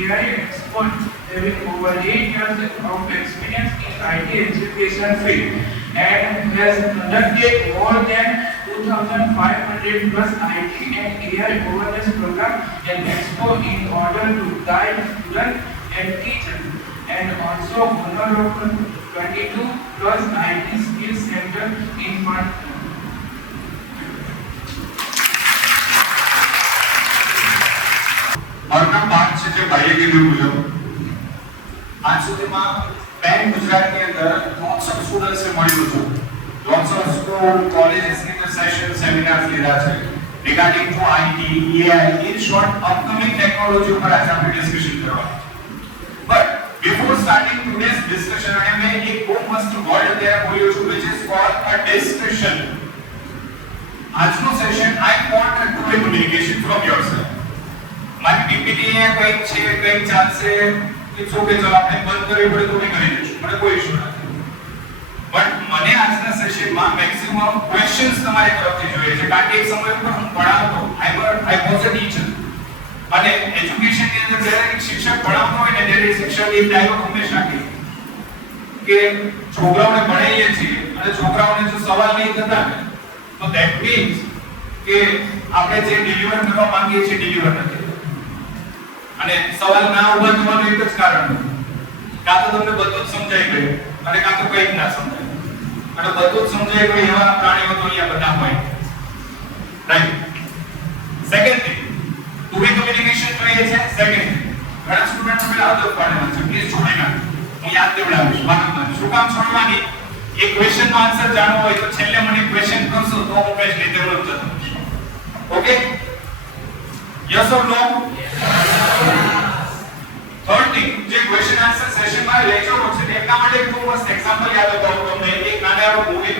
AI expert having over 8 years of experience in IT education field and has conducted more than 2,500 plus IT and AI awareness program and expo in order to guide students and teachers, and also owner of 22 plus IT skills center in Patna. और ना बात से जो भाई के लिए बोलो आज सुधी में पैन गुजरात के अंदर lots of students से मॉड्यूल हो lots of school colleges के अंदर session seminars ले रहा है regarding to IT AI in short upcoming technology पर आज हम डिस्कशन करेंगे but before starting today's discussion I am एक बहुत मस्त word there बोलियो जो which is called a discussion आज no session I want a two-way communication from your side મારી પીપીટી અહીંયા કંઈક છે કંઈક ચાલશે ઇટ્સ ઓકે ચલો આપણે બંધ કરવી પડે તો બી કરી દઈશું મને કોઈ ઇશ્યુ નથી બટ મને આજના સેશનમાં મેક્સિમમ ક્વેશ્ચન્સ તમારી તરફથી જોઈએ છે કારણ કે એક સમય પર હું ભણાવતો આઈ વોઝ અ ટીચર અને એજ્યુકેશનની અંદર જ્યારે એક શિક્ષક ભણાવતો હોય ને ત્યારે શિક્ષક એક ડાયલોગ હંમેશા કહે કે છોકરાઓને ભણાવીએ છીએ અને છોકરાઓને જો સવાલ નહીં થતા ને તો ધેટ મીન્સ કે આપણે જે ડિલિવર કરવા માંગીએ છીએ ડિલિવર નથી અને સવાલ ના ઉભા થવાનું એક જ કારણ છે કાં તો તમને બધું જ સમજાઈ ગયું અને કાં તો કંઈ જ ના સમજાય અને બધું જ સમજાઈ ગયું એવા પ્રાણીઓ તો અહીંયા બધા હોય right second thing to way communication જોઈએ છે સેકન્ડ ઘણા સ્ટુડન્ટ્સ મને આદત પાડવાના છે પ્લીઝ છોડી નાખો હું યાદ દેવડાવીશ વારંવાર શું કામ છોડવાની એક ક્વેશ્ચનનો આન્સર જાણવો હોય તો છેલ્લે મને ક્વેશ્ચન કરશો તો હું કહીશ નહીં દેવડો જતો okay yes or no third thing જે ક્વેશ્ચન આન્સર સેશનમાં લેક્ચર છે એના માટે એક બહુ મસ્ત એક્ઝામ્પલ યાદ અપાવું તમને એક નાના એવો મૂવી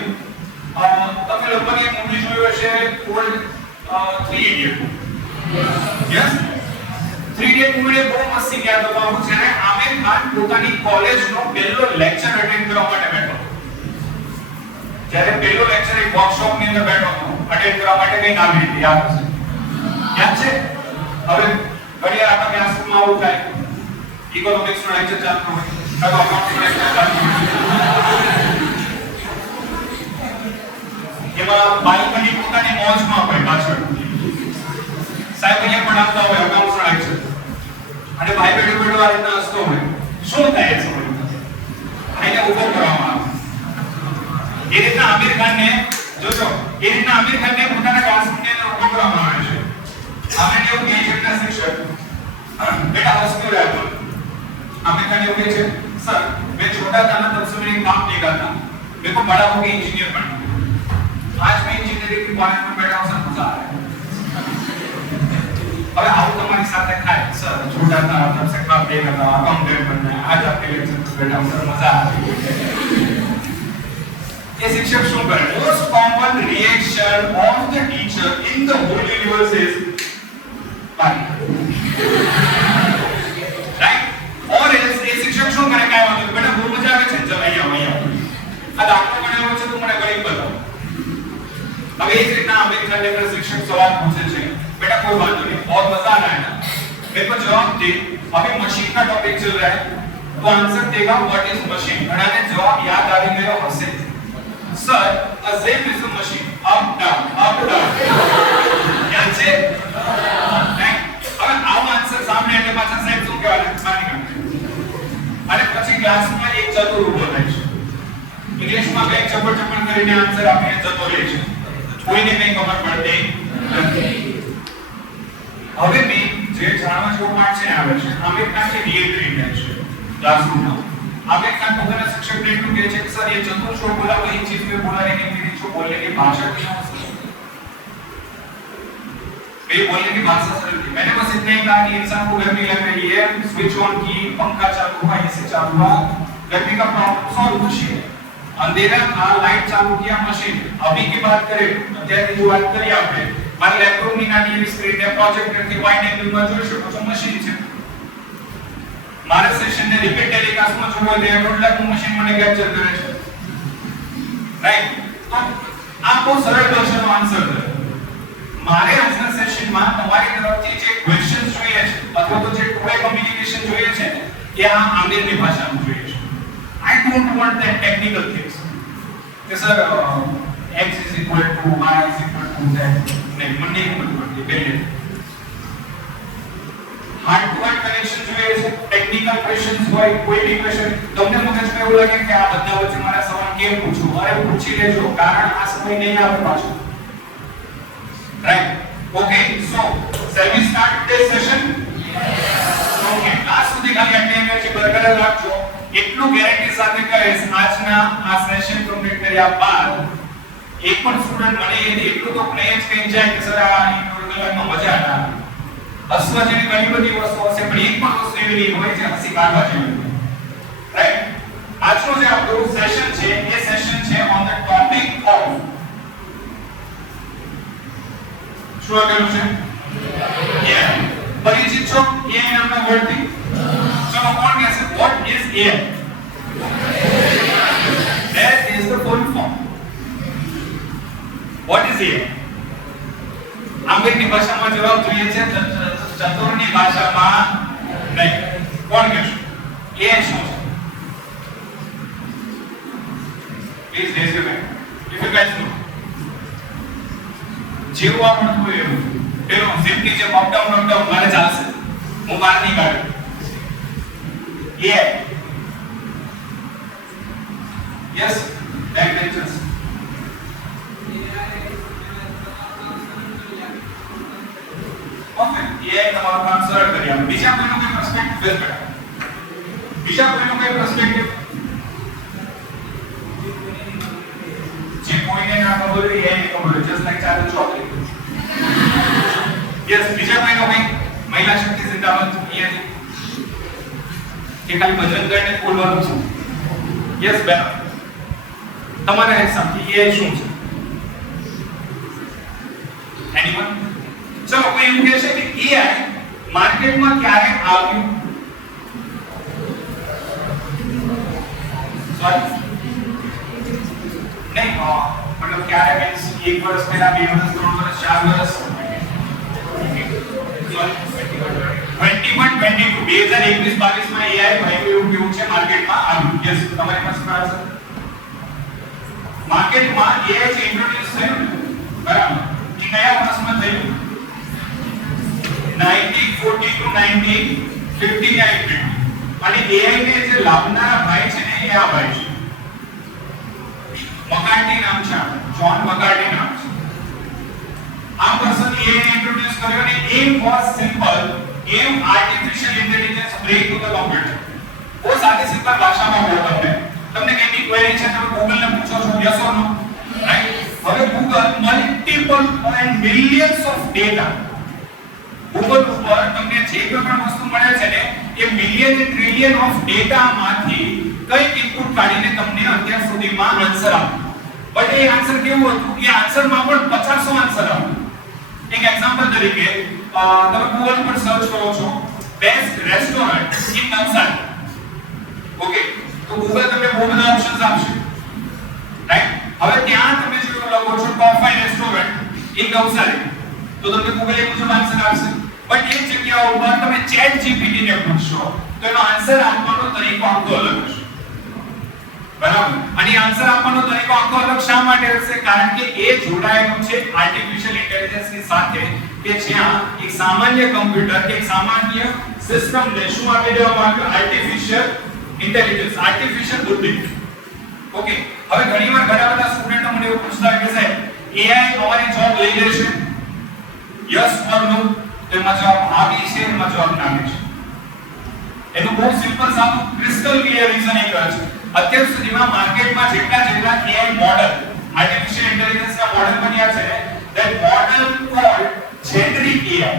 તમે લગભગ એક મૂવી જોયો હશે ઓલ્ડ 3 ઇડિયટ યસ 3 ઇડિયટ મૂવીને બહુ મસ્ત સીન યાદ અપાવું છે આમિર ખાન પોતાની કોલેજનો પહેલો લેક્ચર અટેન્ડ કરવા માટે બેઠો જ્યારે પહેલો લેક્ચર એક વર્કશોપની અંદર બેઠો હતો અટેન્ડ કરવા માટે કંઈક આવી રીતે યાદ હશે યાદ છે હવે ઘણી વાર આપણા ક્લાસરૂમમાં આવું થાય ઇકોનોમિક્સ નો લેક્ચર ચાલતો હોય અથવા અકાઉન્ટ્સ નો લેક્ચર ચાલતો હોય એમાં બાલ્કની પોતાની મોજમાં હોય પાછળ સાહેબ અહીંયા ભણાવતા હોય અકાઉન્ટ્સ નો લેક્ચર અને ભાઈ બેઠો બેઠો આ રીતના હસતો હોય શું થાય છે અહીંયા ઉભો કરવામાં આવે એ રીતના આમિર ખાનને જોજો એ રીતના આમિર ખાનને પોતાના ક્લાસરૂમની અંદર ઉભો કરવામાં આવે છે આમિરને એવું કહે છે કે શિક્ષક बेटा हंसते रहो आमिर खान ये कहे सर मैं छोटा था ना तब से मैंने काम नहीं करता मेरे को बड़ा होकर इंजीनियर बनना आज मैं इंजीनियरिंग के कॉलेज में बैठा हूं सर मजा आ रहा है अरे आओ तुम्हारे साथ खाए सर छोटा था तब से काम नहीं करता अकाउंटेंट बनना है आज आपके लेक्चर में बैठा हूं सर मजा आ रहा है ये शिक्षक શું કરે most common reaction of the teacher in the whole universe is right or else એ શિક્ષક શું કરે કાઈ વાંધો બેટા બહુ મજા આવે છે ચલ અહીંયા આ દાખલો ગણાવ્યો છે તું મને ગણિત બતાવ હવે इस રીતના આમિર ખાન ने शिक्षक सवाल पूछे છે बेटा कोई बात नहीं बहुत मजा आ रहा है ना मेरे को जवाब दे अभी मशीन का टॉपिक चल रहा है तो आंसर देगा व्हाट इज मशीन घણા ने जवाब याद આવી ગયો હશે sir a zip is a machine up down યાદ છે હવે આવો આન્સર સામે એટલે પાછા સાહેબ શું કહેવાના માની કાઢે અને પછી ક્લાસમાં એક ચતુર ઉભો થાય છે ઇંગ્લિશમાં કંઈક ચપડ કરીને આન્સર આપીને જતો રહે છે કોઈને કંઈ ખબર પડતી નથી હવે મેં જે જાણવા જેવો પાઠ છે આવે છે આમિર ખાન के रिएक्ट है क्लासरूम आमिर खान પોતાના શિક્ષકને એટલું કહે છે કે સર ये चतुर जो बोला वही चीज में बोला लेकिन मेरी जो बोलने की भाषा थी मेरी बोलने की भाषा सरल थी मैंने बस इतना ही कहा कि इंसान को गर्मी लग रही है स्विच ऑन की पंखा चालू हुआ एसी चालू हुआ गर्मी का प्रॉब्लम सॉल्व खुशी है अंधेरा था लाइट चालू किया मशीन अभी की बात करें અત્યારની जो बात करी आपने મારી લેપટોપ ની નાની એવી સ્ક્રીન ને પ્રોજેક્ટર થી વાઇડ એંગલમાં જોઈ શકો છો મશીન છે મારા સેશન ને રિપીટ ટેલિકાસ્ટમાં જોવો તો એટલા મશીન મને કેપ્ચર કરે છે રાઈટ તો આ બહુ સરળ ભાષાનો આન્સર છે મારે આજના સેશનમાં તમારી તરફથી જે ક્વેશ્ચન્સ જોઈએ છે અથવા તો જે ટુ વે કમ્યુનિકેશન જોઈએ છે ને એ આ આંગળીની ભાષામાં જોઈએ છે. I don't want that technical things. કે sir x is equal to y is equal to z નહીં મને નહીં ખબર પડતી પહેલે હાર્ડ ટુ હાર્ડ કનેક્શન જોઈએ છે ટેકનિકલ ક્વેશ્ચન્સ હોય કોઈ બી ક્વેશ્ચન તમને મગજમાં એવું લાગે કે આ બધા વચ્ચે મારા સવાલ કેમ પૂછું અરે પૂછી લેજો કારણ આ સમય નહીં આવે પાછો right okay so shall we start today's session okay class સુધી ખાલી અટેન્ડન્સ બરકરાર રાખજો એટલું ગેરંટી સાથે કહીશ આજના આ સેશન કમ્પ્લીટ કર્યા બાદ એક પણ સ્ટુડન્ટ મને એટલું તો નહીં જ કહી જાય કે સર આ ઇન્ટરવ્યુમાં મજા ના આવે હસવા જેવી ઘણી બધી વસ્તુઓ હશે પણ એક પણ વસ્તુ એવી નહીં હોય જે હસી કાઢવા જેવી રાઈટ આજનો જે આપણું સેશન છે એ સેશન છે ઓન ધ ટોપિક ઓફ શું આપેલું છે AI પરિચિત છો AI નામના વર્ડથી ચલો કોણ કહેશે what is AI that is the full form what is AI આંગળીની ભાષામાં જવાબ જોઈએ છે ચતુરની ભાષામાં નહીં કોણ કહેશે AI શું છે please raise your hand if you guys know જેવું આપણું હોય એવું પેલો સિમ્પલી જે અપડાઉન મારે ચાલશે હું બહાર નહીં કાઢું AI yes that makes sense okay AI તમારું કામ સરળ કરી આપે બીજા કોઈનો કોઈ પર્સપેક્ટિવ બેસ બેટા બીજા કોઈનો કોઈ પર્સપેક્ટિવ જે કોઈને ના ખબર હોય AI ને ખબર હોય જસ્ટ લાઈક ચાલુ ચોકલેટ યસ બીજા કોઈનો કોઈ મહિલા શક્તિ સિદ્ધાંત AI કે ખાલી ભજન કરીને બોલવાનું છે યસ બેટા તમારા એક્ઝામ AI શું છે એનીવન ચલો કોઈ એવું કહે છે કે AI માર્કેટમાં ક્યારે આવ્યું સોરી નહીં મતલબ ક્યારે મીન્સ 1 વર્ષ પહેલા 2 વર્ષ 3 વર્ષ 4 વર્ષ 2021-22 માં AI ભાઈ એવું કેવું છે માર્કેટમાં આવ્યું યસ તમારી પાસે આન્સર માર્કેટમાં AI જે ઇન્ટ્રોડ્યુસ થયું બરાબર એ કયા વર્ષમાં થયું 1940 to 1959 અને AI ને જે લાવનારા ભાઈ છે ને એ આ ભાઈ છે મકાર્ટી નામ છે જ્હોન મકાર્ટી નામ છે આ પર્સન AI ને ઇન્ટ્રોડ્યુસ કર્યો અને aim was simple aim artificial intelligence break to the computer બહુ સાદી સિમ્પલ ભાષામાં બોલો તમને કઈ બી ક્વેરી છે તમે ગૂગલ ને પૂછો છો યસ ઓર નો રાઈટ હવે Google multiple and millions of data Google ઉપર તમને જે પણ વસ્તુ મળે છે ને એ મિલિયન અને ટ્રિલિયન ઓફ ડેટામાંથી કઈ ઇનપુટ કાઢીને તમને અત્યાર સુધીમાં આન્સર આપ્યો બટ એ આન્સર કેવું હતું એ આન્સરમાં પણ 50 આન્સર આપ્યો એક એક્ઝામ્પલ તરીકે તમે ગૂગલ પર સર્ચ કરો છો best restaurant in Navsari okay તો ગૂગલ તમને બહુ બધા ઓપ્શન્સ આપશે રાઈટ હવે ત્યાં તમે જો લખો છો ટોપ 5 રેસ્ટોરન્ટ ઇન નવસારી તો તમને ગૂગલ એ મુજબ આન્સર આપશે બટ એ જગ્યા ઉપર તમે ચેટ જીપીટી ને પૂછશો તો એનો આન્સર આપવાનો તરીકો આખો અલગ હશે બરાબર અને આન્સર આપવાનો તરીકો આખો અલગ શા માટે હશે કારણ કે એ જોડાયેલું છે આર્ટિફિશિયલ ઇન્ટેલિજન્સ ની સાથે કે જ્યાં એક સામાન્ય કમ્પ્યુટર કે એક સામાન્ય સિસ્ટમ ને શું આપી દેવામાં આવ્યું આર્ટિફિશિયલ ઇન્ટેલિજન્સ આર્ટિફિશિયલ બુદ્ધિ ઓકે હવે ઘણીવાર ઘણા બધા સ્ટુડન્ટો મને એવું પૂછતા હોય કે સાહેબ AI અમારી જોબ લઈ લેશે યસ ઓર નો તેમાં જવાબ આવી છે એમાં જવાબ ના છે એનું બહુ સિમ્પલ સાદું ક્રિસ્ટલ ક્લિયર રીઝન એ કહે છે અત્યાર સુધીમાં માર્કેટમાં જેટલા AI મોડલ આર્ટિફિશિયલ ઇન્ટેલિજન્સ ના મોડલ બન્યા છે that model called generic AI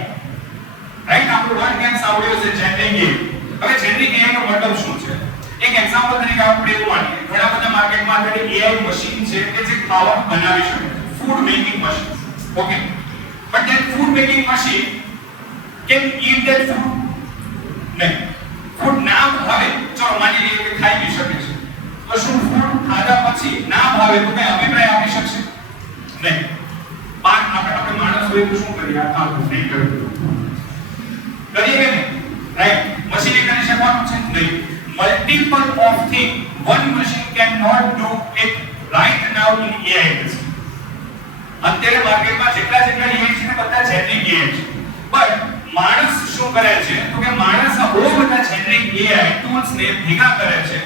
right આપણો વર્ડ કેમ સાંભળ્યો છે generic AI હવે generic AI નો મતલબ શું છે એક એક્ઝામ્પલ તરીકે આપણે એવું માનીએ ઘણા બધા માર્કેટમાં અત્યારે AI મશીન છે કે જે ખાવાનું બનાવી શકે food making machine okay but that food making machine can eat that food નહીં ફૂડ ના ભાવે ચલો માની લઈએ કે ખાઈ બી શકે છે તો શું ફૂડ ખાધા પછી ના ભાવે તો કઈ અભિપ્રાય આપી શકશે નહીં આપણે માણસ હોય તો શું કરીએ આ નહીં કરીએ કે નહીં કરવાનું છે નહીં. Multiple of thing one machine can not do it right now in AI industry. અત્યારે માર્કેટમાં જેટલા AI છે ને બધા જેનરિક AI છે. બટ માણસ શું કરે છે તો કે માણસ આ બહુ બધા જેનરિક AI ટૂલ્સ ને ભેગા કરે છે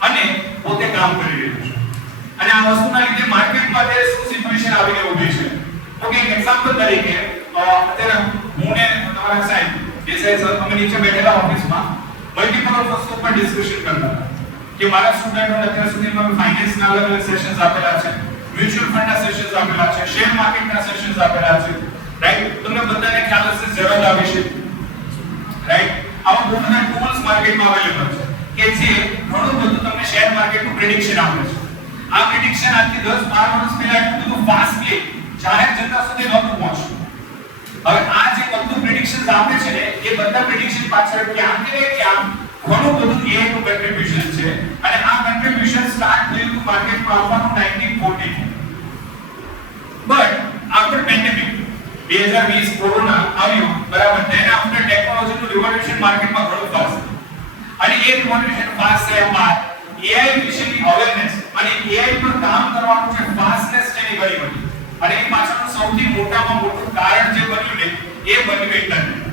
અને પોતે કામ કરી રહ્યું છે. અને આ વસ્તુના લીધે માર્કેટમાં જે શું સિચ્યુએશન આવીને ઊભી છે. ઓકે, એક એક્ઝામ્પલ તરીકે અત્યારે હું ને તમારા સાહેબ દેસાઈ સર અમે નીચે બેઠેલા ઓફિસમાં મલ્ટીપલ વસ્તુ પર ડિસ્કશન કરતા હતા કે મારા સ્ટુડન્ટોને અત્યાર સુધીમાં ફાઇનાન્સના અલગ અલગ સેશન્સ આપેલા છે, મ્યુચ્યુઅલ ફંડના સેશન્સ આપેલા છે, શેર માર્કેટના સેશન્સ આપેલા છે, રાઈટ? તમને બધાને ખ્યાલ હશે ઝેરોધા વિશે, રાઈટ? આવા બહુ બધા ટૂલ્સ માર્કેટમાં અવેલેબલ છે કે જે ઘણું બધું તમને શેર માર્કેટનું પ્રેડિક્શન આપે છે. આ પ્રેડિક્શન આજથી 10-12 વર્ષ પહેલા એટલું બધું ફાસ્ટલી જાહેર જનતા સુધી નહોતું પહોંચ્યું. હવે આ જે બધું પ્રેડિક્શન્સ આપે છે ને એ બધા પ્રેડિક્શન પાછળ ક્યાં કે ક્યાં ઘણું બધું AI નું કન્ટ્રીબ્યુશન છે અને આ કન્ટ્રીબ્યુશન સ્ટાર્ટ થયું હતું માર્કેટમાં આવવાનું 1940 બટ આફ્ટર પેન્ડેમિક 2020 કોરોના આવ્યો, બરાબર? તેના આફ્ટર ટેકનોલોજીનું રિવોલ્યુશન માર્કેટમાં ઘણું ફાસ્ટ અને એ રિવોલ્યુશન ફાસ્ટ થયા બાદ AI વિશેની અવેરનેસ અને AI પર કામ કરવાનું જે ફાસ્ટનેસ છે એ ઘણી બધી અને એ પાછળનું સૌથી મોટામાં મોટું કારણ જે બન્યું ને એ બન્યું ઇન્ટરનેટ.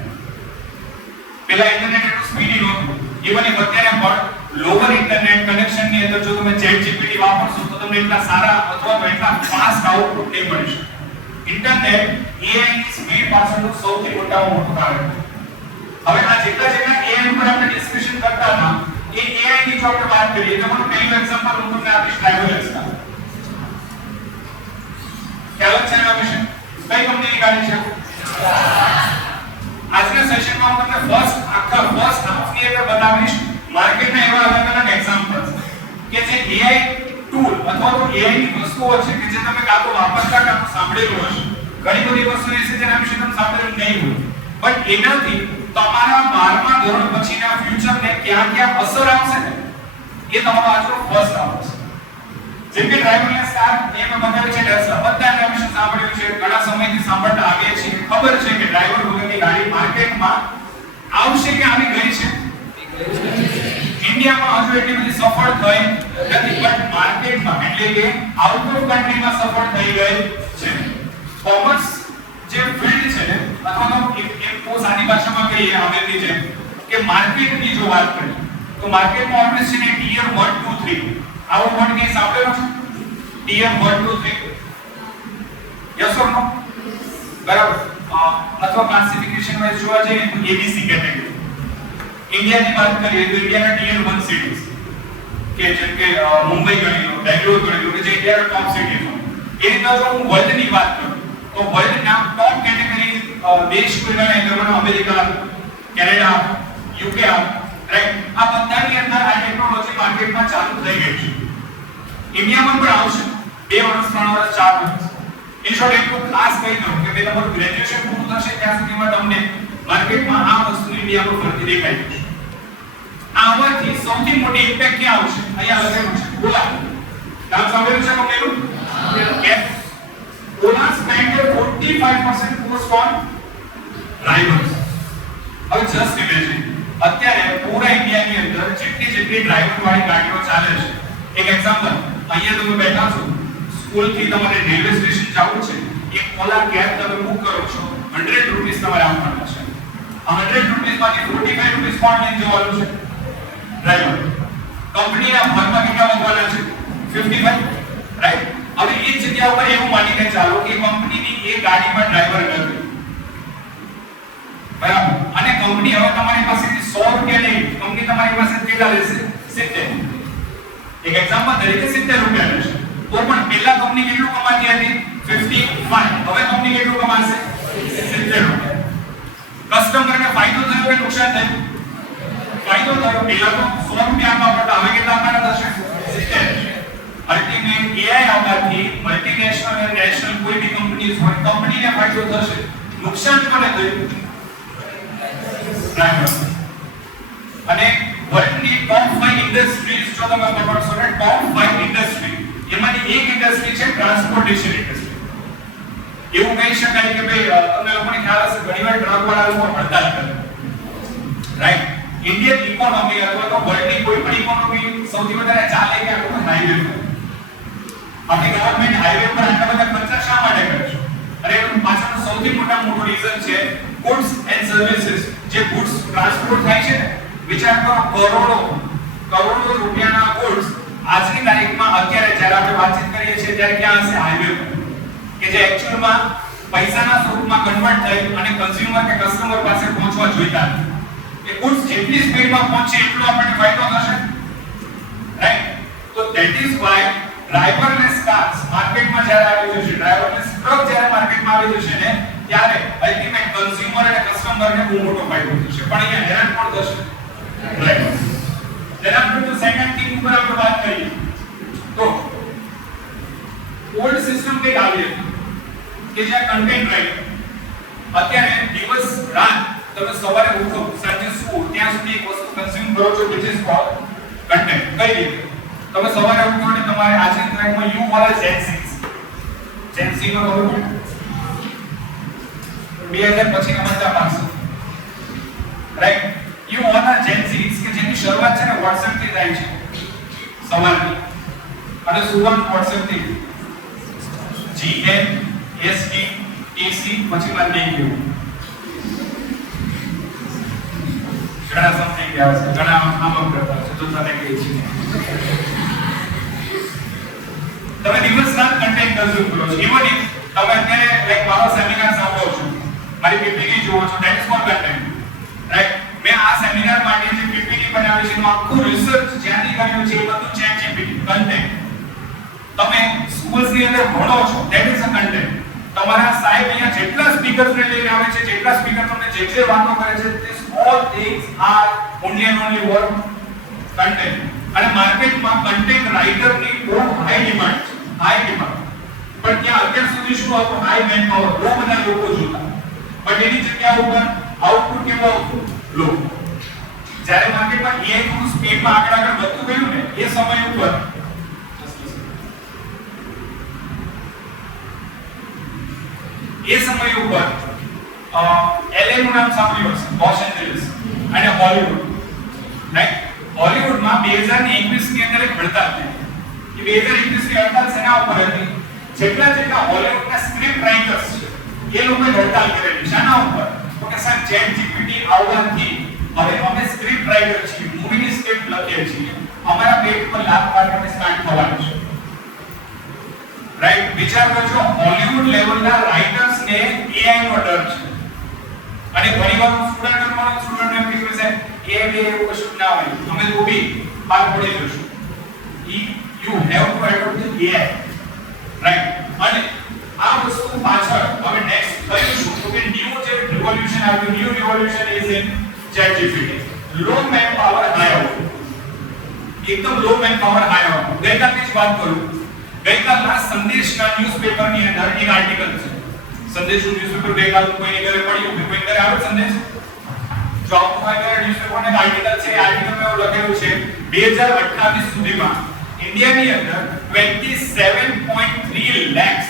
પહેલા ઇન્ટરનેટ એટલું સ્પીડી નહોતું. ઇવન અત્યારે પણ લોઅર ઇન્ટરનેટ કનેક્શનની અંદર જો તમે ChatGPT વાપરશો તો તમને એટલા સારા અથવા એટલા ફાસ્ટ આઉટપુટ નહીં મળી શકે. ઇન્ટરનેટ AI ની સ્પીડ પાછળનું સૌથી મોટામાં મોટું કારણ છે. હવે આ જેટલા AI ઉપર આપણે ડિસ્કશન કરતા હતા એ AI ની જો આપણે વાત કરીએ તો મને પહેલું એક્ઝામ્પલ હું તમને આપીશ ડ્રાઈવરલેસના. ખ્યાલ છે એના વિશે? કઈ કંપનીની ગાડી છે? આજના સેશનમાં હું તમને ફર્સ્ટ હાફની અંદર બતાવીશ માર્કેટના એવા અલગ અલગ એક્ઝામ્પલ્સ કે જે AI ટૂલ અથવા તો AI ની વસ્તુઓ છે કે જે તમે કાં તો વાપરતા કાં તો સાંભળેલું હશે. ઘણી બધી વસ્તુઓ છે જેના વિશે તમે સાંભળેલું નહીં હોય બટ એનાથી તમારા 12મા ધોરણ પછીના ફ્યુચરને ક્યાં ક્યાં અસર આવશે ને એ તમારો આજનો ફર્સ્ટ આવશે. જેમ કે ડ્રાઈવરલેસ કાર એમાં બતાવે છે ટેસ્લા. બધા એના વિશે સાંભળ્યું છે, ઘણા સમયથી સાંભળતા આવીએ છીએ. ખબર છે કે ડ્રાઈવર વગરની ગાડી માર્કેટમાં આવશે કે આવી ગઈ છે? ઇન્ડિયામાં હજુ એટલી બધી સફળ થઈ નથી બટ માર્કેટમાં એટલે કે આઉટ ઓફ કન્ટ્રીમાં સફળ થઈ ગઈ છે. કોમર્સ જે ફિલ્ડ છે ને અથવા તો એક બહુ સાદી ભાષામાં કહીએ આમેની જેમ કે માર્કેટની જો વાત કરીએ તો માર્કેટમાં ઓલવેઝ છે ને ટિયર 1 2 3 આવો વર્ડ કે સાંભળેલો છે? ટિયર 1 2 3 યસ ઓર નો? બરાબર. અથવા ક્લાસિફિકેશન વાઇઝ જોવા જઈએ તો ABC કેટેગરી. ઇન્ડિયાની વાત કરીએ તો ઇન્ડિયાના ટિયર 1 સિટીઝ કે જેમ કે મુંબઈ ગણી લો, બેંગ્લોર ગણી લો કે જે ઇન્ડિયાના ટોપ સિટીઝ હોય. એ રીતે જો હું વર્લ્ડની વાત કરું તો વર્લ્ડના ટોપ કેટેગરી દેશ કોઈ ગણાય તો અમેરિકા, કેનેડા, UK, રાઈટ? આ બધાની અંદર આ ટેકનોલોજી માર્કેટમાં ચાલુ થઈ ગઈ છે. ઇન્ડિયામાં પણ આવશે 2 વર્ષ 3 વર્ષ 4 વર્ષ. ઇન શોર્ટ એટલું ખાસ કહી દઉં કે બે તમારું ગ્રેજ્યુએશન પૂરું થશે ત્યાં સુધીમાં તમને માર્કેટમાં આ વસ્તુ ઇન્ડિયામાં ફરતી દેખાય છે. આમાંથી સૌથી મોટી ઇમ્પેક્ટ ક્યાં આવશે? અહીંયા લખેલું છે ઓલા. નામ સાંભળ્યું છે કંપનીનું? Cab. Ola spend 45% cost on drivers. હવે જસ્ટ ઇમેજિન અત્યારે પૂરા ઇન્ડિયાની અંદર જેટલી ડ્રાઈવર વાળી ગાડીઓ ચાલે છે. એક એક્ઝામ્પલ, અહીંયા તમે બેઠા છો, સ્કૂલથી તમારે રેલવે સ્ટેશન જવું છે, એક ઓલા કેબ તમે બુક કરો છો, 100 રૂપીસ તમારે આપવાના છે. આ 100 રૂપીસમાંથી 45 રૂપીસ કોણ લઈને જવાનું છે? ડ્રાઈવર. કંપનીના ભાગમાં કેટલા વધવાના છે? 55, રાઈટ? હવે એ જગ્યા ઉપર એવું માનીને ચાલો કે કંપનીની એ ગાડીમાં ડ્રાઈવર નથી, બરાબર? અને કંપની હવે તમારી પાસેથી 100 રૂપિયા નહીં, કંપની તમારી પાસે કેટલા લેશે? 70. એક એક્ઝામ્પલ તરીકે 70 રૂપિયા લેશે. તો પણ પહેલા કંપની કેટલું કમાતી હતી? 55. હવે કંપની કેટલું કમાશે? 70 રૂપિયા. કસ્ટમરને ફાયદો થયો કે નુકસાન થયું? ફાયદો થયો. પહેલા તો 100 રૂપિયા આપવા પડતા, હવે કેટલા આપવાના થશે? 70. અલ્ટિમેટ AI આવવાથી મલ્ટીનેશનલ અને નેશનલ કોઈ બી કંપનીઝ હોય, કંપનીને ફાયદો થશે. નુકસાન કોને થયું? ડ્રાઈવર. અને વર્લ્ડની ટોપ 5 ઇન્ડસ્ટ્રીઝ જો તમે પકડશો ને, ટોપ 5 ઇન્ડસ્ટ્રી એમાંની એક ઇન્ડસ્ટ્રી છે ટ્રાન્સપોર્ટેશન ઇન્ડસ્ટ્રી. એવું કહી શકાય કે ભાઈ તમને લોકોને ખ્યાલ હશે ઘણીવાર ટ્રક વાળા લોકો હડતાલ કરે, રાઈટ? ઇન્ડિયન ઇકોનોમી અથવા તો વર્લ્ડની કોઈ પણ ઇકોનોમી સૌથી વધારે ચાલે કે આપણો હાઈવે પર. આપણી ગવર્નમેન્ટ હાઈવે પર આટલા બધા ખર્ચા શા માટે કરે છે? અરે એનું પાછળનું સૌથી મોટું રીઝન છે ગુડ્સ એન્ડ સર્વિસીસ. જે ગુડ્સ ટ્રાન્સપોર્ટ થાય છે ને, વિચાર કરો કરોડો રૂપિયાના ગુડ્સ આજની તારીખમાં અત્યારે જ્યારે આપણે વાતચીત કરીએ છીએ ત્યારે ક્યાં હશે? હાઈવે પર, કે જે એક્ચ્યુઅલમાં પૈસાના સ્વરૂપમાં કન્વર્ટ થઈ અને કન્ઝ્યુમર કે કસ્ટમર પાસે પહોંચવા જોઈતા નથી. એ ગુડ્સ જેટલી સ્પીડમાં પહોંચે એટલો આપણને ફાયદો થશે, રાઈટ? તો that is why driverless cars માર્કેટમાં જ્યારે આવી જશે, ડ્રાઈવરલેસ ટ્રક જ્યારે માર્કેટમાં આવી જશે ને, ત્યારે અલ્ટિમેટ કન્ઝ્યુમર અને કસ્ટમરને બહુ મોટો ફાયદો થશે. પણ અહીંયા હેરાન કોણ થશે? ડ્રાઈવર. તેના પર સેકન્ડ થિંગ ઉપર આપણે વાત કરીએ તો ઓલ્ડ સિસ્ટમ કઈ આવી હતી કે જ્યાં કન્ટેન્ટ રાઈટ. અત્યારે દિવસ રાત તમે સવારે ઉઠો સાંજે સુવો ત્યાં સુધી એક વસ્તુ કન્ઝ્યુમ કરો છો which is called content. કઈ રીતે? તમે સવારે ઉઠો એટલે તમારે આજની તારીખમાં યુ ઓર જેન્સી નો ખબર પડે 2000 પછી સમજતા પાછો, રાઈટ? યુ ઓર જેન્સી કે જેની શરૂઆત છે ને WhatsApp થી થાય છે સવારની, અને સુવન WhatsApp થી GNSTC પછી માં નહીં ગયું. ઘણા સમજી ગયા છે, ઘણા આમ કરતા છે, તો તને કહે છે તમે દિવસ રાત કન્ટેન્ટ કન્ઝ્યુમ કરો છો. ઇવન ઇફ તમે અત્યારે લાઈક મારો સેમિનાર સાંભળો છો, મારી પીપીટી જુઓ છો, that is four content, right? મેં આ સેમિનાર માટે જે પીપીટી બનાવી છે એનું આખું રિસર્ચ જ્યાંથી કર્યું છે એ બધું ChatGPT કન્ટેન્ટ. તમે સ્કૂલ્સની અંદર ભણો છો, ધેટ ઇઝ અ કન્ટેન્ટ. તમારા સાહેબ અહીંયા જેટલા સ્પીકર્સને લઈને આવે છે, જેટલા સ્પીકર તમને જે વાતો કરે છે, this all things are only and only work content. અને માર્કેટમાં કન્ટેન્ટ રાઇટરની બહુ હાઈ ડિમાન્ડ છે, હાઈ ડિમાન્ડ. પણ ત્યાં અત્યાર સુધી શું હતું? હાઈ મેન પાવર, બહુ બધા લોકો જોતા, પણ એની જગ્યા ઉપર આઉટપુટ કેવું આવતું? લો. જ્યારે માર્કેટમાં AI થોડું સ્પીડમાં આગળ વધતું ગયું ને, એ સમય ઉપર LA નું નામ સાંભળ્યું હશે, લોસ એન્જલિસ અને હોલિવૂડ, રાઈટ? હોલિવૂડમાં 2021 ની અંદર એક હડતાલ થઈ. એ 2021 ની હડતાલ શેના ઉપર હતી? જેટલા હોલિવૂડના સ્ક્રિપ્ટ રાઇટર્સ છે એ લોકોએ હડતાલ કરેલી. શાના ઉપર? તો કે સર ChatGPT આવવાથી હવે અમે સ્ક્રિપ્ટ રાઇટર છીએ, મૂવીની સ્ક્રિપ્ટ લખીએ છીએ, અમારા પેટ પર લાત મારવાની સ્ટાર્ટ થવાની છે, રાઈટ? વિચાર કરજો, હોલિવૂડ લેવલના રાઇટર્સ ને AI નો ડર છે. અને ઘણીવાર સ્ટુડન્ટ એમ કહે છે AI બે એવું કશું ના હોય, અમે તો બી પાર પડી જશું. You have to adopt the AI, right? અને આ વસ્તુ પાછળ હવે નેક્સ્ટ થયું શું? તો કે ન્યૂ જે રિવોલ્યુશન આવ્યું, new revolution is in ChatGPT. Low man power high output, એકદમ low man power high output. ગઈકાલની જ વાત કરું, ગઈકાલના સંદેશના ન્યૂઝપેપરની અંદર એક આર્ટિકલ છે. સંદેશનું ન્યૂઝપેપર ગઈકાલ કોઈને ઘરે પડ્યું, કોઈ ઘરે આવે સંદેશ? જો કોઈ ઘરે ન્યૂઝપેપરનું આર્ટિકલ છે, એ આર્ટિકલમાં એવું લખેલું છે 2028 સુધીમાં ઇન્ડિયાની અંદર 27.3 લાખ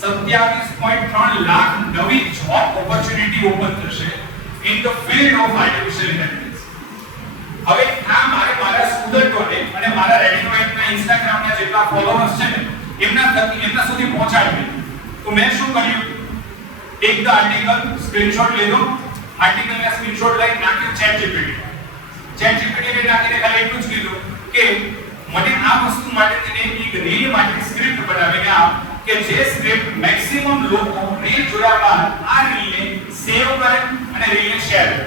27.3 લાખ નવી જોબ ઓપોર્ચ્યુનિટી ઓપન થશે in the field of artificial intelligence. હવે આ મારા સ્ટુડન્ટોને અને મારા રેડિયોના ઇન્સ્ટાગ્રામના જેટલા ફોલોઅર્સ છે ને, એમના સુધી પહોંચાડવી. તો મેં શું કર્યું? ટેક ધ આર્ટિકલ, સ્ક્રીનશોટ લીધો, આર્ટિકલના સ્ક્રીનશોટ લઈ નાખ્યો ChatGPT ને નાખીને ખાલી એટલું જ કીધું કે મને આ વસ્તુ માટે તેને એક રીલ માટે સ્ક્રિપ્ટ બનાવીને આપ, કે જે સ્ક્રિપ્ટ મેક્સિમમ લોકો રીલ જોયા બાદ આ રીલને સેવ કરે અને રીલને શેર કરે.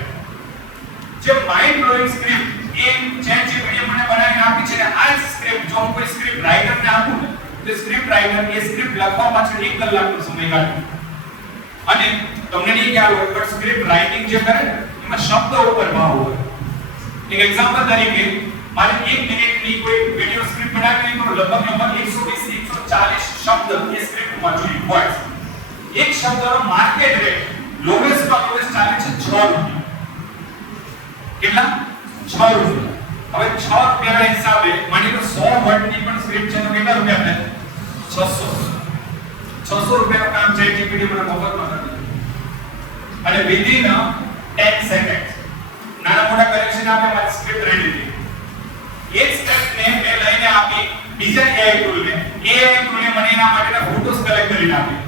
જે માઇન્ડ બ્લોઇંગ સ્ક્રિપ્ટ એ ChatGPT મને બનાવીને આપી છે ને, આ જ સ્ક્રિપ્ટ જો હું કોઈ સ્ક્રિપ્ટ રાઇટરને આપું ને, તો સ્ક્રિપ્ટ રાઇટર એ સ્ક્રિપ્ટ લખવા પાછળ 1 કલાકનો સમય કાઢે. અને તમને નહીં ખ્યાલ હોય, પણ સ્ક્રિપ્ટ રાઇટિંગ જે કરે ને, એમાં શબ્દ ઉપર ભાવ હોય. એક એક્ઝામ્પલ તરીકે મારે 1 મિનિટની કોઈ વિડિયો સ્ક્રિપ્ટ બનાવવી હોય તો લગભગ 120 થી 140 શબ્દ એ સ્ક્રિપ્ટમાં જોઈએ હોય. એક શબ્દનો માર્કેટ રેટ લોએસ્ટ માં લોએસ્ટ ચાલે છે 6 રૂપિયા. કેટલા? 6 રૂપિયા. હવે 6 રૂપિયાના હિસાબે માની લો 100 વર્ડની પણ સ્ક્રિપ્ટ છે તો કેટલા રૂપિયા થાય? 600 રૂપિયાનું કામ ChatGPT મને મફતમાં કરી દીધું. અને વિધિન 10 સેકન્ડ્સ નાના મોટા કરેક્શન આપ્યા, મારી સ્ક્રિપ્ટ રેડી થઈ. એ જ સ્ક્રિપ્ટને મેં લઈને આપી બીજા AI ટૂલને. AI ટૂલે મને એના માટેના ફોટોસ કલેક્ટ કરીને આપી.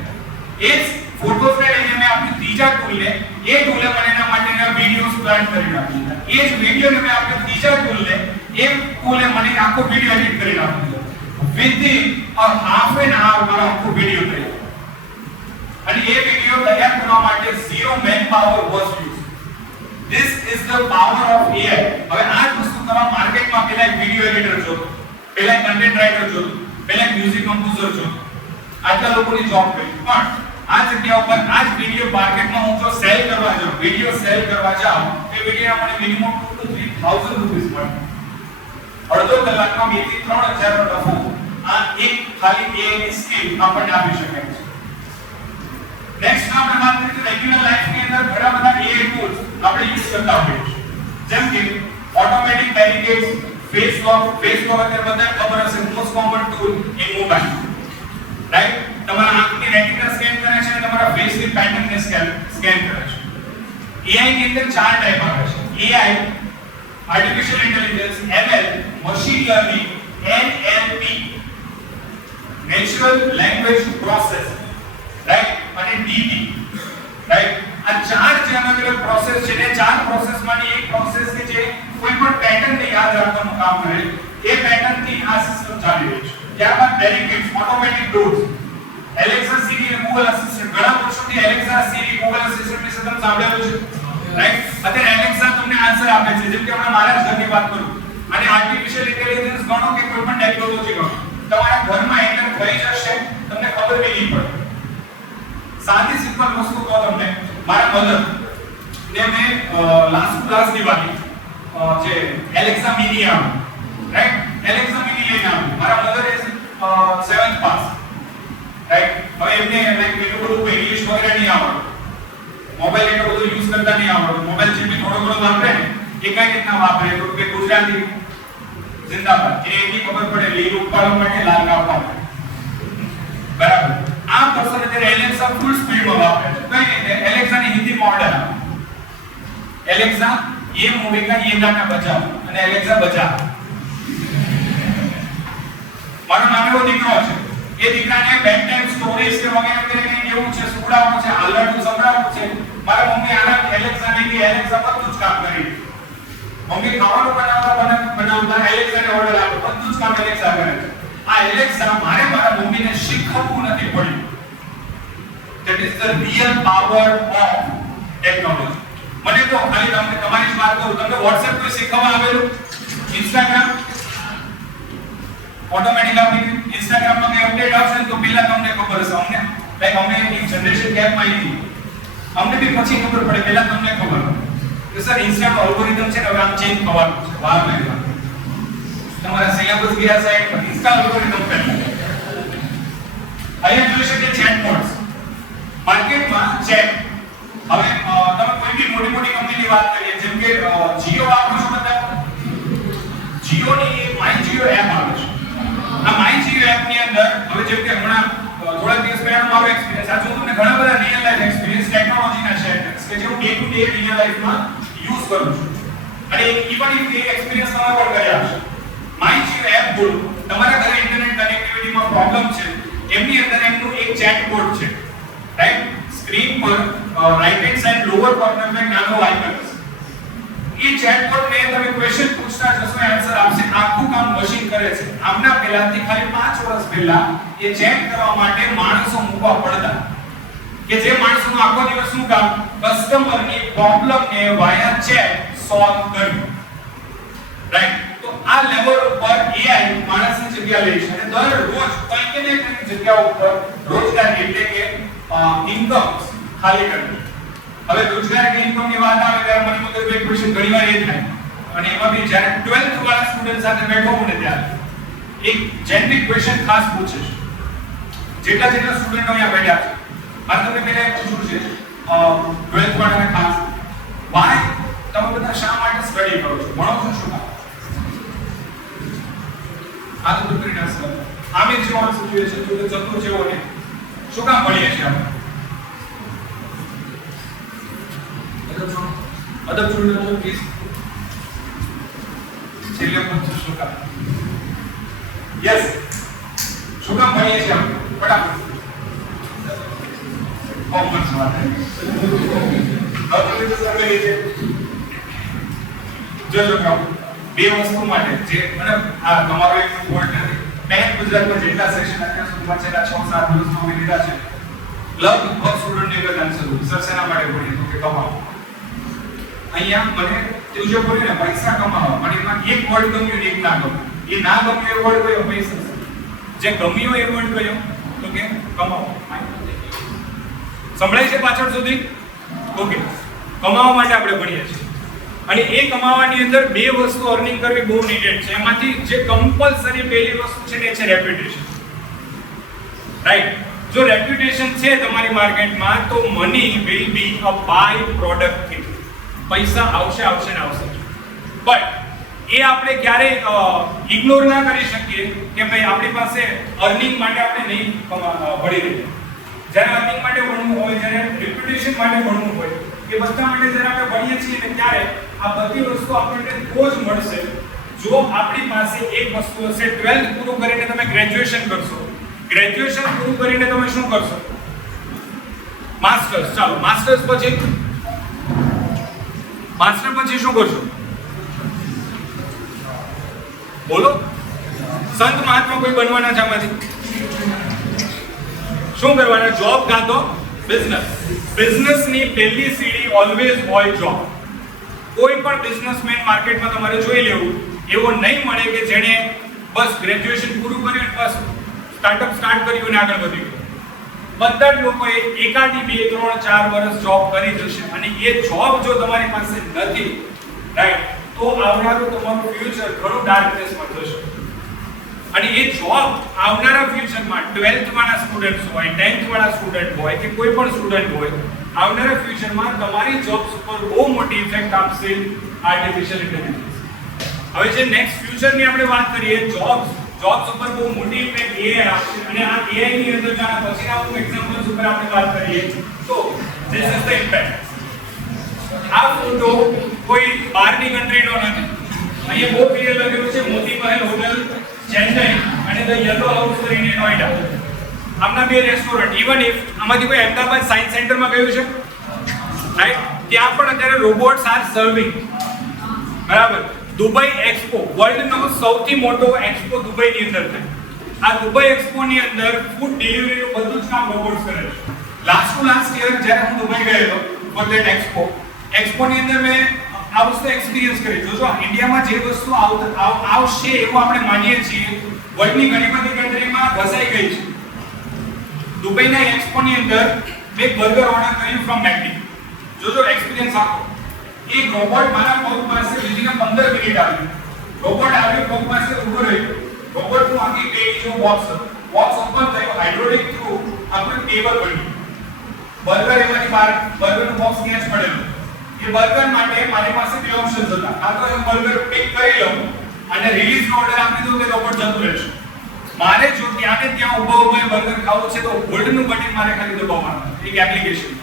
એ જ ફોટોસને લઈને મેં આપ્યું ત્રીજા ટૂલને. એ ટૂલે મને એના માટેના વિડિયોઝ પ્લાન કરીને આપી. એ જ વિડિયોને મેં આપ્યો ત્રીજા ટૂલને. એ ટૂલે મને આખો વિડિયો એડિટ કરીને આપી. વિધિન હાફ એન આવર મારો આખો વિડિયો તૈયાર. અને એ વિડિયો તૈયાર કરવા માટે zero man power was use. This is the power of AI. હવે આ જ વસ્તુ કરવા માર્કેટમાં પેલા એક વિડિયો એડિટર જોતો, પેલા એક કન્ટેન્ટ રાઇટર જોતો, પેલા એક મ્યુઝિક કમ્પોઝર જોતો. આટલા લોકોની જોબ ગઈ. પણ આ જગ્યા ઉપર આ જ વિડિયો માર્કેટમાં હું જો સેલ કરવા જાઉં, વિડિયો સેલ કરવા જાઉં, એ વિડિયોના મને મિનિમમ 2 to 3000 રૂપીસ મળે. અડધો કલાકમાં 2 થી 3000 નો નફો આ એક ખાલી AI ની સ્કિલ આપણને આપી શકે છે. નેક્સ્ટ આપણે વાત કરીએ તો રેગ્યુલર લાઈફની અંદર ઘણા બધા AI ટૂલ્સ આપણે યુઝ કરતા હોઈએ છીએ. જેમ કે ઓટોમેટિક બેરિકેડ્સ, ફેસ લોક અત્યારે બધાને ખબર હશે, most common tool in mobile. Right? તમારા આંખની રેટિના સ્કેન કરે છે અને તમારા ફેસની પેટર્નને સ્કેન કરે છે. AI ની અંદર 4 ટાઈપ આવે છે. AI, artificial intelligence, ML, machine learning, NLP, natural language processing. Right? અને DP. રાઈટ? આ 4 જે અલગ અલગ પ્રોસેસ છે ને 4 પ્રોસેસમાંની એક પ્રોસેસ કે જે કોઈ પણ પેટર્નને યાદ રાખવાનું કામ કરે, એ પેટર્નથી આ સિસ્ટમ ચાલી રહી છે. ત્યારબાદ બેરિકેડ્સ, ઓટોમેટિક ડોર્સ, એલેક્સા, સિરી અને ગૂગલ અસિસ્ટન્ટ. ઘણા વર્ષોથી એલેક્સા, સિરી, ગૂગલ અસિસ્ટન્ટ વિશે તમે સાંભળેલું છે. રાઈટ? અત્યારે એલેક્સા તમને આન્સર આપે છે. જેમ કે હમણાં મારા જ ઘરની વાત કરું, અને આર્ટિફિશિયલ ઇન્ટેલિજન્સ ગણો કે કોઈ પણ ટેકનોલોજી ગણો, તમારા ઘરમાં એન્ટર થઈ જશે, તમને ખબર બી નહીં પડે. સાદી સિમ્પલ વસ્તુ કહો તમને. મારા મધર ને મેં લાસ્ટ ક્લાસની વાત જે એલેક્સા મિની આવે, રાઈટ? એલેક્સા મિની લઈને આવ્યું. મારા mother is 7th pass. Right? હવે એમને લાઈક એટલું બધું ઇંગ્લિશ વગેરે નહીં આવડતું, મોબાઈલ એટલો બધો યુઝ કરતા નહીં આવડતું. મોબાઈલ જે બી થોડો ઘણો વાપરે ને એ કઈ રીતના વાપરે તો કે ગુજરાતી જિંદાબાદ, એ એની ખબર પડે લીલું ઉપાડવા માટે લાલ કાપવા માટે. બરાબર? આ પર્સન અત્યારે એલેક્સા ફૂલ સ્પીડમાં વાપરે છે. કઈ રીતે? એલેક્સાની હિન્દી મોડલ આવે, એલેક્સા ये मूवी का ये गाना बजाओ, અને એલેક્સા બજાવ. મારો નાનો દીકરો છે, એ દીકરાને બેડ ટાઈમ સ્ટોરીઝ કે વગેરે વગેરે કંઈ કેવું છે, સુડાવવું છે, હાલતું સંભળાવવું છે. મારા મમ્મી આના એલેક્સાને કે એલેક્સા બધું જ કામ કરી. મમ્મી ખાવાનું બનાવતા એલેક્સાને ઓર્ડર આપો, બધું જ કામ એલેક્સા કરે છે. આ એલેક્સા મારા મમ્મીને શીખવવું નથી પડ્યું. That is the real power of technology. મને તો ખાલી તમને તમારી જ વાત કરું, તમને WhatsApp કોઈ શીખવવા આવેલું, Instagram ઓટોમેટિક આપણી Instagram માં કઈ અપડેટ આવશે તો પહેલા તમને ખબર હશે. અમને એક જનરેશન ગેપમાં આવી, અમને બી પછી ખબર પડે, પહેલા તમને ખબર કે સર Instagram એલ્ગોરિધમ છે ને હવે આમ ચેન્જ થવાનું છે, વાર લાગે. તમારા સિલેબસ ગયા સાઈડ પર Insta એલ્ગોરિધમ પહેલા. અહીંયા જોઈ શકીએ ચેટબોટ્સ માર્કેટમાં ચેટ. હવે તમે કોઈ બી મોટી કંપનીની વાત કરીએ, જેમ કે જીઓ વાપરો છો બધા, જીઓની એક માય જીઓ એપ આવે છે. આ માય જીઓ એપ ની અંદર હવે જેમ કે હમણાં થોડા દિવસ પહેલા મારો એક્સપીરિયન્સ, આજે હું તમને ઘણા બધા રિયલ લાઈફ એક્સપીરિયન્સ ટેકનોલોજીના શેર કરીશ કે જે હું ડે ટુ ડે રિયલ લાઈફમાં યુઝ કરું છું, અને ઇવન ઇફ એ એક્સપીરિયન્સ તમે પણ કર્યા હશે. માય જીઓ એપ બોલો, તમારા ઘરે ઇન્ટરનેટ કનેક્ટિવિટીમાં પ્રોબ્લેમ છે, એમની અંદર એમનું એક ચેટબોટ છે. રાઈટ? સ્ક્રીન પર right hand side lower corner પર નાનો આઇકન છે. એ ચેટબોટને તમે ક્વેશ્ચન પૂછતા જશો, આન્સર આપશે. આખું કામ મશીન કરે છે. આમના પહેલાથી ખાલી 5 વર્ષ પહેલા એ ચેક કરવા માટે માણસો મૂકવા પડતા, કે જે માણસોનું આખો દિવસનું કામ કસ્ટમરની પ્રોબ્લેમને વાયા ચેટ સોલ્વ કરવું. રાઈટ? તો આ લેવલ ઉપર AI માણસની જગ્યા લે છે, અને દરરોજ કંઈક ને કંઈક જગ્યા ઉપર રોજગારી એટલે કે ઇન્કમ ખાલી કરવી. હવે રોજગારી ઇન્કમની વાત આવે ત્યારે મને મગજ એક ક્વેશ્ચન ઘણીવાર એ થાય, અને એમાં બી જ્યારે 12th વાળા સ્ટુડન્ટ સાથે બેઠો હું ને ત્યારે એક જેનરિક ક્વેશ્ચન ખાસ પૂછે છે. જેટલા સ્ટુડન્ટો અહીંયા બેઠા છે, મારે તમને પહેલા પૂછવું છે 12th વાળાને ખાસ, વાય તમે બધા શા માટે સ્ટડી કરો છો, ભણો છો શું કામ? આ તો કરી નાખો. આમે જેવો સિચ્યુએશન તો ચતુર જેવો ને શું કામ ભણીએ છીએ આપણે? અદબ છોડો પ્લીઝ. છેલ્લે પૂછું શું કામ? યસ, શું કામ ભણીએ છીએ આપણે? ફટાફટ કોમર્સ માટે હવે તો સર કરી છે જો કામ બે વસ્તુ માટે જે મને આ તમારો એક પોઈન્ટ નથી. બેંક ગુજરાતમાં જેટલા સેશન અત્યાર સુધીમાં છેલ્લા 6-7 દિવસમાં અમે લીધા છે, લગભગ સ્ટુડન્ટ એક જ આન્સર સર શેના માટે ભણીએ તો કે કમાવા. અહીંયા મને તું જે બોલ્યું ને પૈસા કમાવા, મને એમાં એક વર્ડ ગમ્યો ને એક ના ગમ્યો. એ ના ગમ્યો એ વર્ડ કયો? પૈસા. જે ગમ્યો એ વર્ડ કયો? તો કે કમાવા. સંભળાય છે પાછળ સુધી? ઓકે, કમાવા માટે આપણે ભણીએ છીએ અને એ કમાવાની અંદર બે વસ્તુ અર્નિંગ કરવી બહુ નીડેડ છે. એમાંથી જે કમ્પલસરી પહેલી વસ્તુ છે ને એ છે રેપ્યુટેશન. રાઈટ? જો રેપ્યુટેશન છે તમારી માર્કેટમાં તો money will be a byproduct thing. પૈસા આવશે ને આવશે. બટ એ આપણે ક્યારેય ઇગ્નોર ના કરી શકીએ કે ભાઈ આપણી પાસે અર્નિંગ માટે આપણે નહીં ભણી રહીએ. જ્યારે અર્નિંગ માટે ભણવું હોય, જ્યારે રેપ્યુટેશન માટે ભણવું હોય, એ બધા માટે જ્યારે આપણે ભણીએ છીએ ને ત્યારે આ બધી વસ્તુ આપણને તો જ મળશે જો આપણી પાસે એક વસ્તુ હશે. 12th પૂરું કરીને તમે ગ્રેજ્યુએશન કરશો, ગ્રેજ્યુએશન પૂરું કરીને તમે શું કરશો? માસ્ટર્સ. ચાલો, માસ્ટર પછી શું કરશો? બોલો. સંત મહાત્મા કોઈ બનવાના છે આમાંથી? શું કરવાના? જોબ કાં તો બિઝનેસ. બિઝનેસની પહેલી સીડી ઓલવેઝ હોય જોબ. કોઈ પણ બિઝનેસમેન માર્કેટમાં તમારે જોઈ લેવું એવો નહીં મળે કે જેણે બસ ગ્રેજ્યુએશન પૂરું કર્યું બસ સ્ટાર્ટઅપ સ્ટાર્ટ કર્યું અને આગળ વધી ગયું. બધા જ લોકોએ એકાદી 2, 3, 4 વર્ષ જોબ કરી જશે અને એ જોબ જો તમારી પાસે નથી, રાઈટ, તો આવનારું તમારું ફ્યુચર ઘણું ડાર્કનેસમાં જશે. અને એ જોબ આવનારા ફ્યુચરમાં 12th વાળા સ્ટુડન્ટ્સ હોય, 10th વાળા સ્ટુડન્ટ હોય કે કોઈ પણ સ્ટુડન્ટ હોય, આવનારા ફ્યુચરમાં તમારી જોબ્સ ઉપર બહુ મોટી ઇફેક્ટ આપશે આર્ટિફિશિયલ ઇન્ટેલિજન્સ. હવે જે નેક્સ્ટ ફ્યુચરની આપણે વાત કરીએ, જોબ્સ ઉપર બહુ મોટી ઇફેક્ટ એઆઈ આપશે અને આ એઆઈ ની અંદર જાના પછીના અમુક એક્ઝામ્પલ્સ ઉપર આપણે વાત કરીએ તો ધીસ ઇઝ ધ ઇમ્પેક્ટ. આ ફોટો કોઈ બહારની કન્ટ્રીનો નથી. અહીંયા બહુ ક્લિયર લખેલું છે મોતી મહેલ હોટલ ચેન્નઈ અને ધ યલો હાઉસ કરીને નોઈડા. આમના બે રેસ્ટોરન્ટ. ઇવન ઇફ આમાંથી કોઈ અમદાવાદ સાયન્સ સેન્ટરમાં ગયું છે, રાઈટ, ત્યાં પણ અત્યારે રોબોટ્સ આર સર્વિંગ. બરાબર. દુબઈ એક્સપો, વર્લ્ડનો સૌથી મોટો એક્સપો દુબઈની અંદર થાય. આ દુબઈ એક્સપોની અંદર ફૂડ ડિલિવરીનું બધું જ કામ રોબોટ્સ કરે છે. લાસ્ટ યર જ્યારે હું દુબઈ ગયેલો ફોર ધેટ એક્સપોની અંદર મેં આ વસ્તુ એક્સપિરિયન્સ કરી. જોજો, ઇન્ડિયામાં જે વસ્તુ આવશે એવું આપણે માનીએ છીએ, વર્લ્ડની ઘણી બધી કન્ટ્રીમાં વસાઈ ગઈ છે. દુબઈના એક્સપોની અંદર મેં બર્ગર ઓર્ડર કર્યું ફ્રોમ મેકડી. જોજો એક્સપિરિયન્સ આપો. એક રોબોટ મારા પગ પાસે વિધિન 15 મિનિટ આવ્યું. રોબોટ આવ્યો, પગ પાસે ઊભો રહ્યો. રોબોટનું આખી પેટીનો બોક્સ ઓપન થયો, હાઇડ્રોલિક થ્રુ આપણું ટેબલ બન્યું. બર્ગર એમાંથી બહાર, બર્ગરનું બોક્સ ત્યાં જ પડેલું. એ બર્ગર માટે મારી પાસે બે ઓપ્શન્સ હતા. કાં તો હું બર્ગર પિક કરી લઉં અને રિલીઝનો ઓર્ડર આપી દઉં કે રોબોટ જતું રહેશે. મારે જો ત્યાં ઊભો બર્ગર ખાવું છે તો હોલ્ડનું બટન મારે ખાલી દબાવવાનું, એક application.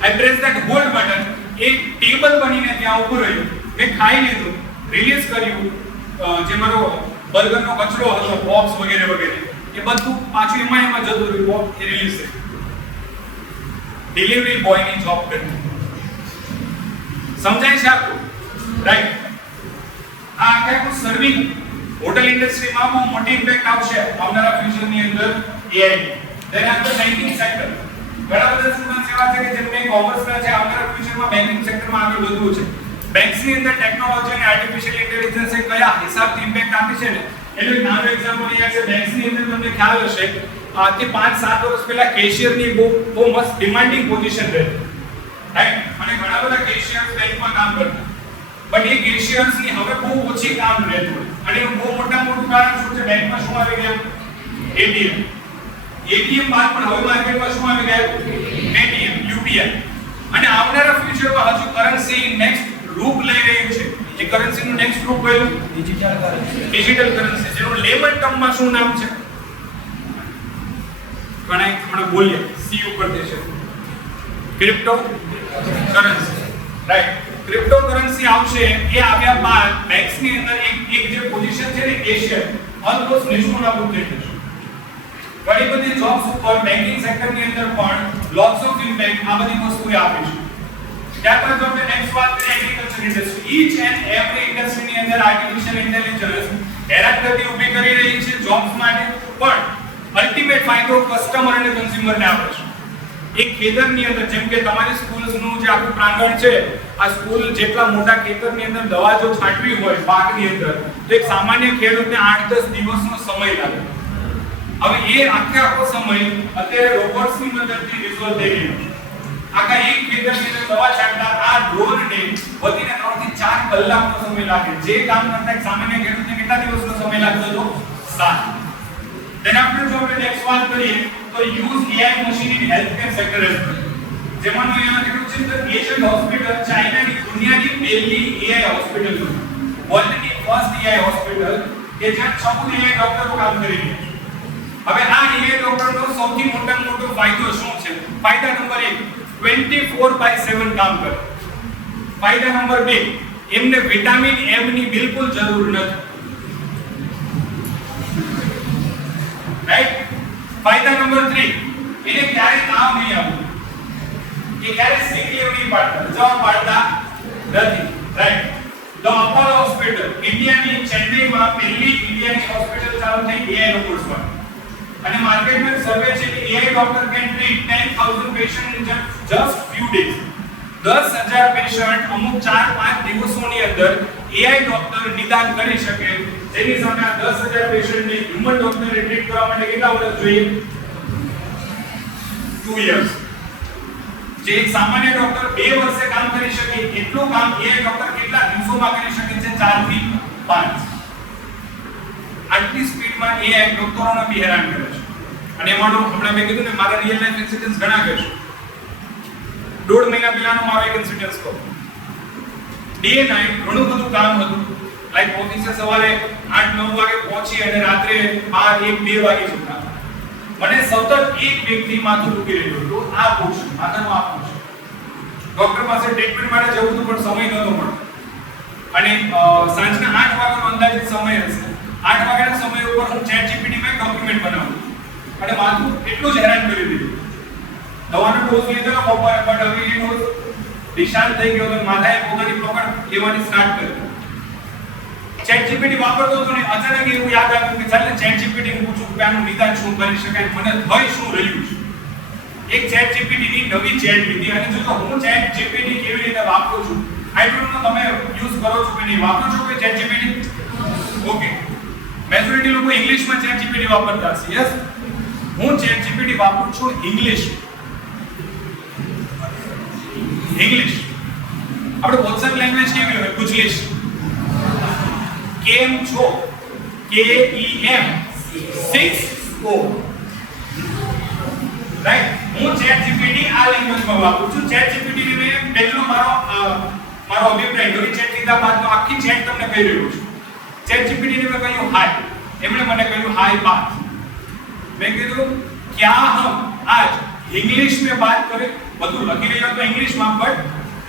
I press that hold button. એક ટેબલ બનીને ત્યાં ઊભું રહ્યું. મેં ખાઈ લીધું, રિલીઝ કર્યું. જે મારો બર્ગરનો કચરો હતો, બોક્સ વગેરે વગેરે, એ બધું પાછું એમાં જતું રહ્યું. એ રિલીઝ થયું. ડિલિવરી બોયની જોબ કરવી. સમજાય છે આપકો? રાઈટ. આ આખું સર્વિંગ હોટલ ઇન્ડસ્ટ્રીમાં બહુ મોટી ઇમ્પેક્ટ આવશે આવનારા ફ્યુચરની અંદર AI. Than after banking sector. ઘણા બધા સ્ટુડન્ટ્સ એવા છે કે જેમને કોમર્સના છે, આવનારા ફ્યુચરમાં બેન્કિંગ સેક્ટરમાં આગળ વધવું છે. બેંક્સની અંદર ટેકનોલોજી અને આર્ટિફિશિયલ ઇન્ટેલિજન્સ એ કયા હિસાબથી ઇમ્પેક્ટ આપે છે ને એનું એક નાનું એક્ઝામ્પલ અહીંયા છે. બેંક્સની અંદર તમને ખ્યાલ હશે આજથી 5-7 વર્ષ પહેલા કેશિયરની બહુ મસ્ત ડિમાન્ડિંગ પોઝિશન રહેતી, રાઈટ, અને ઘણા બધા કેશિયર્સ બેંકમાં કામ કરતા. બટ એ કેશિયર્સની હવે બહુ ઓછી કામ રહેતું અને એનું બહુ મોટું કારણ શું છે? બેંકમાં શું આવી ગયા? એટીએમ બાદ પણ હવે માર્કેટમાં શું આવી ગયા? Paytm, UPI. અને આવનારા ફ્યુચરમાં હજુ કરન્સી નેક્સ્ટ રૂપ લઈ રહ્યું છે. એ કરન્સીનું નેક્સ્ટ રૂપ કયું? Digital currency. જેનું લેમન ટર્મમાં શું નામ છે? ઘણા હમણાં બોલ્યા સી ઉપરથી છે, crypto currency. Right. Crypto currency આવશે. એ આવ્યા બાદ બેંક્સની અંદર એક એશિયન ઓલમોસ્ટ નિષ્ણાત થઈ જશે. ઘણી બધી જોબ્સ ઉપર બેન્કિંગ સેક્ટરની અંદર પણ લોટ્સ ઓફ ઇમ્પેક્ટ આ બધી વસ્તુએ આપે છે. ત્યારબાદ આપણે નેક્સ્ટ વાત કરીએ agriculture industry. Each and every ઇન્ડસ્ટ્રીની અંદર આર્ટિફિશિયલ ઇન્ટેલિજન્સ હેરાનગતિ ઊભી કરી રહી છે જોબ્સ માટે, પણ અલ્ટિમેટ ફાયદો કસ્ટમર અને કન્ઝ્યુમરને આપે છે. એક ખેતરની અંદર જેમ કે તમારી સ્કૂલનું જે આખું પ્રાંગણ છે, આ સ્કૂલ જેટલા મોટા ખેતરની અંદર દવા જો છાંટવી હોય પાકની અંદર તો એક સામાન્ય ખેડૂતને 8-10 દિવસનો સમય લાગે. હવે એ આખો સમય અત્યારે રોબોટ્સની મદદથી રિઝોલ્વ થઈ ગયો છે. આખા એક ખેતરની અંદર દવા છાંટતા આ ડ્રોનને વધીને 3 થી 4 કલાકનો સમય લાગે. જે કામ કરતા એક સામાન્ય ખેડૂતને કેટલા દિવસનો સમય લાગતો હતો? 7. તેના આપણે જો આપણે નેક્સ્ટ વાત કરીએ તો use AI machine in healthcare sector as well. જેમાં અહીંયા કેટલું છે તો એશિયન હોસ્પિટલ ચાઇનાની દુનિયાની પહેલી AI હોસ્પિટલ છે. વર્લ્ડની ફર્સ્ટ AI હોસ્પિટલ કે જ્યાં 14 AI ડોક્ટરો કામ કરી રહ્યા છે. હવે આ AI ડોક્ટરનો સૌથી મોટો ફાયદો શું છે? ફાયદા નંબર 1 24/7 કામ કરે. ફાયદા નંબર 2 એમને વિટામિન M ની બિલકુલ જરૂર નથી. રાઈટ. ફાયદા નંબર 3 એને ક્યારે કામ નહીં આવતું. એ ક્યારે સિક લીવ નહીં પાડતા, રજા પાડતા નથી. રાઈટ. ધ અપોલો હોસ્પિટલ ઇન્ડિયાની ચેન્નઈમાં પહેલી ઇન્ડિયાની હોસ્પિટલ ચાલુ થઈ AI રોબોટ્સ પર. અને માર્કેટમાં સર્વે છે કે AI doctor can treat 10000 patient in just few days. 10000 patient અમુક 4-5 દિવસોની અંદર AI ડોક્ટર નિદાન કરી શકે. જેની સામે આ 10000 પેશન્ટને હ્યુમન ડોક્ટરે ટ્રીટ કરવા માટે કેટલા વર્ષ જોઈએ? 2 years. જે એક સામાન્ય ડોક્ટર 2 વર્ષે કામ કરી શકે એટલું કામ AI ડોક્ટર કેટલા દિવસોમાં કરી શકે છે? 4 થી 5. આટલી સ્પીડમાં AI ડોક્ટરોને બી હેરાન કરે છે. અને એમાંનો હમણાં મેં કીધું ને મારા રિયલ લાઈફ ઇન્સિડન્સ ઘણા છે. 1.5 મહિના પહેલાનો મારો એક ઇન્સિડન્સ કહું. ડે નાઈટ ઘણું બધું કામ હતું. લાઈક ઓફિસે સવારે 8-9 વાગે પહોંચી અને રાત્રે 1-2 વાગે સુતા. મને સતત એક વ્યક્તિ માથું દુખી રહ્યું હતું. આ પોર્શન માથાનો આ પોર્શન. ડોક્ટર પાસે ટ્રીટમેન્ટ માટે જવું હતું પણ સમય નહોતો મળતો. અને સાંજના 8 વાગ્યાનો અંદાજિત સમય હશે. 8 વાગ્યાના સમય ઉપર હું ChatGPT માં એક ડોક્યુમેન્ટ બનાવું અને માથું એટલું જ હેરાન કરી દીધું. દવાનો ડોઝ લીધેલો બપોરે, બટ હવે એ ડોઝ ડિસ્ચાર્જ થઈ ગયો તો માથાએ પોતાની પકડ લેવાની સ્ટાર્ટ કરી. ChatGPT વાપરતો હતો ને અચાનક એવું યાદ આવ્યું કે ચાલ ChatGPT ને પૂછું કે આનું નિદાન શું કરી શકાય, મને થઈ શું રહ્યું છે. એક ChatGPT ની નવી ચેટ લીધી અને જો હું ChatGPT કેવી રીતે વાપરું છું, આઈ ડોન્ટ નો તમે યુઝ કરો છો કે નહીં, વાપરો છો કે ChatGPT? ઓકે, મેજોરિટી લોકો ઇંગ્લિશમાં ChatGPT વાપરતા હશે. યસ, હું ChatGPT વાપરું છું ઇંગ્લિશ. આપણે WhatsApp લેંગ્વેજ કેવી હોય? ગુજલીશ. કેમ છો? KEM 6O. રાઈટ. હું ChatGPT આ લેંગ્વેજમાં વાપરું છું. ChatGPT ને મેં પહેલો મારો અભિપ્રાય કરી ચેટ લીધા બાદ તો આખી ચેટ તમને કહી રહ્યો છું. ChatGPT ને મેં કહ્યું હાય, એમણે મને કહ્યું હાય પાર્થ. मैं कह क्या हम आज इंग्लिश में बात करें? બધું લખી રહ્યા તો ઇંગ્લિશ માં, બટ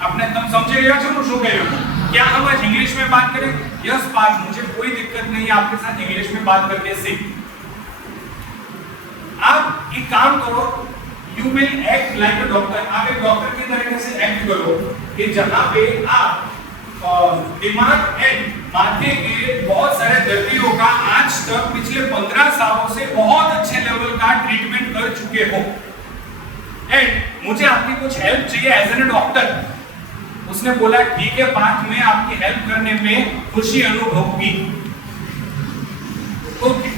आपने तुम समझ रहे हो શું કહી રહ્યો? क्या हम आज इंग्लिश में बात करें? यस पार्थ, मुझे कोई दिक्कत नहीं है आपके साथ इंग्लिश में बात करके सीख. आप एक काम करो, you will act like a doctor. आप एक डॉक्टर की तरीके से एक्ट करो कि जहां पे आप दिमाग एंड माथे के बहुत सारे दर्दियों का आज तक पिछले 15 सालों से बहुत अच्छे लेवल का ट्रीटमेंट कर चुके हो एंड मुझे आपकी कुछ हेल्प चाहिए एज एन डॉक्टर. उसने बोला ठीक है पार्थ, मैं आपकी हेल्प करने में खुशी अनुभवूंगी. ओके,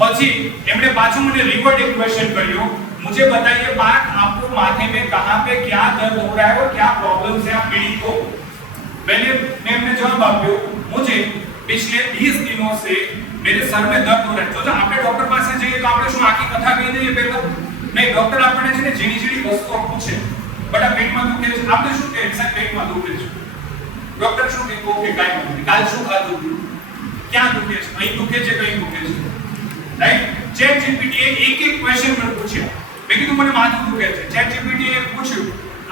પછી એમણે પાછું મને રિવર્ટ એક ક્વેશ્ચन કર્યો, मुझे बताइए पार्थ, आपको माथे में कहां पे क्या दर्द हो रहा है और क्या प्रॉब्लम से आप पीड़ित हो? मैंने जवाब आप्યો, मुझे पिछले 20 दिनों से मेरे सर में दर्द हो रहा है. तो આપણે ડોક્ટર પાસે જઈએ તો આપણે શું આખી કથા કહી દઈએ પહેલા? નહીં, ડોક્ટર આપણને છે ને ઝીણી ઝીણી વસ્તુઓ પૂછે. બટ આ પેટમાં દુખે છે, આપણે શું કહે છે? પેટમાં દુખે છે. ડોક્ટર શું કહે? ઓકે, કાઈ નથી. કાલ શું ખાધું હતું? ક્યાં દુખે છે? અહીં દુખે છે, કहीं દુખે છે? રાઈટ. ChatGPT एक एक क्वेश्चन મને પૂછ્યો. मैं કીધું મને માથું દુખે છે. ChatGPT એ પૂછ્યું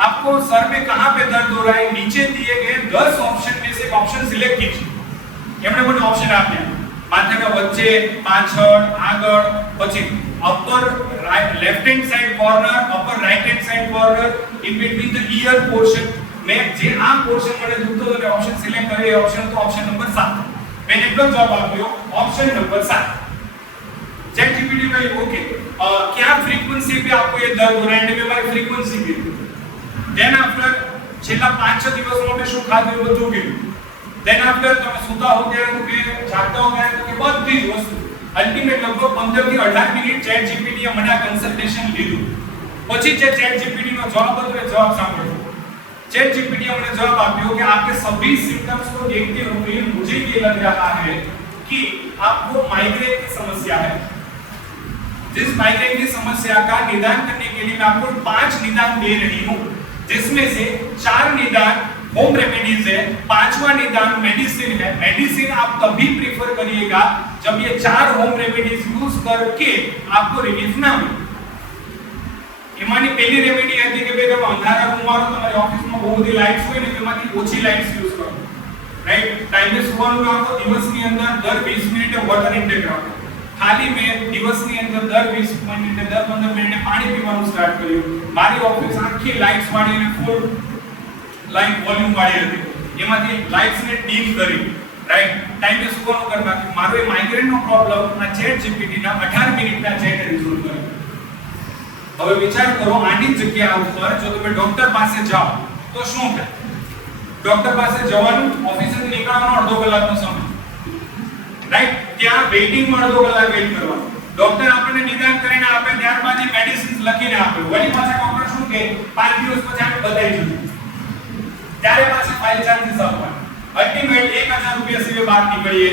आपको सर में कहां पे दर्द हो रहा है? नीचे दिए गए 10 ऑप्शन में से एक ऑप्शन सिलेक्ट कीजिए. એમણે મને ઓપ્શન આપ્યા. માથાના વચ્ચે, પાછળ, આગળ, પછી upper right left hand side corner, upper right hand side corner, in between the ear portion. મેં જે આ પોર્શન મને દુખતો હતો એટલે ઓપ્શન સિલેક્ટ કર્યો, એ ઓપ્શન તો ઓપ્શન નંબર 7. મેં એટલો જવાબ આપ્યો ऑप्शन नंबर 7. चैट जीपीटी में ओके क्या फ्रीक्वेंसी पे आपको ये दर्द हो रहा है, एंड में मारी फ्रीक्वेंसी भी देन आफ्टर છેલ્લા 5-6 દિવસમાં મેં શું ખાધું એ બધું ગયું, देन आफ्टर તમે સુતા હો ત્યારે તો કે જાગતા હો ત્યારે તો કે બધી જ વસ્તુ અલ્ટિમેટ લગભગ 15 થી 18 મિનિટ ચેટ જીપીટી એ મને કન્સલ્ટેશન લીધું. પછી જે ચેટ जीपीटी નો જવાબ હતો એ જવાબ સાંભળો. चैट जीपीटी ने जवाब आया कि आपके सभी सिम्टम्स को देखते हुए मुझे ये लग रहा है कि आपको माइग्रेन की समस्या है. जिस माइग्रेन की समस्या का निदान करने के लिए मैं आपको 5 निदान दे रही हूं, जिसमें से 4 निदान होम रेमेडीज है, 5वां निदान मेडिसिन है. मेडिसिन आप तभी प्रेफर करिएगा जब ये 4 होम रेमेडीज यूज करके आपको रिलीफ ना मिले. એમાંની પહેલી રેમેડી હતી કે ભાઈ તમે અંધારા રૂમમાં રહો, તમારી ઓફિસમાં બહુ બધી લાઇટ્સ હોય ને, તેમાંથી ઓછી લાઇટ્સ યુઝ કરો, રાઈટ. ટાઈમે સુવાનું રાખો, દિવસની અંદર દર 20 મિનિટે વોટર ઇન્ટેક રાખો. ખાલી મેં દિવસની અંદર દર 20 મિનિટે દર 15 મિનિટે પાણી પીવાનું સ્ટાર્ટ કર્યું. મારી ઓફિસ આખી લાઇટ્સ વાળી અને ફૂલ લાઇટ વોલ્યુમ વાળી હતી, એમાંથી લાઇટ્સને ડીમ કરી, રાઈટ. ટાઈમે સુવાનું કરતા મારો એ માઇગ્રેનનો પ્રોબ્લેમ આ ચેટ જીપીટીના 18 મિનિટના ચેટ રિઝોલ્વ કર્યો. હવે વિચાર કરો આની જગ્યા ઉપર જો તમે ડોક્ટર પાસે જાઓ તો શું થાય? ડોક્ટર પાસે જવાનું, ઓફિસથી નીકળવાનો અડધો કલાકનો સમય, રાઈટ. ત્યાં વેઇટિંગમાં અડધો કલાક વેઇટ કરવાનો. ડોક્ટર આપણને નિદાન કરીને આપે, ત્યારબાદ એ મેડિસિન્સ લખીને આપે. વળી પાછા ડોક્ટર શું કહે 5 દિવસ પછી આપણે બતાવી દીધું, ત્યારે પાછી ફાઇલ ચાર્જીસ આપવાના. અલ્ટિમેટ 1000 રૂપિયા સિવાય બહાર નીકળીએ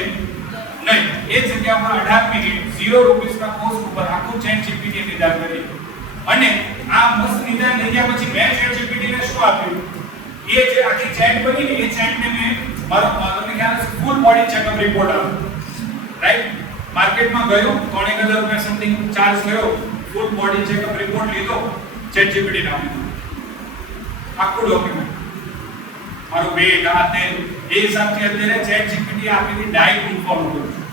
નહીં. એ જગ્યા પર 18 મિનિટ 0 રૂપિયાના કોસ્ટ ઉપર આખું ચેટ જીપીટી નિદાન કરી. અને આ મસ્ત નિદાન થઈ ગયા પછી મેં ચેટ જીપીટી ને શું આપ્યું, એ જે આખી ચેટ બની ને એ ચેટ ને મેં મારો તમને ખ્યાલ છે ફૂલ બોડી ચેકઅપ રિપોર્ટ આપ્યો, રાઈટ. માર્કેટમાં ગયો 3000 રૂપિયા સમથિંગ ચાર્જ થયો, ફૂલ બોડી ચેકઅપ રિપોર્ટ લીધો, ચેટ જીપીટી ને આપ્યું આખું ડોક્યુમેન્ટ, મારો વેટ આ તે એ હિસાબથી અત્યારે ચેટ જીપીટી આપેલી ડાયટ હું ફોલો કરું છું.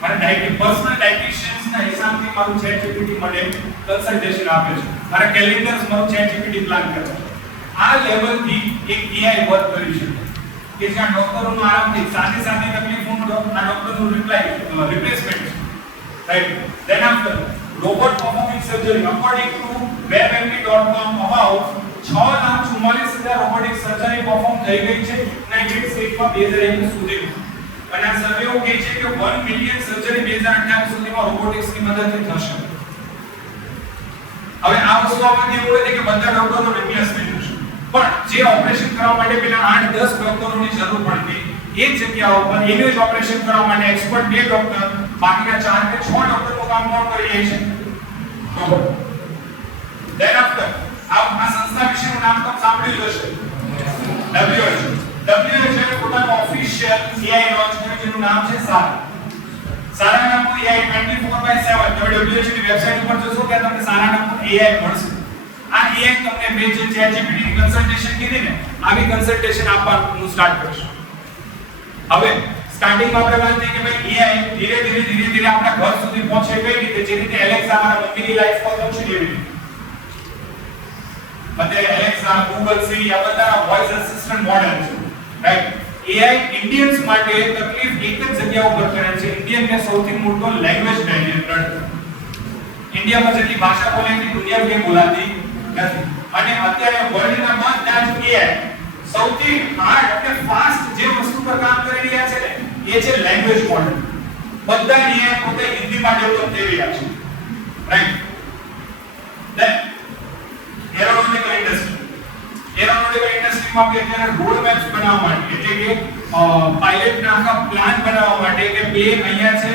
મારા ડાયટ પર્સનલ ડાયટિશિયન્સ ના હિસાબથી મારું ચેટ જીપીટી મને કન્સલ્ટેશન આપે છે. મારા કેલેન્ડર્સ મારું ચેટ જીપીટી પ્લાન કરે છે. આ લેવલથી એક એઆઈ વર્ક કરી શકે કે જ્યાં ડોક્ટરોનું આરામથી સાદી સાદી તકલીફોનું આ ડોક્ટરનું રિપ્લેસમેન્ટ છે, right. Then after robot performing surgery according to webmd.com about 6,44,000 robotic surgery perform થઈ ગઈ છે યુનાઇટેડ સ્ટેટ્સમાં 2021 સુધીમાં. અને આ સર્વે એવું કહે છે કે 1 મિલિયન સર્જરી 2028 સુધીમાં રોબોટિક્સની મદદથી થશે. હવે આ વસ્તુ આપણને એવું લાગે કે બધા ડોક્ટરનો રિપ્લેસમેન્ટ થશે, પણ જે ઓપરેશન કરવા માટે પેલા 8-10 ડોક્ટરોની જરૂર પડતી, એ જગ્યા ઉપર એનું જ ઓપરેશન કરવા માટે એક્સપર્ટ 2 ડોક્ટર, બાકીના 4 કે 6 ડોક્ટરનું કામ કોણ કરી રહી છે? રોબોટ. ધેન આફ્ટર આ સંસ્થા વિશેનું નામ તમે સાંભળ્યું હશે, WHO પોતાનું ઓફિશિયલ AI લોન્ચ કર્યું જેનું નામ છે સારા. સારા નામનું AI 24/7 તમે WHO ની વેબસાઈટ ઉપર જોશો કે તમને સારા નામનું AI મળશે. આ AI તમને બે જે ChatGPT ની કન્સલ્ટેશન કીધી ને, આવી કન્સલ્ટેશન આપવાનું સ્ટાર્ટ કરશે. હવે સ્ટાર્ટિંગમાં આપણે વાત થઈ કે ભાઈ AI ધીરે ધીરે આપણા ઘર સુધી પહોંચે કઈ રીતે, જે રીતે એલેક્સા અમારા મમ્મીની લાઈફમાં પહોંચી એવી રીતે. અત્યારે એલેક્સા, ગૂગલ, સિરી આ બધા વોઇસ અસિસ્ટન્ટ મોડેલ છે, રાઈટ. AI ઇન્ડિયન્સ માટે તકલીફ એક જ જગ્યા ઉપર કરે છે, ઇન્ડિયન ને સૌથી મોટો લેંગ્વેજ બેરિયર નડે. ઇન્ડિયામાં જેટલી ભાષા બોલે એટલી દુનિયા કે બોલાતી નથી. અને અત્યારે વર્લ્ડના બધા જ AI સૌથી હાર્ડ અને ફાસ્ટ જે વસ્તુ પર કામ કરી રહ્યા છે ને, એ છે લેંગ્વેજ મોડેલ. બધા AI પોતે હિન્દીમાં ડેવલપ થઈ રહ્યા છે, રાઈટ. ધેન એરોનોટિકલ ઇન્ડસ્ટ્રીમાં કે અત્યારે રોડ મેપ્સ બનાવવા માટે, એટલે કે પાયલટના આખા પ્લાન બનાવવા માટે કે પ્લેન અહીંયા છે,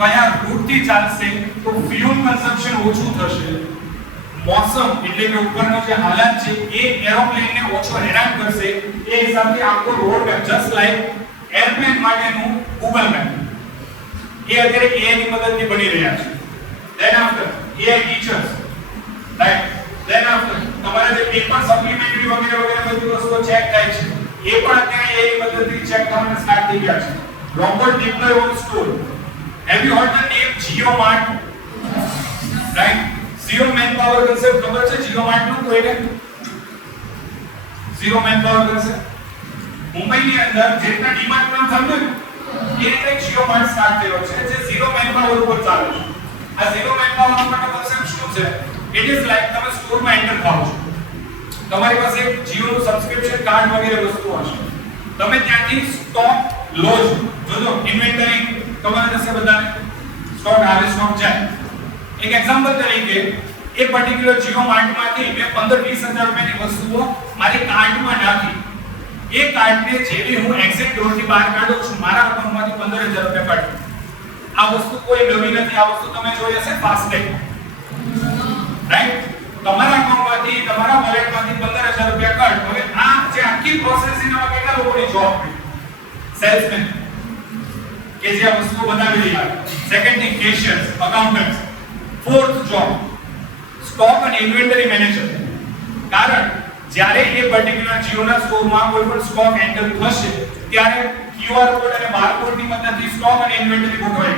કયા રૂટથી ચાલશે તો ફ્યુલ કન્ઝમ્પશન ઓછું થશે, મોસમ એટલે કે ઉપરનો જે હાલત છે એ એરોપ્લેનને ઓછો હેરાન કરશે, એ હિસાબથી આખો road map just like airplane માટેનું ગૂગલ મેપ એ અત્યારે AI ની મદદથી બની રહ્યા છે. Than after AI teachers, right. Then after તમારા જે પેપર સપ્લિમેન્ટરી વગેરે બધી વસ્તુઓ ચેક થાય છે, એ પણ અત્યારે AI ની મદદથી ચેક થવાના સ્ટાર્ટ થઈ ગયા છે. Robert Dipler on store. Have you heard the name JioMart? Right? Zero manpower concept ખબર છે JioMart નું કોઈને? Zero manpower concept. મુંબઈની અંદર જેટલા ડીમાર્ટ નામ સાંભળ્યું એ રીતે JioMart સ્ટાર્ટ થયો છે જે ઝીરો મેનપાવર ઉપર ચાલે છે. આ ઝીરો મેનપાવર માટે કોન્સેપ્ટ શું છે? ઇટ ઇઝ લાઈક તમે સ્ટોરમાં એન્ટર થાઓ છો. તમારી પાસે એક જીઓ નું સબસ્ક્રિપ્શન કાર્ડ વગેરે વસ્તુ હશે. તમે ત્યાંથી સ્ટોક લો છો. જોજો ઇન્વેન્ટરી તમારે પાસે બધાને સ્ટોક આવે સ્ટોક જાય. એક એક્ઝામ્પલ તરીકે એક પર્ટિક્યુલર JioMart માંથી મેં 15-20 હજાર રૂપિયાની વસ્તુઓ મારી કાર્ટમાં નાખી. એ કાર્ડને જેવી હું એક્ઝિટ ડોરથી બહાર કાઢું છું મારા અકાઉન્ટમાંથી 15,000 રૂપિયા કટ. આ વસ્તુ કોઈ નવી નથી. આ વસ્તુ તમે જોઈ હશે ફાસ્ટેગ. રાઈટ? તમારા અકાઉન્ટમાંથી તમારા વોલેટમાંથી 15,000 રૂપિયા કટ. હવે આ જે આખી પ્રોસેસ એમાં કેટલા લોકોની જોબ છે? સેલ્સમેન કે જે આ વસ્તુઓ બનાવી રહ્યા છે. Second thing cashiers, accountants. Fourth job stock અને ઇન્વેન્ટરી મેનેજર. કારણ જ્યારે એ પર્ટિક્યુલર જીઓના સ્ટોરમાં કોઈ પણ સ્ટોક એન્ટર થશે ત્યારે QR કોડ અને બારકોડની મદદથી સ્ટોક અને ઇન્વેન્ટરી ગોઠવાય.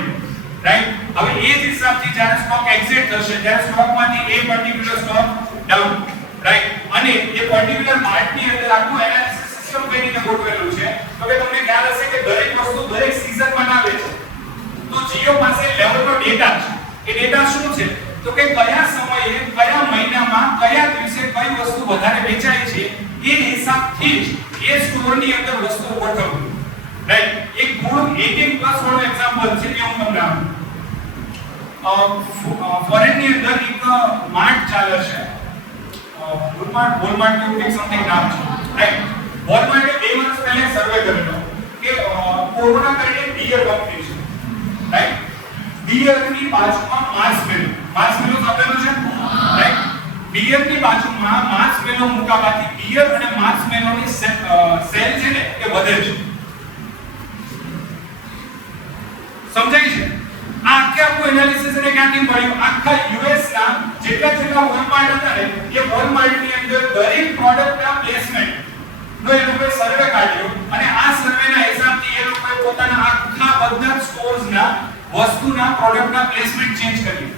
રાઈટ? હવે એ જ હિસાબથી જ્યારે સ્ટોક એક્ઝિટ થશે ત્યારે સ્ટોકમાંથી એ પર્ટિક્યુલર સ્ટોક ડાઉન. રાઈટ? અને એ પર્ટિક્યુલર માર્ટની અંદર આખું એનાલિસિસ સિસ્ટમ કઈ રીતે ગોઠવેલું છે તો કે તમને ખ્યાલ હશે કે દરેક વસ્તુ દરેક સીઝનમાં આવે છે. તો જીઓ પાસે લેવલનો ડેટા છે. એ ડેટા શું છે? તો કે કયા સમયે કયા મહિનામાં કયા દિવસે કઈ વસ્તુ વધારે વેચાય છે એ હિસાબથી જ એ સ્ટોરની અંદર વસ્તુ ગોઠવવી. રાઈટ? એક ગુડ 18+ વાળો એક્ઝામ્પલ છે કે હું તમને ફોરેનની અંદર એક માર્ટ ચાલે છે વોલમાર્ટ કેવું એક સમથિંગ નામ છે. રાઈટ? વોલમાર્ટે 2 વર્ષ પહેલા સર્વે કરેલો કે કોરોના કરીને બિયર કંપની છે. રાઈટ? બિયરની બાજુમાં માર્શમેલો સાંભળેલું છે? રાઈટ? બિયરની બાજુમાં માર્શમેલો મુકાવાથી બિયર અને માર્શમેલોની સેલ છે ને એ વધે છે. સમજાય છે? આ આખું એનાલિસિસ એને ક્યાંથી મળ્યું? આખા યુએસ ના જેટલા વોલમાર્ટ હતા ને એ વોલમાર્ટની અંદર દરેક પ્રોડક્ટના પ્લેસમેન્ટ નો એ લોકોએ સર્વે કાઢ્યો અને આ સર્વેના હિસાબથી એ લોકોએ પોતાના આખા બધા સ્ટોર્સના વસ્તુના પ્રોડક્ટના પ્લેસમેન્ટ ચેન્જ કર્યું.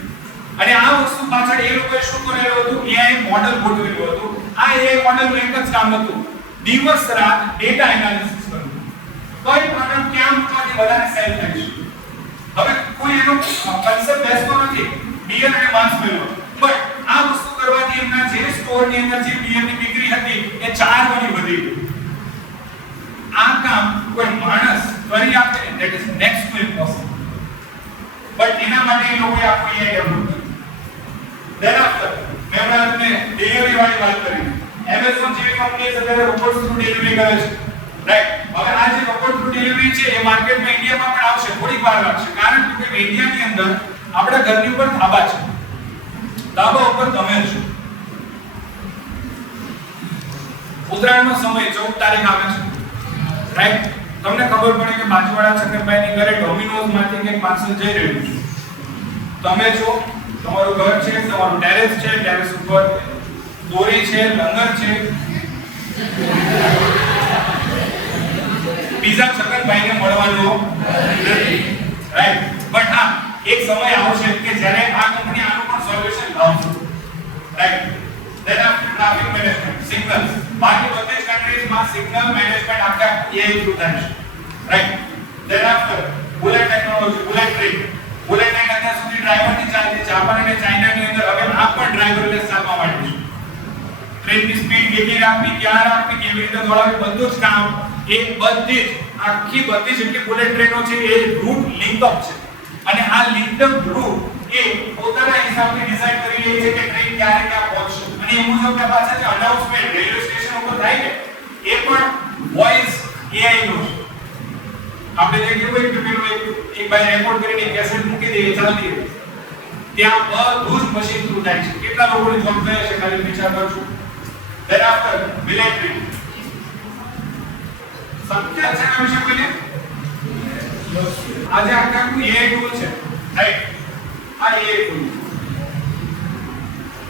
અને આ વસ્તુ પાછળ એ લોકોએ શું કરેલું હતું? AI મોડેલ ગોઠવેલું હતું. આ AI મોડેલનું એક જ કામ હતું, દિવસ રાત ડેટા એનાલિસિસ કરવું. કઈ પ્રોડક્ટ ક્યાં મૂકવાથી વધારે સેલ થાય છે. હવે કોઈ એનો કન્સેપ્ટ બેસતો નથી બિયર અને માર્શમેલો, બટ આ વસ્તુ કરવાથી એમના જે સ્ટોરની અંદર જે બિયરની ડિગ્રી હતી એ 4 ગણી વધી ગઈ. આ કામ કોઈ માણસ કરી આપે that is next to impossible. But એના માટે એ લોકોએ આખો AI ડેવલપ કર્યો. ધેન આફ્ટર મેં તમને ડિલિવરી વાળી વાત કરી. Amazon જેવી કંપની અત્યારે રોબોટ થ્રુ ડિલિવરી કરે છે. રાઈટ? હવે આ જે રોબોટ થ્રુ ડિલિવરી છે એ માર્કેટમાં ઇન્ડિયામાં પણ આવશે, થોડીક વાર લાગશે. કારણ કે ઇન્ડિયાની અંદર આપણા ઘરની ઉપર ધાબા છે. ધાબા ઉપર તમે છો. ઉત્તરાયણનો સમય 14 તારીખ આવે છે. રાઈટ? તમને ખબર પડે કે બાજુવાળા ચક્કરભાઈની ઘરે ડોમિનોઝ માંથી કંઈક પાર્સલ જઈ રહ્યું છે. તમે છો, તમારું ઘર છે, તમારું ટેરેસ છે, ટેરેસ ઉપર દોરી છે, લંગર છે. બીજા ચક્કરભાઈને મળવાનો નથી. રાઈટ? બટ હા, એક સમય આવશે કે જ્યારે આ કંપની આનું પણ સોલ્યુશન લાવશે. Right? Then after traffic management, signals. બાકી બધી જ કન્ટ્રીઝમાં સિગ્નલ મેનેજમેન્ટ આખા AI થ્રુ થાય છે. Right? Then after bullet technology, bullet train. Bullet train અત્યાર સુધી ડ્રાઈવરથી ચાલતી, જાપાન અને ચાઇનાની અંદર હવે આ પણ ડ્રાઈવરલેસ ચાલવા માંડી છે. ટ્રેનની સ્પીડ કેટલી રાખવી, ક્યાં રાખવી, કેવી રીતે દોડાવવી, બધું જ કામ એ બધી જ આખી બધી જેટલી બુલેટ ટ્રેનો છે એ રૂટ લિંક અપ છે. અને આ લિંક અપ રૂટ એ પોતાના હિસાબથી ડિસાઈડ કરી લે છે કે ટ્રેન ક્યારે ક્યાં પહોંચશે. અને એ મુજબ કે પાછા જે અનાઉન્સમેન્ટ રેલવે સ્ટેશન ઉપર થાય ને એ પણ વોઇસ AI નો છે. આપણે જે કેવું કે પેલું એક ભાઈ રેકોર્ડ કરીને કેસેટ મૂકી દે એ ચાલતી રહે. ત્યાં બધું જ મશીન થ્રુ થાય છે. કેટલા લોકોની જોબ થાય છે ખાલી વિચાર કરજો. Than after military. સંખ્યા છે ના વિશે બોલીએ. આજે આખા AI ટૂલ છે. રાઈટ? આ AI ટૂલ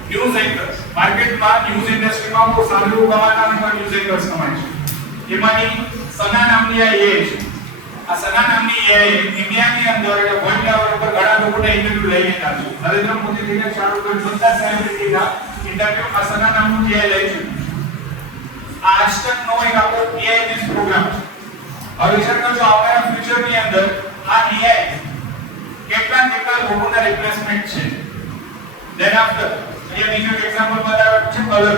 ન્યૂઝ એન્કર્સ માર્કેટમાં ન્યૂઝ ઇન્ડસ્ટ્રીમાં બહુ સારું કમાતા અને ન્યૂઝ એન્કર્સ કમાય છે. એમાંની સના નામની આ AI છે. આ સના નામની AI ઇન્ડિયાની અંદર એટલે વર્લ્ડ લેવલ ઉપર ઘણા લોકોના ઇન્ટરવ્યુ લઈ લીધા છે. નરેન્દ્ર મોદી થી શાહરુખ ખાન બધા સેલિબ્રિટીના ઇન્ટરવ્યુ અસના નામનું AI લઈ છે. આજ તક નો એક આપણો AI બેઝ પ્રોગ્રામ છે. હવે વિચાર કરજો આવનારા ફ્યુચરની અંદર આ AI કેટલા લોકોના રિપ્લેસમેન્ટ છે. ધેન આફ્ટર અહીંયા બીજું એક્ઝામ્પલ બતાવ્યું છે કલર.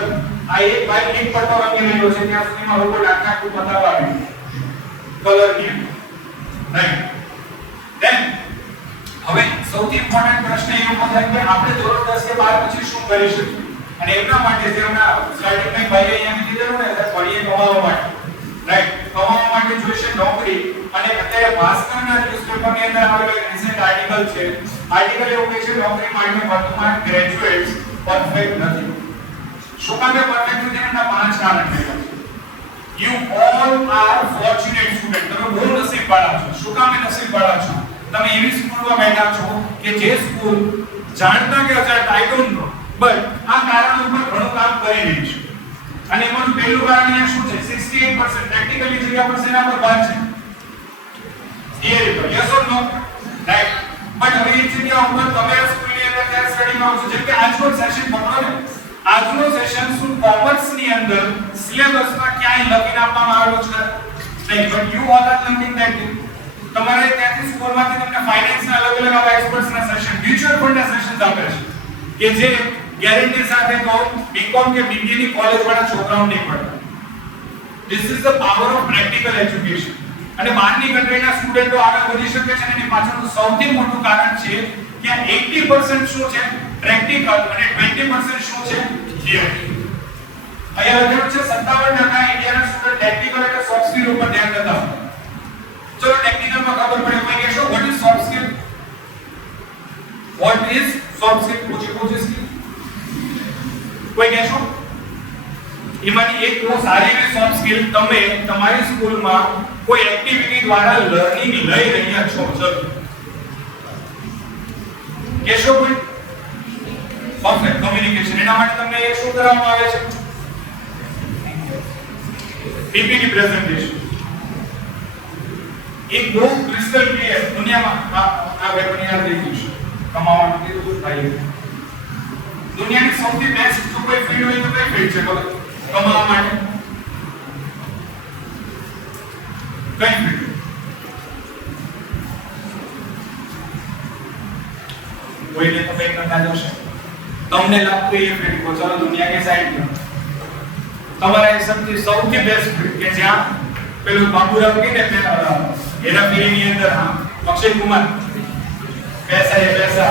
આ એક ભાઈ એક પટ્ટો રંગી રહ્યો છે ત્યાં સુધીમાં રોબોટ આખા બતાવવા આવ્યું કલર ની રાઈટ. ધેન હવે સૌથી ઇમ્પોર્ટન્ટ પ્રશ્ન એ ઉભો થાય કે આપણે ધોરણ 10 કે 12 પછી શું કરી શકીએ. અને એમના માટે જે હમણાં સ્ટાર્ટિંગમાં ભાઈ અહીંયા કીધું ને ભણીએ કમાવા માટે રાઈટ. કમાવા માટે જોઈશે નોકરી. અને અત્યારે ભાસ્કરના ન્યૂઝપેપરની અંદર આવેલો એક રિસેન્ટ આર્ટિકલ છે. આર્ટિકલ એવું કહે છે નોકરી માટે વર્તમાન ગ્રેજ્યુએટ્સ પરફેક્ટ નથી. શું કામ પરફેક્ટ નથી? એના 5 કારણ છે. You all are fortunate student. તમે બહુ નસીબવાળા છો. શું કામ નસીબવાળા છો? તમે એવી સ્કૂલમાં બેઠા છો કે જે સ્કૂલ જાણતા કે અજાણતા આઈ ડોન્ટ નો બટ આ કારણ ઉપર ઘણું કામ કરી રહી છે. અને એમાં પહેલું કારણ અહીંયા શું છે? 68% પ્રેક્ટિકલી જગ્યા પર સેના પર ભાર છે. થિયરી પર yes or no right. But હવે એ જગ્યા ઉપર તમે સ્કૂલની અંદર ક્યાં સ્ટડીમાં આવો છો. જેમ કે આજનો સેશન પકડો ને, આજનો સેશન શું કોમર્સની અંદર સિલેબસમાં ક્યાંય લખીને આપવામાં આવેલો છે નહીં. But you all are learning that. તમારે ત્યાંથી સ્કૂલમાંથી તમને ફાઇનાન્સના અલગ અલગ આવા એક્સપર્ટ્સના સેશન, મ્યુચ્યુઅલ ફંડના સેશન્સ આપે છે કે જે ગેરંટી સાથે કહો બીકોમ કે બીબીએ ની કોલેજ વાળા છોકરાઓ નહીં પડતા. This is the power of practical education. અને બહારની કન્ટ્રીના સ્ટુડન્ટો આગળ વધી શકે છે. અને એની પાછળનું સૌથી મોટું કારણ છે કે 80% શું છે પ્રેક્ટિકલ અને 20% શું છે થિયરી. અહીંયા લખેલું છે 57% ઇન્ડિયાના સ્ટુડન્ટ ટેકનિકલ અને સોફ્ટ સ્કિલ ઉપર ધ્યાન દેતા હોય. ચલો ટેકનિકલમાં ખબર પડે. કોઈ કહેશો what is soft skill? What is soft skill? પૂછી સ્કિલ કોઈ કહેશો? એમાંની એક બહુ સારી એવી સોફ્ટ સ્કિલ તમે તમારી સ્કૂલમાં કોઈ એક્ટિવિટી દ્વારા લર્નિંગ લઈ રહ્યા છો. ચલો કહેશો કોઈ? Perfect communication. એના માટે તમને એક શું કરવામાં આવે છે? PPT presentation. એક બહુ ક્રિસ્ટલ ક્લિયર દુનિયામાં આ વેપનિયાર દેખ્યું છે કમાવાનું કીધું થાય. દુનિયાની સૌથી બેસ્ટ જો કોઈ ફીલ્ડ હોય તો કઈ ફીલ્ડ છે ખબર? કમાવા માટે કઈ ફીલ્ડ? કોઈને તો કઈ કરતા જશે તમને લાગતું એ ફીલ્ડ કો. ચલો દુનિયા કે સાઈડ પર તમારા હિસાબથી સૌથી બેસ્ટ ફીલ્ડ કે જ્યાં પેલું બાબુરાવ કે ને હેરાફેરીની અંદર અક્ષય કુમાર પૈસા એ પૈસા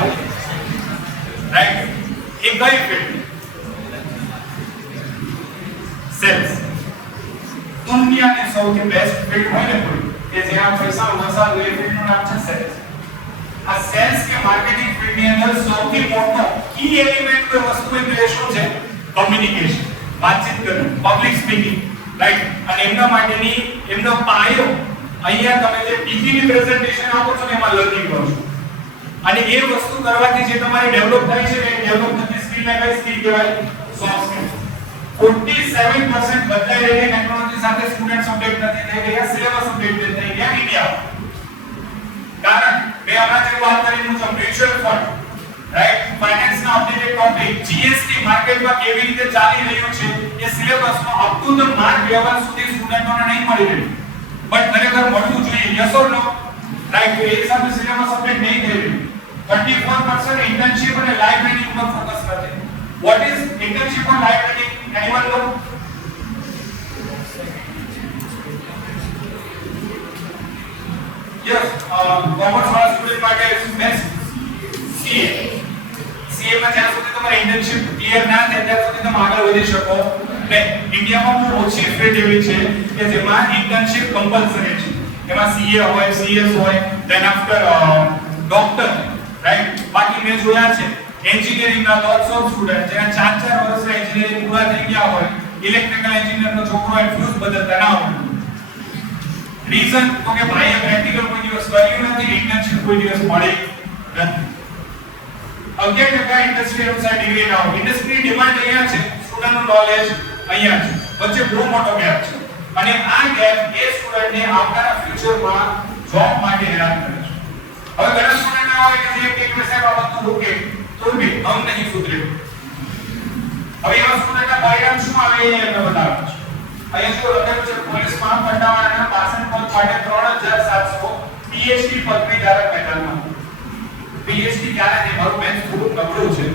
રાઈટ. એ કઈ ફીલ્ડ? સેલ્સ. દુનિયાની સૌથી બેસ્ટ ફીલ્ડ હોય ને કોઈ કે જ્યાં પૈસા વસાવ એ ફીલ્ડનું નામ છે સેલ્સ. આ સેલ્સ કે માર્કેટિંગ ફીલ્ડની અંદર સૌથી મોટો કી એલિમેન્ટ કોઈ વસ્તુ એટલે શું છે? કમ્યુનિકેશન. વાતચીત કરવું, પબ્લિક સ્પીકિંગ રાઈટ. અને એમના માટેની એમનો પાયો અહીંયા તમે જે પીપીટી પ્રેઝન્ટેશન આપો છો ને એમાં લર્નિંગ કરો છો. અને એ વસ્તુ કરવાથી જે તમારી ડેવલપ થાય છે એ ડેવલપ થતી સ્કિલને કઈ સ્કિલ કહેવાય? Soft skill. 47% બદલાઈ રહેલી ટેકનોલોજી સાથે સ્ટુડન્ટ્સ અપડેટ નથી થઈ રહ્યા, સિલેબસ અપડેટ નથી થઈ રહ્યા ઇન્ડિયામાં. કારણ મેં હમણાં જે વાત કરી મુજબ મ્યુચ્યુઅલ ફંડ રાઈટ, ફાઇનાન્સના અપડેટેડ ટોપિક, જીએસટી માર્કેટમાં કેવી રીતે ચાલી રહ્યું છે એ સિલેબસમાં up to the mark level સુધી સ્ટુડન્ટોને નહીં મળી રહ્યું. બટ ખરેખર મળવું જોઈએ. Yes or no right. તો એ હિસાબે સિલેબસ અપડેટ નહીં થઈ રહ્યું. 34% ઇન્ટર્નશિપ અને લાઈફ લર્નિંગ ઉપર ફોકસ કરે. What is internship or life learning? Anyone know? Yes commerce વાળા સ્ટુડન્ટ માટે બેસ્ટ સીએ. સીએ માં જ્યાં સુધી તમારી ઇન્ટર્નશિપ ક્લિયર ના થાય ત્યાં સુધી તમે આગળ વધી શકો નહીં. ઇન્ડિયામાં બહુ ઓછી ફિલ્ડ એવી છે કે જેમાં ઇન્ટર્નશિપ કમ્પલસરી છે. એમાં સીએ હોય, સીએસ હોય, ધેન આફ્ટર ડોક્ટર રાઈટ. બાકી મેં જોયા છે એન્જિનિયરિંગના લોટ્સ ઓફ સ્ટુડન્ટ જેના 4-4 વર્ષના એન્જિનિયરિંગ પૂરા થઈ ગયા હોય, ઇલેક્ટ્રિકલ એન્જિનિયરનો છોકરો હોય ફ્યુઝ બદલતા ના હોય. રીઝન તો કે ભાઈએ પ્રેક્ટિકલ કોઈ દિવસ કર્યું નથી, ઇન્ટર્નશિપ કોઈ દિવસ મળી નથી. 11% ઇન્ડસ્ટ્રી અનુસાર ડિગ્રી ના હોય. ઇન્ડસ્ટ્રી ડિમાન્ડ અહીંયા છે, સ્ટુડન્ટનું નોલેજ અહીંયા છે. વચ્ચે બહુ મોટો ગેપ છે. અને આ ગેપ એ સ્ટુડન્ટને આવનારા ફ્યુચરમાં જોબ માટે હેરાન કરે છે. હવે ઘણા સ્ટુડન્ટ હોય કે જે એક વિષય બાબતનું ઓકે તો ભી હમ નહીં સુધરે. હવે એવા સ્ટુડન્ટના પરિણામ શું આવે એ એમને બતાવવાનું છે. અહીંયા જો લખેલું છે પોલીસમાં પટ્ટાવાળાના પાસન પદ માટે 3700 પીએચડી પદવી ધારક મેદાનમાં. પીએચડી ક્યારે છે? મારું મેથ્સ થોડું નબળું છે,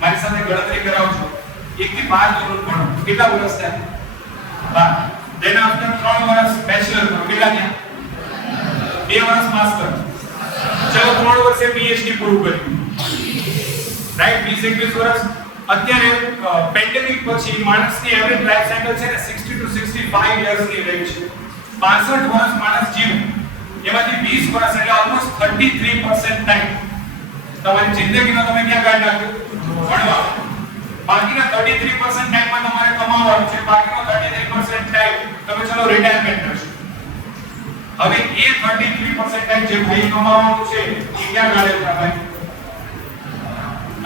મારી સાથે ગણતરી કરાવજો. 1 થી 12 ધોરણ ભણો, કેટલા વર્ષ થયા? 12. then after 3 વર્ષ બેચલર કરો, કેટલા થયા? 2 વર્ષ માસ્ટર. ચલો 3 વર્ષે પીએચડી પૂરું કર્યું, રાઈટ? 20-21 વર્ષ. અત્યારે પેન્ડેમિક પછી માણસની એવરેજ લાઈફ સાયકલ છે ને 60 to 65 યર્સ ની રહી છે. 65 વર્ષ માણસ જીવે, એમાંથી 20 વર્ષ એટલે ઓલમોસ્ટ 33% ટાઈમ તમારી જિંદગીનો તમે ક્યાં કાઢી નાખ્યો? ભણવા. બાકીના 33% ટાઈમમાં તમારે કમાવાનું છે, બાકીનો 33% ટાઈમ તમે ચલો રિટાયરમેન્ટ કરશો. હવે એ 33% ટાઈમ જે ભાઈ કમાવાનું છે એ ક્યાં ગાળે છે ભાઈ?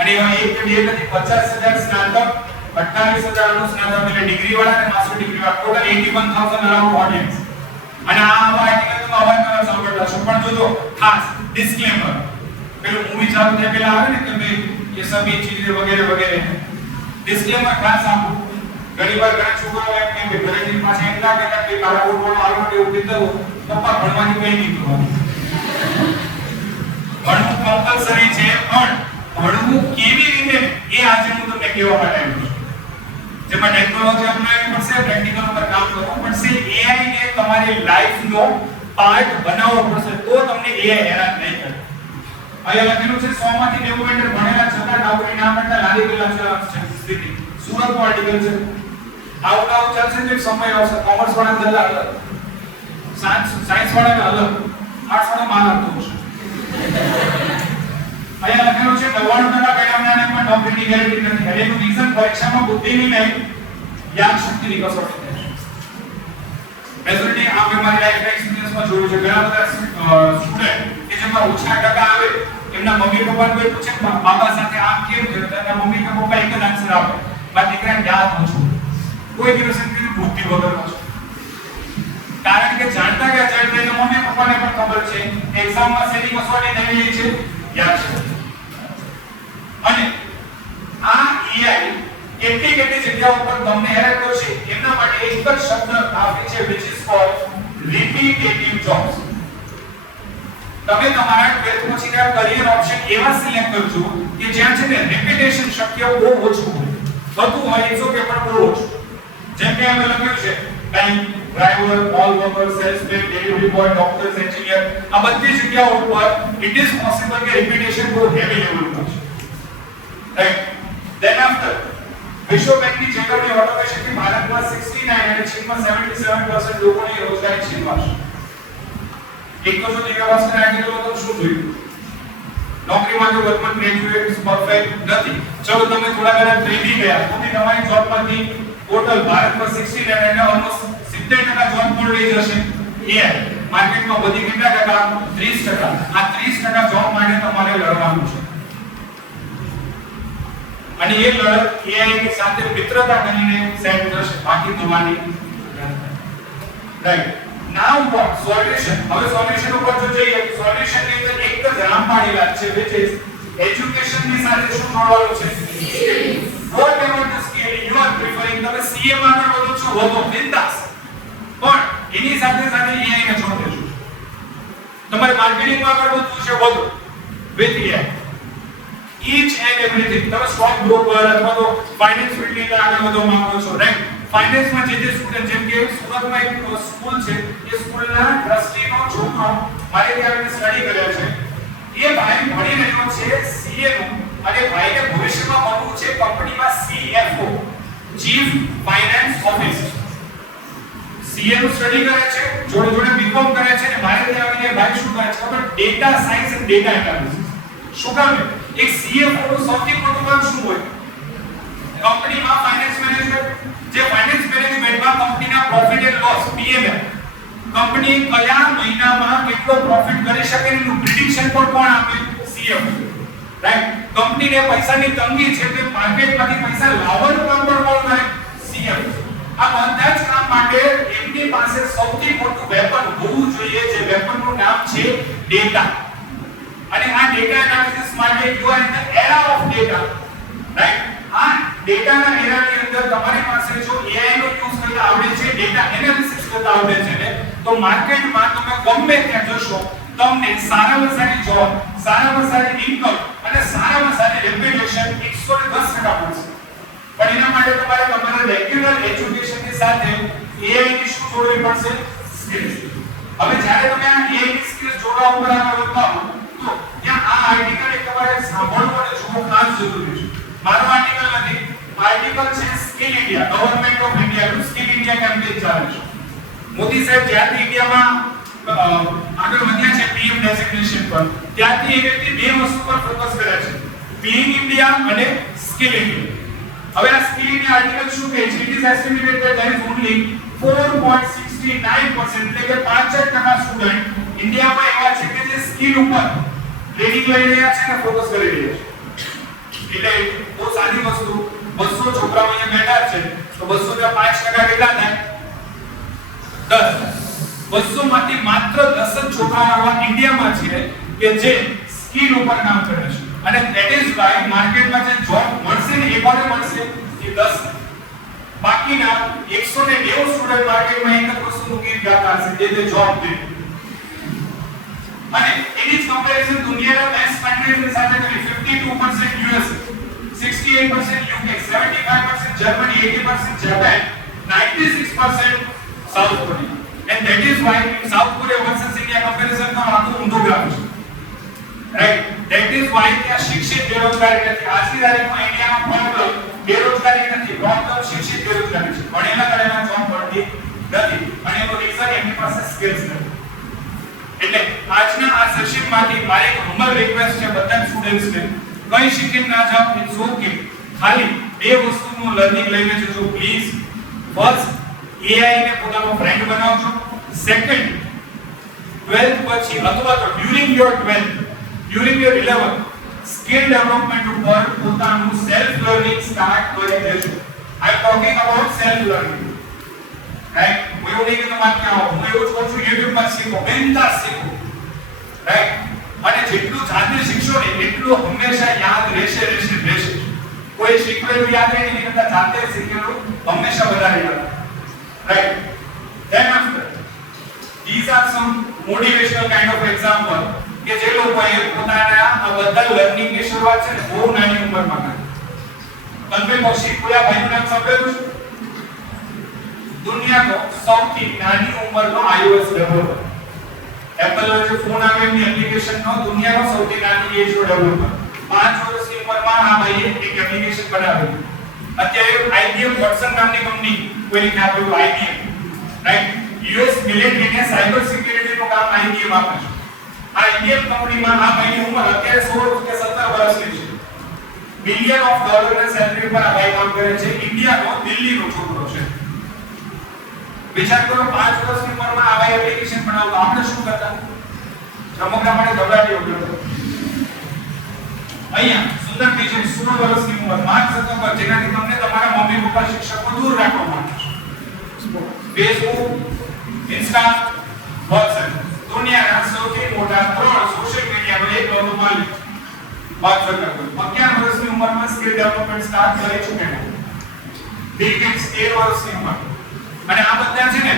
અને એવા એક કે બે નથી, 50,000 સ્નાતક, 48,000 અનુસ્નાતક એટલે ડિગ્રી વાળા અને માસ્ટર ડિગ્રી વાળા, ટોટલ 81,000 અરાઉન્ડ ઓડિયન્સ. અને આ આર્ટિકલ તમે અવારનવાર સાંભળતા છો, પણ જોજો ખાસ ડિસ્ક્લેમર, પેલું મૂવી ચાલુ થાય પેલા આવે ને કે ભાઈ ये सभी चीजें वगैरह वगैरह ડિસ્ક્લેમર ખાસ આપો. ઘણીવાર ઘણા છોકરાઓ એમ કે ઘરેથી પાછા એમ ના કહેતા કે મારા બોર્ડમાં આલો કે એવું કીધું પપ્પા ભણવાની કઈ નહીં કરવાનું. ભણવું કમ્પલસરી છે, પણ ભણવું કેવી રીતે એ આજે હું તમને કહેવા માટે આવ્યો છું. જેમાં ટેકનોલોજી અપનાવવી પડશે, પ્રેક્ટિકલ પર કામ કરવું પડશે, એઆઈ ને તમારી લાઈફનો પાર્ટ બનાવવો પડશે, તો તમને એઆઈ હેરાન નહીં કરે. અહીંયા લખેલું છે 100 માંથી 90 મીટર ભણેલા છતાં નોકરી ના મળતા લારી ગયેલા છે સ્થિતિ. સુરતનો આર્ટિકલ છે. આવું ચાલશે તો એક સમય આવશે કોમર્સ વાળા ધંધા અલગ, સાયન્સ વાળા અલગ, આર્ટ્સ વાળા માલ આપતો હશે. અહીંયા લખેલું છે 99% પરિણામનાને પણ નોકરીની ગેરંટી નથી. એનું રીઝન પરીક્ષામાં બુદ્ધિની નહીં, યાદ શક્તિની કસોટી છે. મેજોરિટી આ મારી લાઈફ એક્સપિરિયન્સમાં જોયું છે, ઘણા બધા સ્ટુડન્ટ કે જેમાં ઓછા ટકા આવે એમના મમ્મી પપ્પાને કોઈ પૂછે બાબા સાથે આમ કેમ થયું, તો એના મમ્મી કે પપ્પા એક જ આન્સર આપે, મારા દીકરાને યાદ ઓછું. કોઈ દિવસ એમ કીધું બુદ્ધિ વગરનો છે. કારણ કે જાણતા કે અજાણતા એના મમ્મી પપ્પાને પણ ખબર છે એક્ઝામમાં શેની કસોટી થઈ છે, યાદ છે. અને આ એઆઈ કેટલી જગ્યાઓ પર તમને હેરાન કરશે એમના માટે એક જ શબ્દ કાફી છે, which is called repetitive jobs. તમે તમારા 12th પછીના કરિયર ઓપ્શન એવા સિલેક્ટ કરજો કે જ્યાં છે ને રિપીટેશન શક્ય બહુ ઓછું હોય, બધું હોય એકસો કે પણ બહુ ઓછું. જેમ કે અમે લખ્યું છે bank, driver, mall worker, salesman, delivery boy, doctors, engineer, આ બધી જગ્યાઓ ઉપર ઇટ ઇઝ પોસિબલ કે રિપીટેશન બહુ હેવી લેવલ પર છે, રાઈટ? ધેન આફ્ટર વિશ્વ બેંકની ચેતવણી ઓટોમેશનથી ભારતમાં 69 અને ચીનમાં 77% લોકોની રોજગારી છીનવાશે. એક તો જો દિવ્ય ભાસ્કર આર્ટિકલ તો શું જોયું? નોકરીમાં જો વર્તમાન ગ્રેજ્યુએટ્સ પરફેક્ટ નથી. ચલો તમે થોડા ઘણા ટ્રેનિંગ ગયા તો તમારી જોબ પરથી ટોટલ ભારતમાં 69 અને ઓલમોસ્ટ 70% જોબ પણ લઈ જશે. એ માર્કેટમાં બધી કેટલા ટકા? 30%. આ 30% જોબ માટે તમારે લડવાનું છે. અને એ લડત એઆઈ ની સાથે મિત્રતા કરીને સેટ કરશે, બાકી થવાની રાઈટ. નાઉ વોટ સોલ્યુશન? હવે સોલ્યુશન ઉપર જો જઈએ તો સોલ્યુશન ની અંદર એક જ રામબાણી વાત છે, which is એજ્યુકેશન ની સાથે શું જોડવાનું છે? Whatever the skill you are preferring, તમે સીએ માં આગળ વધો છો વધો બિંદાસ, પણ એની સાથે સાથે એઆઈ ને જોડ દેજો. તમારે માર્કેટિંગ માં આગળ વધવું છે વધો with AI. each and everything. તમે સ્ટોક બ્રોકર અથવા તો ફાઇનાન્સ ફિલ્ડની અંદર આગળ વધવા માંગો છો, રાઈટ? ફાઇનાન્સમાં જે સ્ટુડન્ટ, જેમ કે સુરતમાં એક સ્કૂલ છે, એ સ્કૂલના ટ્રસ્ટીનો છોકરો મારે ત્યાં સ્ટડી કર્યો છે. એ ભાઈ ભણી રહ્યો છે સીએ નું, અને ભાઈને ભવિષ્યમાં બનવું છે કંપનીમાં CFO, chief finance officer. CA નું સ્ટડી કરે છે, જોડે જોડે બીકોમ કરે છે, અને મારે ત્યાં આવીને ભાઈ શું કરે છે ખબર? Data science and data analysis. શું કામ? એક સીએફઓ નું સૌથી મોટું કામ શું હોય? કંપનીમાં ફાઇનાન્સ મેનેજમેન્ટ. જે ફાઇનાન્સ મેનેજમેન્ટમાં કંપનીના profit and loss PML, company કયા મહિનામાં કેટલો પ્રોફિટ કરી શકે એનું પ્રિડિક્શન પણ કોણ આપે? CFO, right? કંપનીને પૈસાની તંગી છે તે માર્કેટમાંથી પૈસા લાવવાનું કામ પણ કોણ કરે? સીએફઓ. આ બધા જ કામ માટે એમની પાસે સૌથી મોટું વેપન હોવું જોઈએ, જે વેપનનું નામ છે ડેટા. અને આ ડેટા એનાલિસિસ માટે you are in the era of data, right? આ ડેટાના એરાની અંદર તમારી પાસે જો AI નો યુઝ કરતા આવડે છે, ડેટા એનાલિસિસ કરતા આવડે છે ને, તો માર્કેટમાં તમે ગમે ત્યાં જશો તમને સારામાં સારી જોબ, સારામાં સારી ઇન્કમ અને સારામાં સારી રેપ્યુટેશન 110% મળશે. પણ એના માટે તમારે તમારા રેગ્યુલર એજ્યુકેશનની સાથે AI ની શું જોડવી પડશે? સ્કિલ્સ. હવે જ્યારે તમે આ AI ની સ્કિલ્સ જોડવા ઉપર આગળ વધો તો ત્યાં આ આર્ટિકલ એક તમારે સાંભળવું અને જોવું ખાસ જરૂરી છે. મારો આર્ટિકલ નથી, આર્ટિકલ છે skill India, government of India નું સ્કિલ ઇન્ડિયા કેમ્પેઇન ચાલે છે. મોદી સાહેબ જ્યારથી ઇન્ડિયામાં આગળ વધ્યા છે પીએમ ડેઝિગ્નેશન પર, ત્યારથી એ વ્યક્તિ બે વસ્તુ પર ફોકસ કરે છે, ક્લીન ઇન્ડિયા અને સ્કિલ ઇન્ડિયા. હવે આ સ્કિલ ઇન્ડિયા આર્ટિકલ શું કહે છે? It is estimated that there is only 4.69% એટલે કે 65% સ્ટુડન્ટ ઇન્ડિયામાં એવા છે કે જે સ્કિલ ઉપર ટ્રેનિંગ લઈ રહ્યા છે અને ફોકસ કરી રહ્યા છે. એટલે બહુ સારી વસ્તુ, 200 છોકરાઓ અહીંયા બેઠા છે તો 200 ના 5% કેટલા થાય? 10. 200 માંથી માત્ર 10 જ છોકરાઓ એવા ઇન્ડિયામાં છે કે જે સ્કિલ ઉપર કામ કરે છે. અને ધેટ ઇઝ વાય માર્કેટમાં જે જોબ મળશે ને એ કોને મળશે? એ 10. બાકીના 190 સ્ટુડન્ટ માર્કેટમાં એક જ વસ્તુ મૂકી ગયા હશે, જે જોબ દે. અને એની જ કમ્પેરિઝન દુનિયાના બેસ્ટ કન્ટ્રીઝની સાથે કરી. 52% US, 68% UK, 75% Germany, 80% Japan, 96% south Korea. And that is why South Korea versus India comparison નો આખો ઊંધો ગ્રાફ છે, રાઈટ? That is why ત્યાં શિક્ષિત બેરોજગારી નથી. આજની તારીખમાં ઇન્ડિયામાં પ્રોબ્લેમ બેરોજગારી નથી, પ્રોબ્લેમ શિક્ષિત બેરોજગારી છે. ભણેલા કરેલા જોબ મળતી નથી અને એનો રીઝન એમની પાસે સ્કિલ્સ નથી. એટલે આજના આ સેશનમાંથી મારી એક હમ્બલ રિક્વેસ્ટ છે બધા સ્ટુડન્ટ્સને, કઈ શીખીને ના જાઓ, ઇટ્સ ઓકે, ખાલી બે વસ્તુનું લર્નિંગ લઈને જજો પ્લીઝ. ફર્સ્ટ, AI ને પોતાનો ફ્રેન્ડ બનાવજો. સેકન્ડ, 12th પછી અથવા તો during your 12th, during your 11th, skill development ઉપર પોતાનું સેલ્ફ લર્નિંગ સ્ટાર્ટ કરી દેજો. I am talking about self learning, right? હું એવું નહીં કે તમારે ક્યાં આવો, હું એવું જ કહું છું YouTube પર શીખો, બિંદાસ શીખો, રાઈટ? અને જેટલું જાતે શીખશો ને એટલું હંમેશા યાદ રહેશે. કોઈ શીખવેલું યાદ રહે નહીં કરતા જાતે શીખેલું હંમેશા વધારે યાદ રહે. Right. Then after, these are some motivational kind of example કે જે લોકોએ પોતાના આ બધા લર્નિંગ ની શરૂઆત છે ને બહુ નાની ઉંમરમાં કરી. કલ્પે કૌશિક પૂરા ભાઈનું નામ સાંભળ્યું છે? દુનિયાનો સૌથી નાની ઉંમરનો iOS ડેવલપર. એપલ નો જે ફોન આવે એની એપ્લિકેશન નો દુનિયાનો સૌથી નાની એજ નો ડેવલપર. 5 વર્ષની ઉંમરમાં આ ભાઈએ એક એપ્લિકેશન બનાવેલી. અત્યારે IBM વોટસન નામની કંપની કોઈ ખ્યાલ હોય IBM, રાઈટ? US મિલિટરીને સાયબર સિક્યુરિટીનું કામ IBM આપે છે. આ IBM કંપનીમાં આ ભાઈની ઉંમર અત્યારે 16 કે 17 વર્ષની છે. બિલિયન ઓફ ડોલરના સેલેરી પર આ ભાઈ કામ કરે છે. ઇન્ડિયાનો દિલ્હીનો છોકરો છે. વિચાર કરો 5 વર્ષની ઉંમરમાં આ ભાઈ એપ્લિકેશન બનાવતો. આપણે શું કરતા? રમકડા માટે દોડાડીઓ કરતો. અહીંયા સુંદર ટીચર 16 વર્ષની ઉંમર, માર્ચ સપ્ટેમ્બર, જેનાથી તમને તમારા મમ્મી પપ્પા શિક્ષકો દૂર રાખવા માંગે છે. ફેસબુક, ઇન્સ્ટા, વોટ્સએપ દુનિયાના સૌથી મોટા 3 સોશિયલ મીડિયાનો એક લોગો માલિક વાત કરતો. 11 વર્ષની ઉંમરમાં સ્કિલ ડેવલપમેન્ટ સ્ટાર્ટ કરી ચૂક્યા. બિલ ગેટ્સ 13 વર્ષની ઉંમર. અને આ બધા છે ને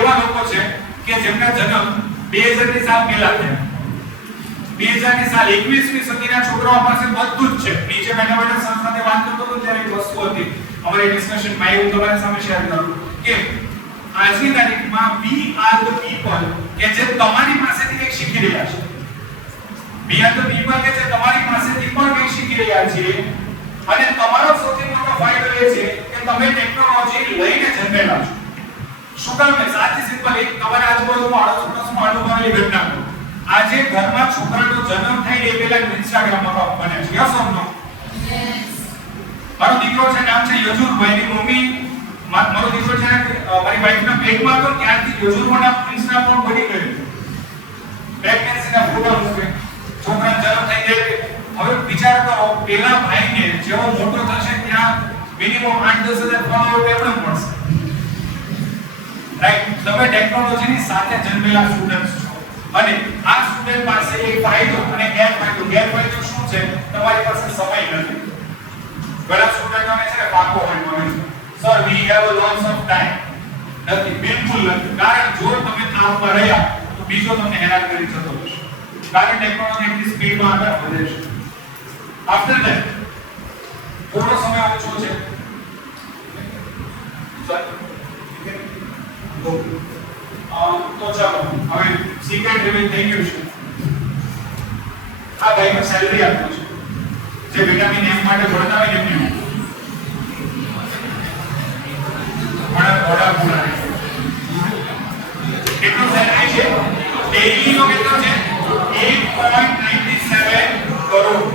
એવા લોકો છે કે જેમના જન્મ 2000 ની સાલ પહેલા થયા. 2000 ની સાલ 21મી સદીના છોકરાઓ પાસે બધું જ છે. નીચે બેઠા બેઠા સંસ્થાને વાત કરતો હતો ત્યારે એક વસ્તુ હતી અમારી ડિસ્કશનમાં, એવું તમારી સામે શેર કરું કે આજની તારીખમાં we are the people કે જે તમારી પાસેથી કંઈક શીખી રહ્યા છે. we are the people કે જે તમારી પાસેથી પણ કંઈક શીખી રહ્યા છે. અને તમારો સૌથી મોટો ફાયદો એ છે કે તમે ટેકનોલોજી લઈને જન્મેલા છો. શું કામ છે? સાચી સિમ્પલ એક તમારા આજુબાજુમાં 8 અનુભવેલી ઘટના છે. આજે ઘરમાં છોકરાનો જન્મ થાય એ પહેલા ઇન્સ્ટાગ્રામ અકાઉન્ટ બને છે. Yes or no? યસ. મારો દીકરો છે, નામ છે યજુરભાઈ. ની મમ્મી મારો દીકરો છે મારી વાઈફના પેટમાં હતો ત્યારથી યજુરભાઈના ઇન્સ્ટા અકાઉન્ટ બની ગયું. પ્રેગ્નન્સીના ફોટો મૂકે, છોકરાનો જન્મ થઈ જાય. હવે વિચાર કરો પેલા ભાઈને જેવો મોટો થશે ત્યાં મિનિમમ 8-10 હજાર ફોલોવર એમને મળશે, રાઈટ? તમે ટેકનોલોજીની સાથે જન્મેલા સ્ટુડન્ટ્સ છો. અને આ સ્ટુડન્ટ પાસે એક ફાયદો અને ગેરફાયદો શું છે? તમારી પાસે સમય નથી. ઘણા સ્ટુડન્ટોને છે ને પાકો હોય મને sir we have a lots of time. નથી, બિલકુલ નથી. કારણ જો તમે કામમાં રહ્યા તો બીજો તમને હેરાન કરી જતો હશે. કારણ ટેકનોલોજી એટલી સ્પીડમાં આગળ વધે છે. આફ્ટર ધેટ થોડો સમય ઓછો છે સર. તો ચાલો હવે સિક્રેટ રિવીલ થઈ ગયું છે. આ ભાઈને સેલરી આપો છે જે વિટામિન એમ માટે ભણતા હોય એમને થોડા પૂરા કેટલો સેલરી છે? ડેઈલી નો કેટલો છે? 1.97 કરોડ.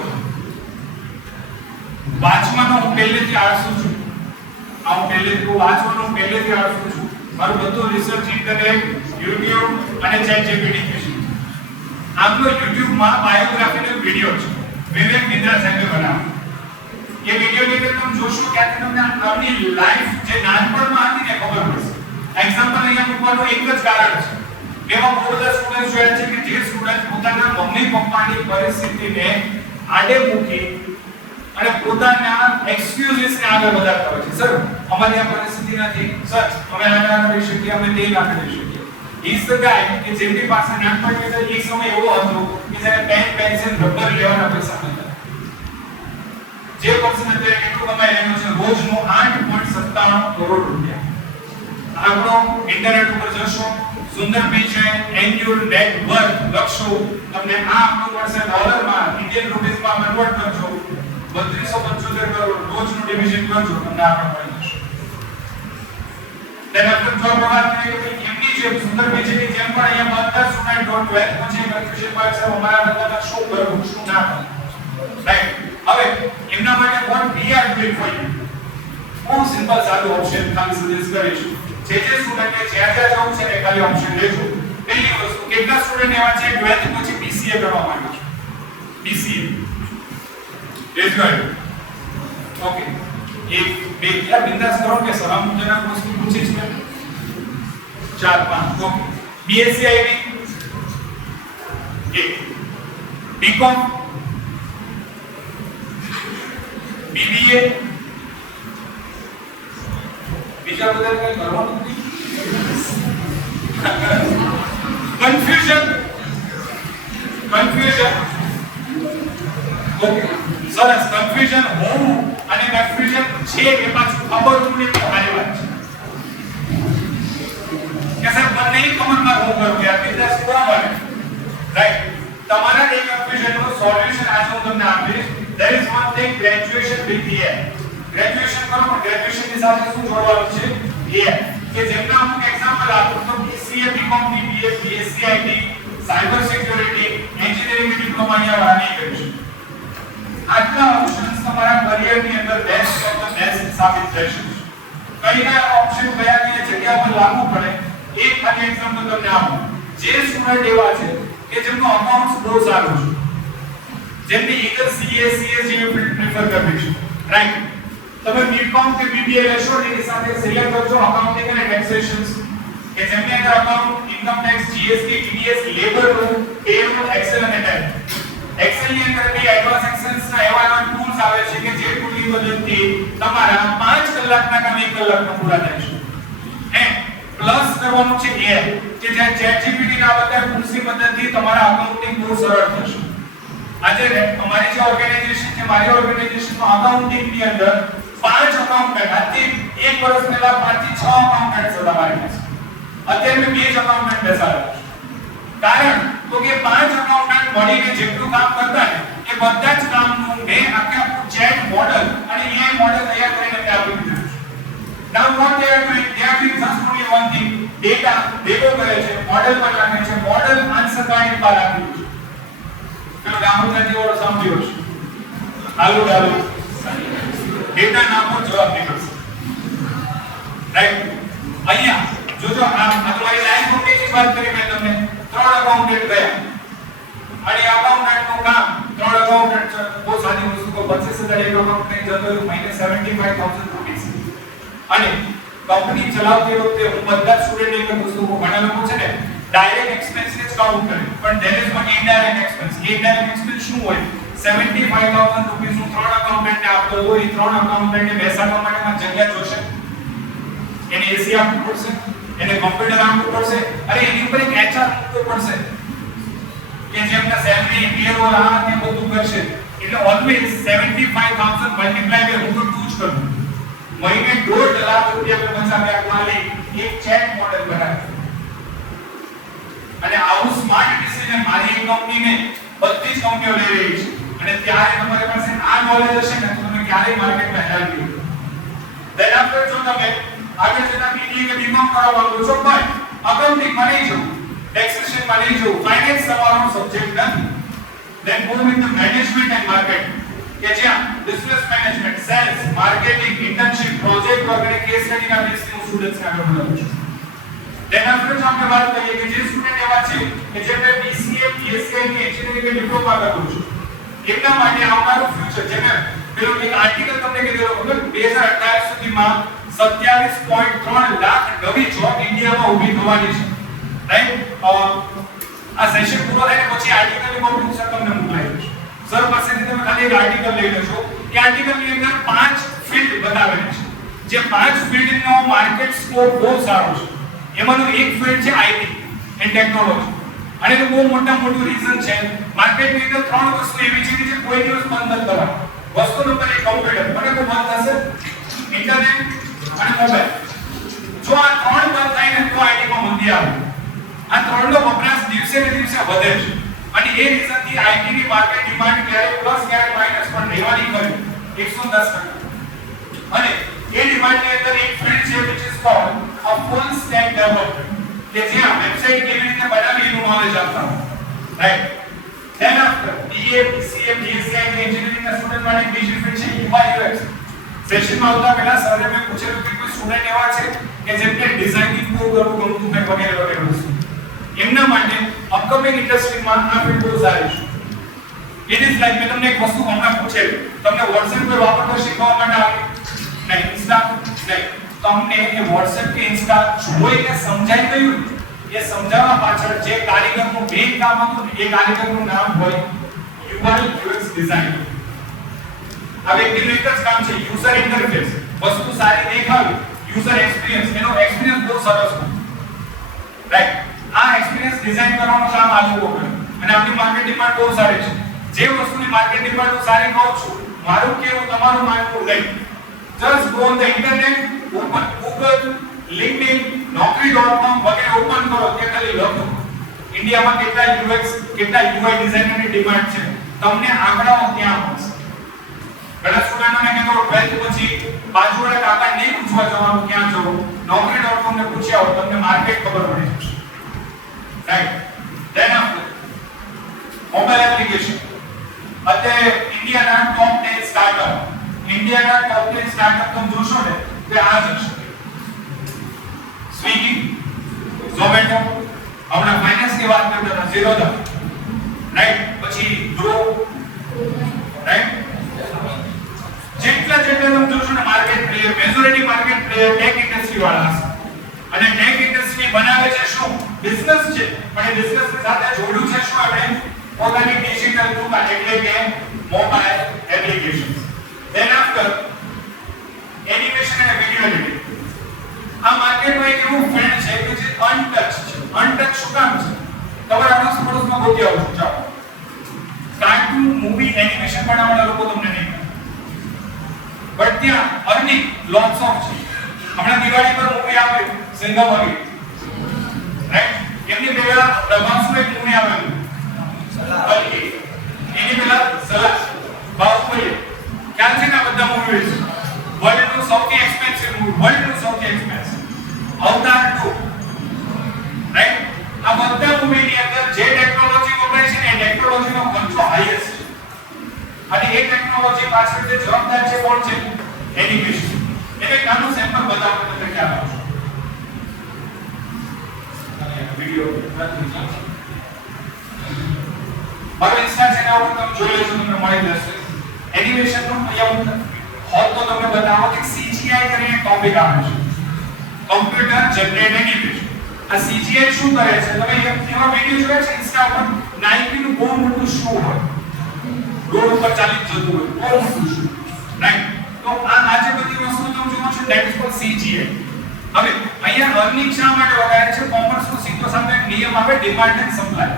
વાંચવાનો હું પહેલેથી આળસુ છું. હું પહેલેથી આળસુ છું. મારું બધું રિસર્ચ ઇન્ટરનેટ, YouTube અને ChatGPT છે. આપણો YouTube માં બાયોગ્રાફીનો વિડિયો છે. વિવેક મિંદ્રા સાહેબે બનાવ્યો. એ વિડિયોની અંદર તમે જોશો કે તમને આપણી લાઈફ જે નાનપણમાં હતી ને ખબર પડશે. એક્ઝામ્પલ અહીંયા મૂકવાનું એક જ કારણ છે. એવા બહુ બધા સ્ટુડન્ટ જોયા છે કે જે સ્ટુડન્ટ પોતાના મમ્મી પપ્પાની પરિસ્થિતિને આડે મૂકી અને પોતાના એક્સક્યુઝિસ ને આગળ વધારતા હોય છે. સર અમારી આ પરિસ્થિતિ નથી, સર અમે આ ના કરી શકીએ, અમે તે ના કરી શકીએ. ઇઝ ધ ગાય કે જેમની પાસે નાનપણની અંદર એક સમય એવો હતો કે જ્યારે પેન પેન્સિલ રબર લેવાના પૈસા નહોતા. જે પર્સન અત્યારે કેટલું કમાઈ રહ્યો છે? રોજનું 8.97 કરોડ રૂપિયા. આપણો ઇન્ટરનેટ ઉપર જશો, સુંદર પી છે એન્યુઅલ નેટ વર્થ લખશો, તમને આ આપણું મળશે ડોલરમાં, ઇન્ડિયન રૂપીસમાં કન્વર્ટ કરજો 3275 કરોડ. રોજનું ડિવિઝન કરજો, તમને આ પણ મળી જશે. then after job પ્રવાસ કે એમની જે સુંદર પીજીની જેમ પણ અહીંયા બધા સ્ટુડન્ટ ડોન્ટ વેર પછી કન્ફ્યુઝન માર્ક્સ અમારા બધા શું કરવું શું ના કરવું, રાઈટ? હવે એમના માટે what we are doing for you, બહુ સિમ્પલ સાદું ઓપ્શન ખાલી સજેસ્ટ કરીશું. જે સ્ટુડન્ટને જ્યાં જવું છે ને ખાલી ઓપ્શન લેજો. પહેલી વસ્તુ, કેટલા સ્ટુડન્ટ એવા છે 12th પછી BCA કરવા માંગે છે? BCA રેઝ કરો. ઓકે, એક બે યાર બિંદાસ કરો કે સલામ જના વસ્તુ પૂછી છે 4 5. ઓકે, BSc ID એક, BCom, BBA, બીજા બધા કઈ કરવાનું નથી. કન્ફ્યુઝન ઓકે સરસ. કન્ફ્યુઝન હોવું અને કન્ફ્યુઝન છે એ પાછું ખબર પડે તો સારી વાત છે કે સર બંને કમનમાં હું કરું કે આ બિઝનેસ કોણ બને, રાઈટ? તમારા એક કન્ફ્યુઝન નું સોલ્યુશન આજે હું તમને આપીશ. there is one thing, graduation with here. Graduation કરો પણ ગ્રેજ્યુએશન ની સાથે શું જોડવાનું છે? કે જેમના અમુક એક્ઝામ્પલ આપું તો BCA, BCom, BBA, BSc IT, cyber security, engineering diploma અહીંયા વાળાની કરીશું. આટલા ઓપ્શન્સ તમારા કરિયરની અંદર બેસ્ટ ઓફ ધ બેસ્ટ સાબિત થશે. કઈના ઓપ્શન કયા કઈ જગ્યા પર લાગુ પડે એક ખાલી એક્ઝામ્પલ તમને આપું. જે સ્ટુડન્ટ એવા છે કે જેમનો અકાઉન્ટ્સ બહુ સારું છે, જેમને ઈધર CA, CS જેવી ફિલ્ડ પ્રિફર કરવી છે, રાઈટ? તમે BCom કે BBA લેશો એની સાથે સિલેક્ટ કરજો અકાઉન્ટિંગ અને ટેક્સેશન કે જેમની અંદર account, income tax, GST, TDS, labour law, payroll, Excel અને ટેટ. એક્સેલ ની અંદર બી એડવાન્સ એક્સેલ્સ ના એવા ટૂલ્સ આવે છે કે જે ટૂલની મદદથી તમારા 5 કલાકના કામ 1 કલાકમાં પૂરા થાય છે. હે પ્લસ કરવાનું છે AI કે જ્યાં ChatGPT ના બધા ટૂલ્સની મદદથી તમારા અકાઉન્ટિંગ બહુ સરળ થશે. આજે અમારી જે ઓર્ગેનાઇઝેશન છે, મારી ઓર્ગેનાઇઝેશનમાં અકાઉન્ટિંગ ની અંદર 5 અકાઉન્ટન્ટ, આથી 1 વર્ષ પહેલા 5 થી 6 અકાઉન્ટન્ટ હતા મારી પાસે. અત્યારે મેં 2 જ અકાઉન્ટન્ટ બેસાડ્યા છે. કારણ તો કે 5 અકાઉન્ટન્ટ મળીને જેટલું કામ કરતા ને એ બધા જ કામનું મેં આખા ચેટ મોડલ અને AI મોડલ તૈયાર કરીને મેં આપી દીધું છે. Now what they are doing, they are doing just only one thing, data ભેગો કરે છે, મોડલ પર નાખે છે, મોડલ આન્સર કાઢીને બહાર આપી દે છે. તો ગામડાની ઓર સમજ્યો છે. આલુ ડાલુ ડેટા નાખો જવાબ નીકળશે, રાઈટ? અહીંયા જોજો આ તમારી લાઈન કોમ્પ્યુટરની વાત કરી મેં તમને 3 અકાઉન્ટન્ટ ગયા અને અકાઉન્ટન્ટનું કામ 3 અકાઉન્ટન્ટ બહુ સાદી વસ્તુ કો 25000 એક અકાઉન્ટન્ટ જતો મહિને 75000 રૂપિયા. અને કંપની ચલાવતી વખતે હું બધા સ્ટુડન્ટ એક વસ્તુ ઘણા લોકો છે ને ડાયરેક્ટ એક્સપેન્સ ને કાઉન્ટ કરે, પણ there is one indirect expense. indirect expense શું હોય? 75000 રૂપિયા નું 3 એકાઉન્ટન્ટ ને આપતો હોય, 3 એકાઉન્ટન્ટ ને બેસાડવા માટેમાં જગ્યા જોશે, એને એસી આપવું પડશે, એને કોમ્પ્યુટર આપવું પડશે, અરે એની ઉપર એક એચઆર મૂકવો પડશે કે જેમના સેલરી પેરોલ આ તે બધું કરશે. એટલે ઓલવેઝ 75000 મલ્ટીપ્લાય બાય હું તો 2 જ કરું, મહિને 1.5 લાખ રૂપિયા બચાવ્યા માલિક એક ચેક મોડેલ બનાવે. અને આવું સ્માર્ટ ડિસિઝન મારી એક કંપનીને બધી જ કંપનીઓ લઈ રહી છે. અને ત્યારે તમારી પાસે આ નોલેજ હશે ને તો તમે ક્યારેય માર્કેટમાં હેલ્પ નહીં. ધેન આફ્ટર જો તમે આગળ જતા બીબીએ કે બીકોમ કરવા માંગો છો પણ અકાઉન્ટિંગ માં નહીં જવું, ટેક્સેશન માં નહીં જવું, ફાઇનાન્સ તમારો સબ્જેક્ટ નથી, then go with the management and market કે જ્યાં business management, sales, marketing, internship, project વગેરે કેસ સ્ટડીના બેઝથી હું સ્ટુડન્ટ્સને આગળ વધારું છું. ધેન આફ્ટર જો આપણે વાત કરીએ કે જે સ્ટુડન્ટ એવા છે કે જેમને બીસીએ, બીએસસી કે એન્જિનિયરિંગ કે ડિપ્લોમા કરવું છે, એમના માટે આવનારું ફ્યુચર જેને પેલો એક આર્ટિકલ તમને કીધેલો ખબર 2028 સુધીમાં 27.3 લાખ નવી જોબ ઇન્ડિયામાં ઊભી થવાની છે, રાઈટ? આ સેશન પૂરો થાય પછી આર્ટિકલની કોપી સર તમને મોકલાઈ દઈશ. સર પાસેથી તમે ખાલી એક આર્ટિકલ લઈ લેજો. એ આર્ટિકલની અંદર 5 ફીલ્ડ બતાવેલી છે, જે 5 ફીલ્ડનો માર્કેટ સ્કોપ બહુ સારો છે. એમાંનું એક ફીલ્ડ છે આઈટી એન્ડ ટેકનોલોજી, અને એનું બહુ મોટું રીઝન છે. માર્કેટની અંદર 3 વસ્તુ એવી છે કે જે કોઈ દિવસ બંધ નથી થવાની. વસ્તુ નંબર 1 કોમ્પ્યુટર, મને કોઈ બંધ થશે? ઇન્ટરનેટ અને મોબાઈલ. જો આ 3 બંધ થાય ને તો આઈટીમાં મંદી આવે. આ 3 નો વપરાશ દિવસે ને દિવસે વધે છે, અને એ રીઝનથી આઈટી ની માર્કેટ ડિમાન્ડ ક્યારે પ્લસ ક્યારે માઈનસ પણ રહેવાની કરી 110%. અને એ ડિમાન્ડની અંદર એક ફીલ્ડ છે which is called a full stack development, કે જ્યાં વેબસાઈટ કેવી રીતે બનાવવી એનું નોલેજ આપતા હોય, right? Then after BA, BCA, BSc engineering ના સ્ટુડન્ટ માટે બીજી ફીલ્ડ છે UI UX. સેશનમાં આવતા પહેલા સરે મેં પૂછેલું કે કોઈ સ્ટુડન્ટ એવા છે કે જેમને ડિઝાઇનિંગ બહુ કરવું ગમતું હોય વગેરે વગેરે વસ્તુ, એમના માટે અપકમિંગ ઇન્ડસ્ટ્રીમાં આ ફીલ્ડ બહુ સારી છે. ઇટ ઇઝ લાઈક મેં તમને એક વસ્તુ હમણાં પૂછેલી, તમને WhatsApp પર વાપરતા શીખવા માટે આવે નહીં, ઇન્સ્ટા નહીં, તમને એ WhatsApp કે ઇન્સ્ટા જોઈને સમજાઈ ગયું, એ સમજાવવા પાછળ જે કારીગરનું મેઇન કામ હતું એ કારીગરનું નામ હોય UI UX ડિઝાઇનર. આ વ્યક્તિનું એક જ કામ છે યુઝર ઇન્ટરફેસ, વસ્તુ સારી દેખાવી, યુઝર એક્સપિરિયન્સ, એનો એક્સપિરિયન્સ બહુ સરસ હોય, રાઈટ? આ એક્સપિરિયન્સ ડિઝાઇન કરવાનું કામ આ લોકો કરે, અને આપણી માર્કેટ ડિમાન્ડ બહુ સારી છે. જે વસ્તુની માર્કેટ ડિમાન્ડ હું સારી કહું છું, મારું કેવું તમારું માનવું નહીં. Just go on the internet, open Google, LinkedIn, naukri.com વગેરે ઓપન કરો, ત્યાં ખાલી લખો ઇન્ડિયામાં કેટલા UX કેટલા UI ડિઝાઇનરની ડિમાન્ડ છે, તમને આંકડાઓ ત્યાં મળશે. ઘણા સ્ટુડન્ટોને કહેતો 12th પછી બાજુવાળા કાકા નહીં પૂછવા જવાનું ક્યાં જવું, naukri.com ને પૂછ્યા હોય તમને માર્કેટ ખબર પડી જશે, right? Then after mobile application. અત્યારે ઇન્ડિયાના ટોપ 10 સ્ટાર્ટઅપ, ઇન્ડિયાના ટોપ 10 સ્ટાર્ટઅપ તમે જોશો ને તો આ જ હશે. સ્વિગી, ઝોમેટો, હમણાં ફાઇનાન્સની વાત કરતા હતા ઝીરોધા, રાઈટ? પછી ગ્રો, રાઈટ? જેટલા તમે જોશો ને market player, majority market player tech industry વાળા હશે. અને ટેક ઇન્ડસ્ટ્રી બનાવે છે શું? બિઝનેસ છે, પણ એ બિઝનેસ સાથે જોડ્યું છે શું? આપણે પોતાની ડિજિટલ દુકાન એટલે કે mobile applications. Than after animation અને વિડિયો એડિટિંગ. આ માર્કેટમાં એક એવું ફિલ્ડ છે કે જે અનટચ છે. અનટચ શું કામ છે? તમારા આસપાસમાં ગોતી આવો છો. ચાલો, કાર્ટૂન, મૂવી, એનિમેશન બનાવવાના લોકો તમને નહીં મળે, બટ ત્યાં અર્નિંગ લોટ્સ ઓફ છે. હમણાં દિવાળી પર મૂવી આવે સિંઘમ, રાઈટ? એમની પહેલા પ્રભાસનું એક મૂવી આવેલું કલ્કી, એની પહેલા સલાહ, બાહુબલી. ખ્યાલ છે ને આ બધા મૂવીઝ? વર્લ્ડનું સૌથી એક્સપેન્સિવ મૂવી, વર્લ્ડનું સૌથી એક્સપેન્સિવ અવતાર 2, રાઈટ? આ બધા મૂવીની અંદર જે ટેકનોલોજી વપરાય છે ને એ ટેકનોલોજીનો ખર્ચો હાઈએસ્ટ છે, અને એ ટેકનોલોજી પાછળ જે જવાબદાર છે કોણ છે? એનિમેશન. એટલે નાનું સેમ્પલ બતાવો તમને ખ્યાલ આવશે. વિડિયો મારો ઇન્સ્ટા ચેનલ ઉપર તમે જોઈ લેજો, તમને મળી જશે. એનિમેશન નું અહીંયા હોત તો તમને બતાવો કે CGI કરીને ટોપિક આવે છે, કમ્પ્યુટર જનરેટેડ એનિમેશન. આ CGI શું કરે છે? તમે એવા વિડિયો જોયા છે ઇન્સ્ટા પર? નાઇકી નું બહુ મોટું શૂ હોય, રોડ ઉપર ચાલી જતું હોય, બહુ મોટું શૂ, રાઈટ? તો આ જે બધી વસ્તુ તમે જોવો છો ધેટ ઇઝ કોલ્ડ CGI. હવે અહીંયા અર્નિંગ શા માટે વગાડે છે? કોમર્સ નો સીધો સામે એક નિયમ આવે ડિમાન્ડ એન્ડ સપ્લાય,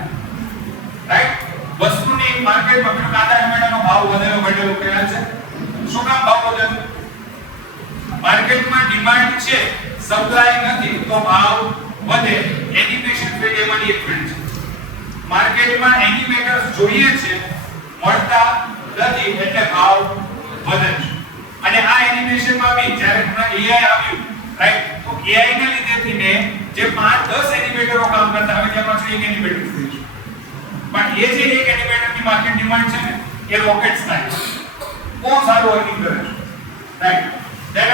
રાઈટ? વસ્તુની માર્કેટમાં પેલો કાંદા ટમેટાનો ભાવ વધેલો ઘટેલો કહેવાય છે. શું કામ ભાવ વધેલો? માર્કેટમાં ડિમાન્ડ છે, સપ્લાય નથી, તો ભાવ વધે. એનિમેશન ફીલ્ડ એમાંની એક ફીલ્ડ છે. માર્કેટમાં એનિમેટર્સ જોઈએ છે, મળતા નથી, એટલે ભાવ વધે છે. અને આ એનિમેશનમાં બી જ્યારે AI આવ્યું, રાઈટ, તો AI ના લીધેથી ને જે 5-10 એનિમેટરો કામ કરતા હવે ત્યાં પાછળ એક એનિમેટર થઈ છે. પણ એ જે એક એનિમેટરની માર્કેટ ડિમાન્ડ છે ને એ રોકેટ સ્ટાઇલ બહુ સારું વર્કિંગ કરે છે, રાઈટ? ધેન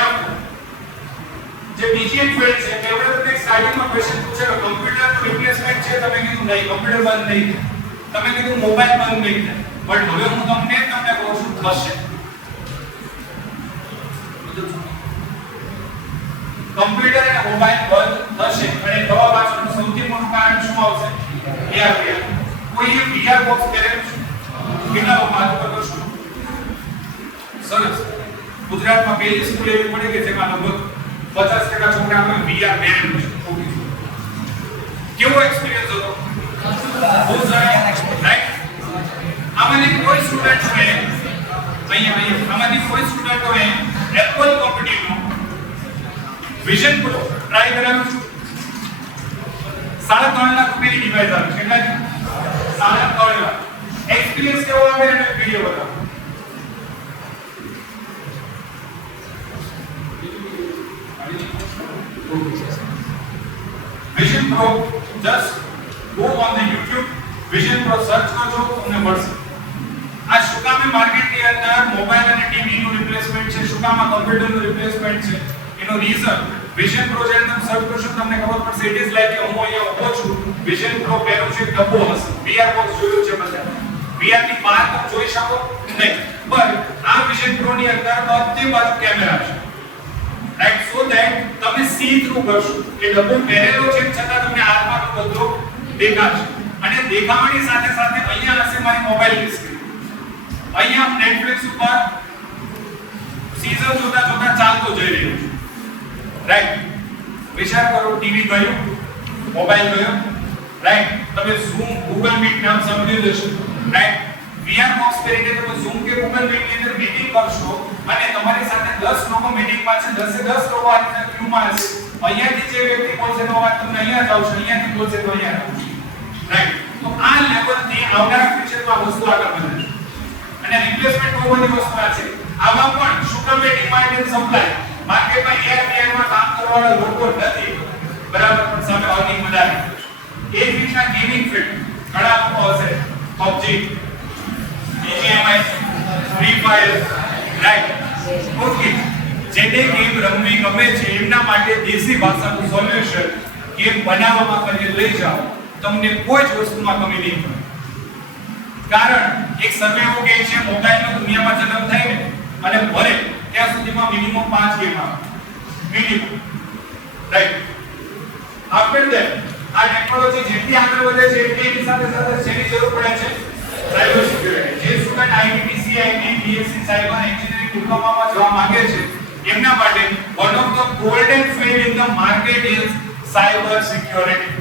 જે બીજી એક ફીલ્ડ છે કે આપણે તમને સ્ટાર્ટિંગમાં ક્વેશ્ચન પૂછેલો કમ્પ્યુટરનું રિપ્લેસમેન્ટ છે, તમે કીધું નહીં, કમ્પ્યુટર બંધ નહીં થાય, તમે કીધું મોબાઈલ બંધ નહીં થાય, બટ હવે હું તમને કહું છું થશે. કમ્પ્યુટર અને મોબાઈલ બંધ થશે અને થવા પાછળનું સૌથી મોટું કારણ શું આવશે? AR. કોઈ એ VR બોક્સ પહેરેલું છે? કેટલા લોકો હાથ ઉપર કરશો? સરસ. ગુજરાતમાં પહેલી સ્કૂલ એવી પડી કે જેમાં લગભગ 50% છોકરાઓએ VR પહેરેલું છે. કેવો એક્સપીરિયન્સ હતો? બહુ સરસ, રાઈટ? આમાંથી કોઈ સ્ટુડન્ટોએ આમાંથી કોઈ સ્ટુડન્ટોએ એપલ કંપનીનું વિઝન પ્રો ટ્રાય કરાવ્યું છે? 3.5 લાખ રૂપિયાની ડિવાઇસ આવે. કેટલા છે? 3.5 લાખ. એક્સપીરિયન્સ કેવો આવે એને વિડિયો બતાવો. Vision pro, just go on the YouTube, vision pro search કરજો, તમને મળશે. આ શું કામ માર્કેટની અંદર મોબાઈલ અને ટીવી નું રિપ્લેસમેન્ટ છે, શું કામ કમ્પ્યુટર નું રિપ્લેસમેન્ટ છે, એનો રીઝન વિઝન પ્રો જે તમે સર્ચ કરશો તમને ખબર પડશે. ઇટ ઇઝ લાઈક હું અહીંયા ઊભો છું, વિઝન પ્રો પહેરું છે, ડબ્બો હશે, VR બોક્સ જોયું છે બધા, VR ની બહાર તમે જોઈ શકો નહીં, પણ આ વિઝન પ્રો ની અંદર બધી બાજુ કેમેરા છે, રાઈટ? સો ધેટ તમે સી થ્રુ કરશો. એ ડબ્બો પહેરેલો છે છતાં તમને આરપારનો બધો દેખાશે. અને દેખાવાની સાથે સાથે અહીંયા હશે મારી મોબાઈલની સ્ક્રીન. અહીંયા હું નેટફ્લિક્સ ઉપર સીઝન જોતા જોતા ચાલતો જઈ રહ્યો છું, રાઈટ? વિચાર કરો, ટીવી ગયું, મોબાઈલ ગયો, રાઈટ? તમે ઝૂમ, ગૂગલ મીટ નામ સાંભળ્યું હશે, રાઈટ? VR બોક્સ પહેરીને તમે ઝૂમ કે ગૂગલ મીટ ની અંદર મીટિંગ કરશો અને તમારી સાથે 10 લોકો મીટિંગમાં છે, 10 એ 10 લોકો આ ક્યુમાં હશે. અહીંયાથી જે વ્યક્તિ બોલશે તો વાત તમને અહીંયા જ આવશે, અહીંયાથી બોલશે તો અહીંયા આવશે, રાઈટ? તો આ લેવલથી આવનારા ફ્યુચરમાં વસ્તુ આગળ વધશે. અને રિપ્લેસમેન્ટ બહુ બધી વસ્તુ છે. આમાં પણ શું કામ ડિમાન્ડ એન્ડ સપ્લાય, માર્કેટમાં AR માં કામ કરવાવાળા લોકો નથી, બરાબર, પણ સામે અર્નિંગ વધારે. એ જ રીતના ગેમિંગ ફીલ્ડ ઘણા લોકો હશે, PUBG, BGMI, Free Fire, right? Okay, જેને ગેમ રમવી ગમે છે એમના માટે દેશી ભાષાનું સોલ્યુશન ગેમ બનાવવામાં કરીને લઈ જાઓ, તમને કોઈ જ વસ્તુમાં કમી નહીં પડે. કારણ એક સર્વે એવું કહે છે મોબાઈલનો દુનિયામાં જન્મ થાય ને અને ભરે ત્યાં સુધીમાં મિનિમમ 5 ગેમ આવે, મિનિમમ, રાઈટ? આફ્ટર ધેટ આ ટેકનોલોજી જેટલી આગળ વધે છે એટલી એની સાથે સાથે જેની જરૂર પડે છે સાયબર સિક્યુરિટી. જે student IIT, CIT, BSc cyber engineering ડિપ્લોમામાં જવા માંગે છે એમના માટે one of the golden field in the market is cyber security.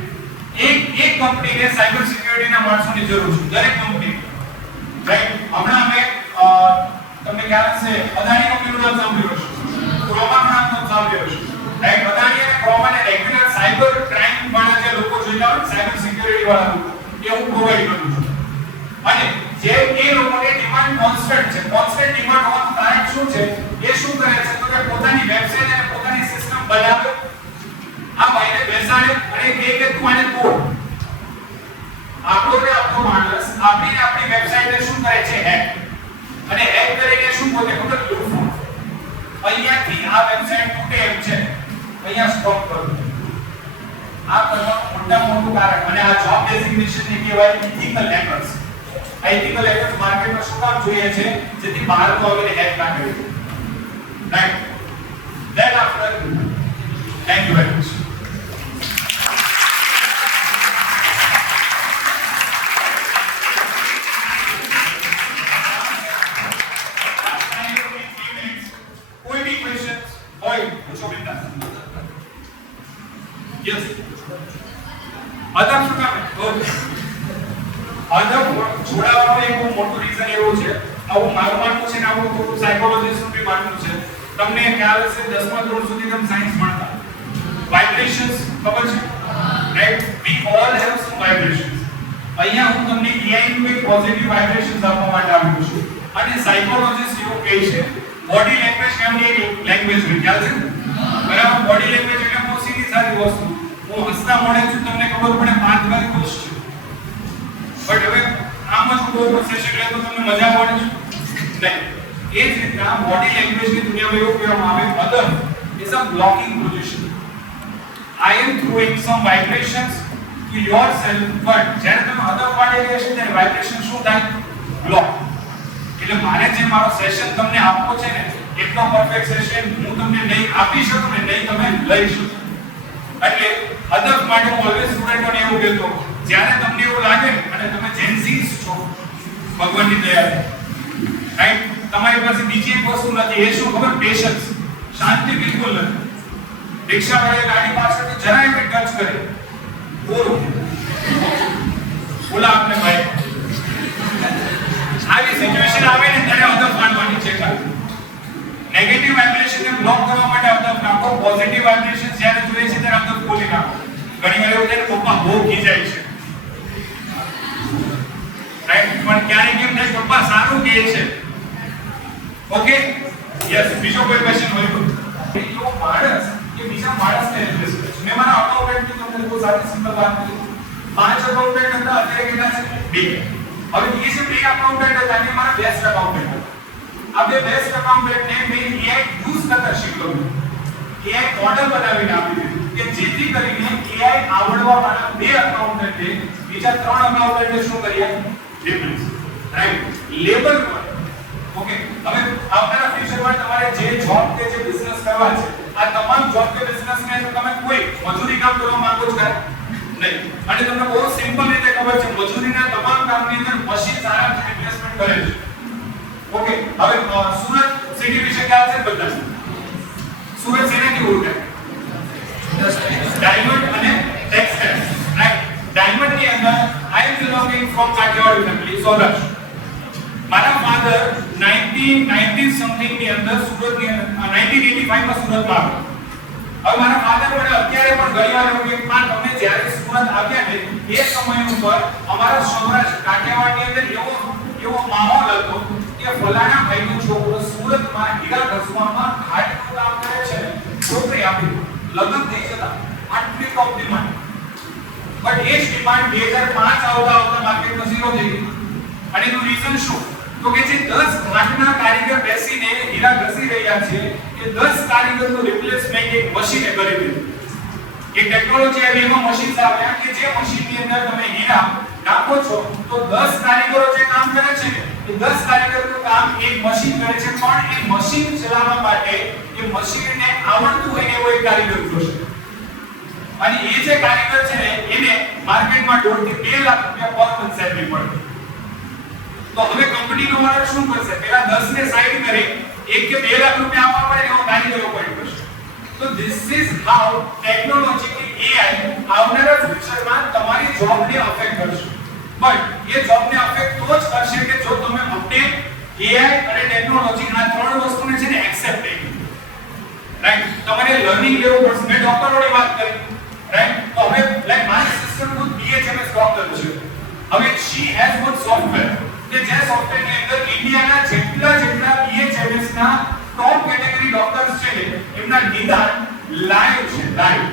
એક કંપનીને સાયબર સિક્યુરિટીના માણસોની જરૂર છે, દરેક કંપની, રાઈટ? હમણાં અમે તમને ખ્યાલ હશે અદાણી કંપનીનું નામ સાંભળ્યું હશે, ક્રોમાનું નામ સાંભળ્યું હશે, રાઈટ? અદાણી અને ક્રોમાને રેગ્યુલર સાયબર ક્રાઇમ વાળા જે લોકો જોઈતા હોય સાયબર સિક્યુરિટી વાળા લોકો એ હું પ્રોવાઈડ કરું છું. અને જે એ લોકોને ડિમાન્ડ કોન્સ્ટન્ટ છે, કોન્સ્ટન્ટ ડિમાન્ડ હોવાનું કારણ શું છે? એ શું કરે છે તો કે પોતાની વેબસાઈટ અને પોતાની સિસ્ટમ બનાવે, આ ભાઈને બેસાડે અને કહે કે તું આને તોડ. આપણો માણસ આપણી વેબસાઈટને શું કરે છે? હેક. અને હેક કરીને શું પોતે ખબર લૂંટવું. અહીંયાથી આ વેબસાઈટ તૂટે એમ છે, અહીંયા સ્ટોપ કરો. આ કરવાનું મોટું કારણ. અને આ જોબ ડેઝિગ્નેશન ને કહેવાય ઇથિકલ હેકર્સ. એથિકલ હેકર્સ માર્કેટમાં શું કામ જોઈએ છે? જેથી બહાર તો આવીને હેક ના કરી દે, right? Then after, thank you very much. Other જોડાવાનું એક બહુ મોટું રીઝન એવું છે, આવું મારું માનવું છે ને આવું થોડું સાયકોલોજીસ્ટનું બી માનવું છે. તમને ખ્યાલ હશે 10મા ધોરણ સુધી તમે સાયન્સ ભણતા, વાઇબ્રેશન્સ ખબર છે, right? We all have sum vibrations. અહીંયા હું તમને AI નું એક પોઝિટિવ વાઇબ્રેશન્સ આપવા માટે આવ્યો છું. અને સાયકોલોજીસ્ટ એવું કહે છે બોડી લેંગ્વેજ નામની એક લેંગ્વેજ હોય, ખ્યાલ છે બરાબર? બોડી લેંગ્વેજ એટલે બહુ સીધી સારી વસ્તુ. હું હસતા મોઢે છું, તમને ખબર પડે 5 વાર ખુશ છું, બટ હવે આમ જ કોઈ સેશન લે તો તમને મજા પડે છે નહીં. એ જ રીતના બોડી લેંગ્વેજની દુનિયામાં એવું કહેવામાં આવે other is a blocking position. I am throwing some vibrations to yourself, but જ્યારે તમે અધર પાડી રહ્યા છો ત્યારે વાઇબ્રેશન શું થાય? બ્લોક. એટલે મારે જે મારો સેશન તમને આપવો છે ને એટલો પરફેક્ટ સેશન હું તમને નહીં આપી શકું ને નહીં તમે લઈ શકો. એટલે અધર માટે હું ઓલવેઝ સ્ટુડન્ટોને એવું કહેતો, જ્યારે તમને એવું લાગે ને અને તમે જેન્સીસ છો ભગવાનની દયાથી, રાઈટ, તમારી પાસે બીજી એક વસ્તુ નથી, એ શું ખબર? પેશન્સ. શાંતિ બિલકુલ નથી. રિક્ષાવાળા ગાડી પાછળથી જરાય બી ટચ કરે બોલું બોલા આપને ભાઈ. આવી સિચ્યુએશન આવે ને ત્યારે અધર પાડવાની છે. નેગેટિવ વાઇબ્રેશન ને બ્લોક કરવા માટે અધર નાખો, પોઝિટિવ વાઇબ્રેશન જ્યારે જોઈએ છે ત્યારે અધર ખોલી નાખો. ઘણી વાર એવું થાય કે પપ્પા બહુ ખીજાય છે, રાઈટ, પણ ક્યારેક કેમ થાય પપ્પા સારું કહે છે. Okay, yes. બીજો કોઈ ક્વેશ્ચન હોય તો એવો માણસ કે બીજા માણસને રિપ્લેસ કરે છે. મેં મારા અકાઉન્ટન્ટની તમને બહુ સારી સિમ્પલ વાત કરી. 5 અકાઉન્ટન્ટ હતા, અત્યારે કેટલા છે? 2. હવે એ જે 2 અકાઉન્ટન્ટ હતા એ મારા બેસ્ટ અકાઉન્ટન્ટ હતા. આ બે બેસ્ટ અકાઉન્ટન્ટને મેં AI યુઝ કરતા શીખવ્યું. AI મોડેલ બનાવીને આપી દીધું કે જેથી કરીને AI આવડવા વાળા 2 અકાઉન્ટન્ટે બીજા 3 અકાઉન્ટન્ટને શું કર્યા? રિપ્લેસ. રાઈટ, લેબર પર. ઓકે, હવે આવનારા ફ્યુચરમાં તમારે જે જોબ કે જે બિઝનેસ કરવા છે, આ તમામ જોબ કે બિઝનેસને તમે કોઈ મજૂરી કામ કરવા માંગો છો નહીં. અને તમને બહુ સિમ્પલ રીતે ખબર છે મજૂરીના તમામ કામની અંદર મશીન સારા રિપ્લેસમેન્ટ કરે છે. ઓકે, હવે સુરત સિટી વિશે ખ્યાલ છે બધા? સુરત શેનાથી ઓળખાય? ડાયમંડ અને ટેક્સટાઇલ, રાઈટ. ડાયમંડ ની અંદર I am belonging from Kathiawad family, Saurashtra. મારા ફાધર 1990 સમથિંગ ની અંદર સુરત ની 1985 માં સુરતમાં આવ્યા. હવે મારા ફાધર મને અત્યારે પણ ઘણીવાર એવું કે માં તમે જ્યારે સુરત આવ્યા ને એ સમય ઉપર અમારા સૌરાષ્ટ્ર કાઠિયાવાડની અંદર એવો માહોલ હતો કે ફલાણા ભાઈનો છોકરો સુરતમાં હીરા ઘસવામાં ઘાટનું કામ કરે છે, છોકરી આપી લગ્ન થઈ જતા આટલી કમ ડિમાન્ડ. બટ એ જ ડિમાન્ડ 2005 આવતા માર્કેટમાં ઝીરો થઈ ગઈ. અને એનું રીઝન શું? તો કે જે 10 ઘાટના કારીગર બેસીને હીરા ઘસી રહ્યા છે એ 10 કારીગરનું રિપ્લેસમેન્ટ એક મશીને કરી દીધું. એક ટેકનોલોજી આવી, એમાં મશીન આવ્યા કે જે મશીનની અંદર તમે હીરા નાખો છો તો 10 કારીગરો જે કામ કરે છે એ 10 કારીગરનું કામ એક મશીન કરે છે. પણ એ મશીન ચલાવવા માટે એ મશીનને આવડતું હોય એવો એક કારીગર જોશે. અને એ જે કારીગર છે ને એને માર્કેટમાં 1.5 થી 2 લાખ રૂપિયા પર મંથ સેલરી મળે. તો હવે કંપનીનો માણસ શું કરશે? પહેલા 10 ને સાઈડ કરે, 1 કે 2 લાખ રૂપિયા આપવા પડે એવો કારીગર અપોઇન્ટ કરશે. તો this is how technologically AI આવનારા ફ્યુચરમાં તમારી જોબને અફેક્ટ કરશે. બટ એ જોબને અફેક્ટ તો જ કરશે કે જો તમે અપડેટ AI અને ટેકનોલોજી આ 3 વસ્તુને છે ને એક્સેપ્ટ કરી. રાઈટ, તમારે લર્નિંગ લેવું પડશે. મેં ડોક્ટરોની વાત કરી, રાઈટ. તો હવે લાઈક મારી સિસ્ટર ખુદ BHMS ડોક્ટર છે. હવે શી હેઝ વન સોફ્ટવેર કે જે સોફ્ટવેરની અંદર ઇન્ડિયાના જેટલા BHMS ના ટોપ કેટેગરી ડોક્ટર્સ છે એમના નિદાન લાઈવ છે, લાઈવ.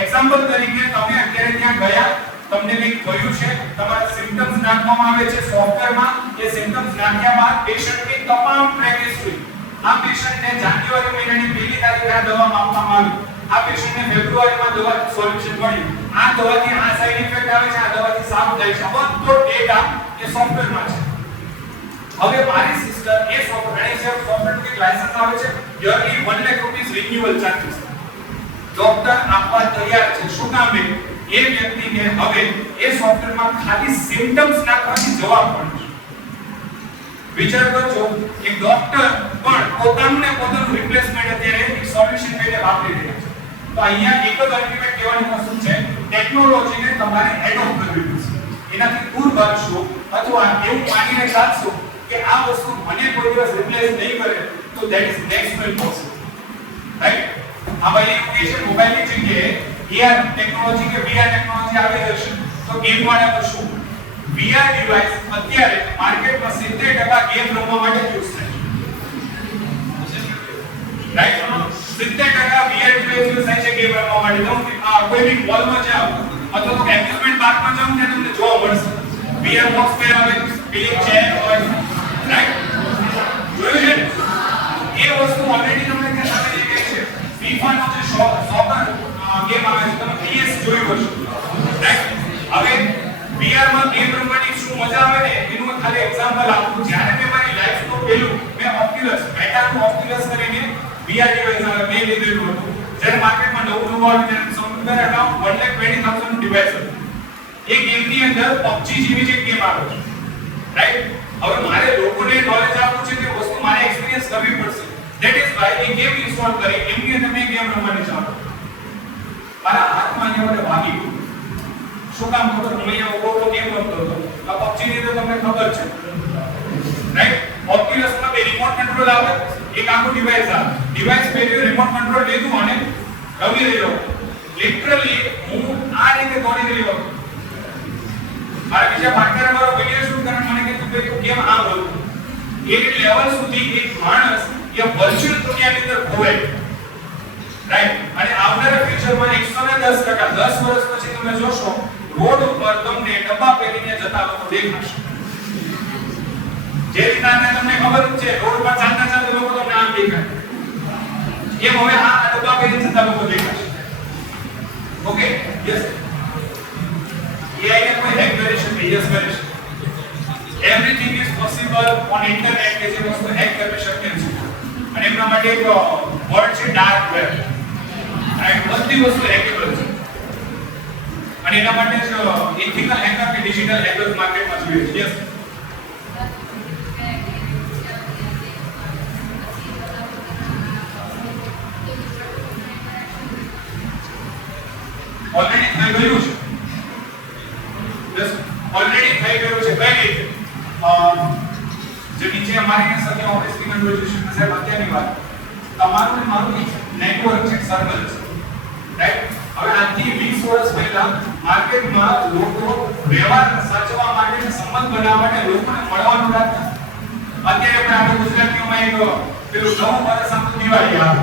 એક્ઝામ્પલ તરીકે તમે અત્યારે ત્યાં ગયા, તમને કંઈક થયું છે, તમારા સિમ્પટમ્સ નાખવામાં આવે છે સોફ્ટવેરમાં. એ સિમ્પટમ્સ નાખ્યા બાદ પેશન્ટની તમામ ટ્રેક હિસ્ટ્રી, આ પેશન્ટને જાન્યુઆરી મહિનાની 1લી તારીખે આ દવા આપવામાં આવી, આ પેશન્ટને ફેબ્રુઆરીમાં દવાનું સોલ્યુશન મળ્યું, આ દવાથી આ સાઇડ ઇફેક્ટ આવે છે, આ દવાથી સાફ થાય છે, બધો ડેટા એ સોફ્ટવેરમાં છે. હવે મારી સિસ્ટર એ સોફ્ટવેરનું કે લાયસન્સ આવે છે, યરલી 1 લાખ રૂપિયા રિન્યુઅલ ચાર્જીસ ડોક્ટર આપવા તૈયાર છે. શું કામ? એ વ્યક્તિને હવે એ સોફ્ટવેરમાં ખાલી સિમ્પટમ્સ નાખવાથી જવાબ મળે છે. વિચાર કરજો, એક ડોક્ટર પણ પોતાનું રિપ્લેસમેન્ટ અત્યારે એક સોલ્યુશન માટે વાપરી રહ્યા છે. તો અહીંયા એક જ અલ્ટિમેટ કહેવાની વસ્તુ છે, ટેકનોલોજીને તમારે એડોપ્ટ કરવી પડશે. એનાથી દૂર ભાગશો અથવા એવું માનીને ચાલશો કે આ વસ્તુ મને કોઈ દિવસ રિપ્લેસ નહીં કરે તો that is next to impossible, right? આ ભાઈ એવું કહે છે મોબાઈલની જગ્યાએ AR ટેકનોલોજી કે VR ટેકનોલોજી આવી જશે તો ગેમ માટે તો શું? VR ડિવાઇસ અત્યારે માર્કેટમાં 70% ગેમ રમવા માટે યુઝ થાય છે, રાઈટ? 70% VR ડિવાઇસ યુઝ થાય છે ગેમ રમવા માટે. તમે કોઈ બી મોલમાં જાઓ અથવા તો એમ્યુઝમેન્ટ પાર્કમાં જાઓ ત્યાં તમને જોવા મળશે VR બોક્સ પહેરાવે, પેલી ચેર હોય, રાઈટ? જોયું છે એ વસ્તુ ઓલરેડી તમને ત્યાં સામે જઈ ગઈ છે. FIFA નો જે સોકર ગેમ આવે છે તમે PS જોયું હશે, રાઈટ? હવે VR માં ગેમ રમવાની શું મજા આવે ને એનું ખાલી એક્ઝામ્પલ આપું. જ્યારે મેં મારી લાઈફનું પેલું મેં ઓક્યુલસ મેટાનું ઓક્યુલસ કરીને VR ડિવાઇસ આવે મેં લીધેલું હતું. જ્યારે માર્કેટમાં નવું આવ્યું ત્યારે સમગ્ર અરાઉન્ડ 1,20,000 ડિવાઇસ હતું. એ ગેમની અંદર PUBG જેવી જે ગેમ આવે છે, રાઈટ? હવે મારે લોકોને નોલેજ આપવું છે કે વસ્તુ મારે એક્સપીરિયન્સ કરવી પડશે. That is why A game install કરી એમની અંદર મેં ગેમ રમવાની ચાલુ. મારા હાથમાં અહીંયા વાગી ગયું. શું કામ ખબર? હું અહીંયા ઉભો ગેમ રમતો હતો. આ PUBG ની તો તમને ખબર છે, રાઈટ? ઓક્યુલસ માં બે રિમોટ કંટ્રોલ આવે, એક આખું ડિવાઇસ આવે. ડિવાઇસ પહેર્યું, રિમોટ કંટ્રોલ લીધું અને રમી રહ્યો. લિટરલી હું આ રીતે દોડી રહ્યો હતો. મારા બીજા પાર્ટનર મારો વિડિયો શૂટ કરીને મને કીધું કે તું કેમ આમ બોલું? એ લેવલ સુધી એક માણસ એ વર્ચ્યુઅલ દુનિયાની અંદર ખોવાય, રાઈટ? અને આવનારા ફ્યુચરમાં 110% 10 વર્ષ પછી તમે જોશો રોડ ઉપર તમને ડબ્બા પહેરીને જતા લોકો દેખાશે. જે રીતના તમને ખબર છે રોડ પર ચાલતા ચાલતા લોકો તમને આમ દેખાય, એમ હવે આ ડબ્બા પહેરીને જતા લોકો દેખાશે. Okay, yes. AI ને કોઈ હેક કરી શકે? યસ, કરી શકે. Everything is possible on internet કે જે વસ્તુ હેક કરી શકે છે. અને એમના માટે એક વર્ડ છે ડાર્ક વેબ. રાઈટ? બધી વસ્તુ હેકેબલ છે. અને એના માટે જ એથિકલ હેકર કે ડિજિટલ હેકર માર્કેટમાં જોઈએ છે. યસ. ઓલરેડી થઈ ગયું છે. યસ, ઓલરેડી થઈ ગયું છે. કઈ રીતે? જે નીચે અમારી સાથે ઓફિસ ની કન્વર્ઝેશન છે અત્યારની વાત. તમારું ને મારું નેટવર્ક છે, સર્કલ છે, રાઈટ? હવે આજથી 20 વર્ષ પહેલા માર્કેટમાં લોકો વ્યવહાર સાચવવા માટે સંબંધ બનાવવા માટે લોકોને મળવાનું રાખતા. અત્યારે પણ આપણે ગુજરાતીઓમાં એક પેલું નવું વર્ષ આપણું દિવાળી આવે,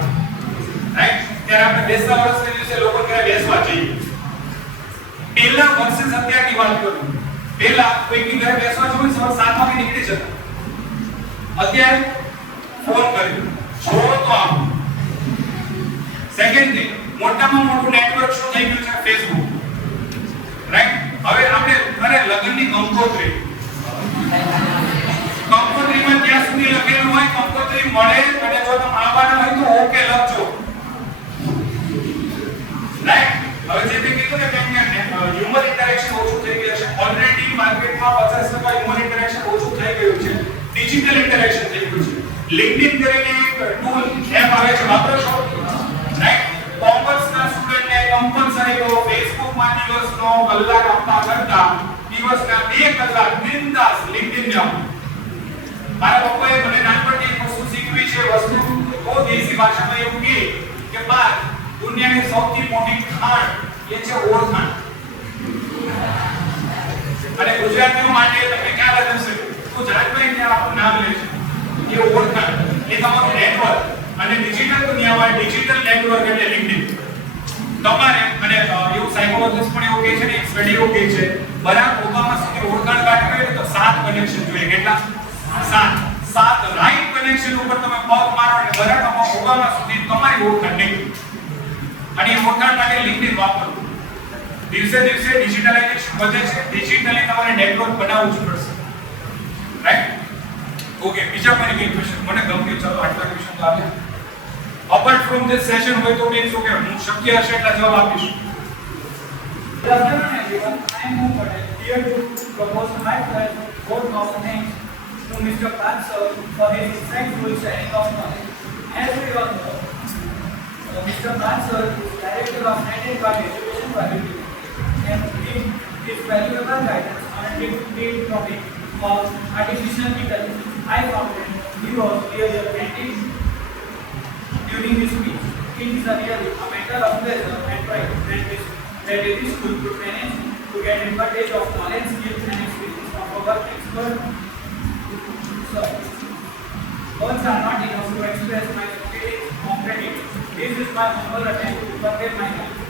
રાઈટ? ત્યારે આપણે બેસતા વર્ષના દિવસે લોકો ઘરે બેસવા જઈએ. પહેલા વર્ષે અત્યારની વાત કરું, પહેલા કોઈની ઘરે બેસવા જવું સવાર 7 વાગે નીકળી જતા. અત્યારે ફોન કર્યો, છોડો તો આવો. સેકન્ડ થિંગ, મોટામાં મોટું નેટવર્ક શું થઈ ગયું છે? Facebook, right? હવે આપણે ઘરે લગ્નની કંકોત્રી કંકોત્રીમાં ત્યાં સુધી લખેલું હોય કંકોત્રી મળે અને જો તમે આવવાના હોય તો ઓકે લખજો, રાઈટ? હવે જે મેં કીધું કે હ્યુમન ઇન્ટરેક્શન ઓછું થઈ ગયું છે. ઓલરેડી માર્કેટમાં 50% હ્યુમન ઇન્ટરેક્શન ઓછું થઈ ગયું છે. ડિજિટલ ઇન્ટરેક્શન થઈ ગયું છે. LinkedIn કરીને એક ટૂલ એપ આવે છે, વાપરો છો, રાઈટ? કોમર્સના સ્ટુડન્ટને કમ્પલસરી તો ફેસબુકમાં દિવસનો કલાક આપવા કરતા દિવસના 2 કલાક બિંદાસ LinkedIn ને આપો. મારા પપ્પાએ મને નાનપણથી એક વસ્તુ શીખવી છે. વસ્તુ બહુ દેશી ભાષામાં એવું કે બા દુનિયાની સૌથી મોટી ખાણ એ છે ઓળખાણ. અને ગુજરાતીઓ માટે તમને ખ્યાલ જ હશે ગુજરાતમાં જે આપણું નામ લે છે એ ઓળખાણ, એ તમારું નેટવર્ક. અને ડિજિટલ દુનિયામાં ડિજિટલ નેટવર્ક એટલે LinkedIn. તમારે અને એવું સાયકોલોજીસ્ટ પણ એવું કહે છે ને, એક સ્ટડી એવું કહે છે બરાક ઓબામા સુધી ઓળખાણ કાઢવી હોય તો 7 કનેક્શન જોઈએ. કેટલા? 7 રાઈટ કનેક્શન ઉપર તમે પગ મારો એટલે બરાક ઓબામા સુધી તમારી ઓળખાણ નીકળે. અને એ ઓળખાણ માટે LinkedIn વાપરવું. દિવસે દિવસે ડિજિટલાઇઝેશન વધે છે. ડિજિટલી તમારે નેટવર્ક બનાવવું જ પડશે, રાઈટ? ઓકે, બીજા કોઈ કઈ ક્વેશ્ચન મને ગમ્યું? ચાલો આટલા ક્વેશ્ચન તો આવ્યા. અપાર્ટ ફ્રોમ ધીસ સેશન હોય તો મેં શું કે હું શક્ય હશે એટલા જવાબ આપીશ. Good afternoon everyone. I am Mohan Patel, here to propose my vote of thanks to Mr. Pat sir for his insightful sharing of knowledge. As we all know, Mr. Pat sir is Director of Net and Education Private Limited and gives his valuable guidance on a gifted topic of artificial intelligence. I found that he was really attentive during his speech. It is a really a matter of pleasure and pride that every school could manage to get advantage of knowledge, skills and experience from our expert. So, words are not enough to express my feelings of gratitude. This is my humble attempt to convey my life.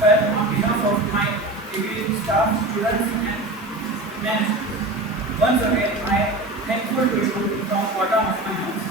Well, on behalf of my degree staff, students and management, once again I am thankful to you from the bottom of my heart.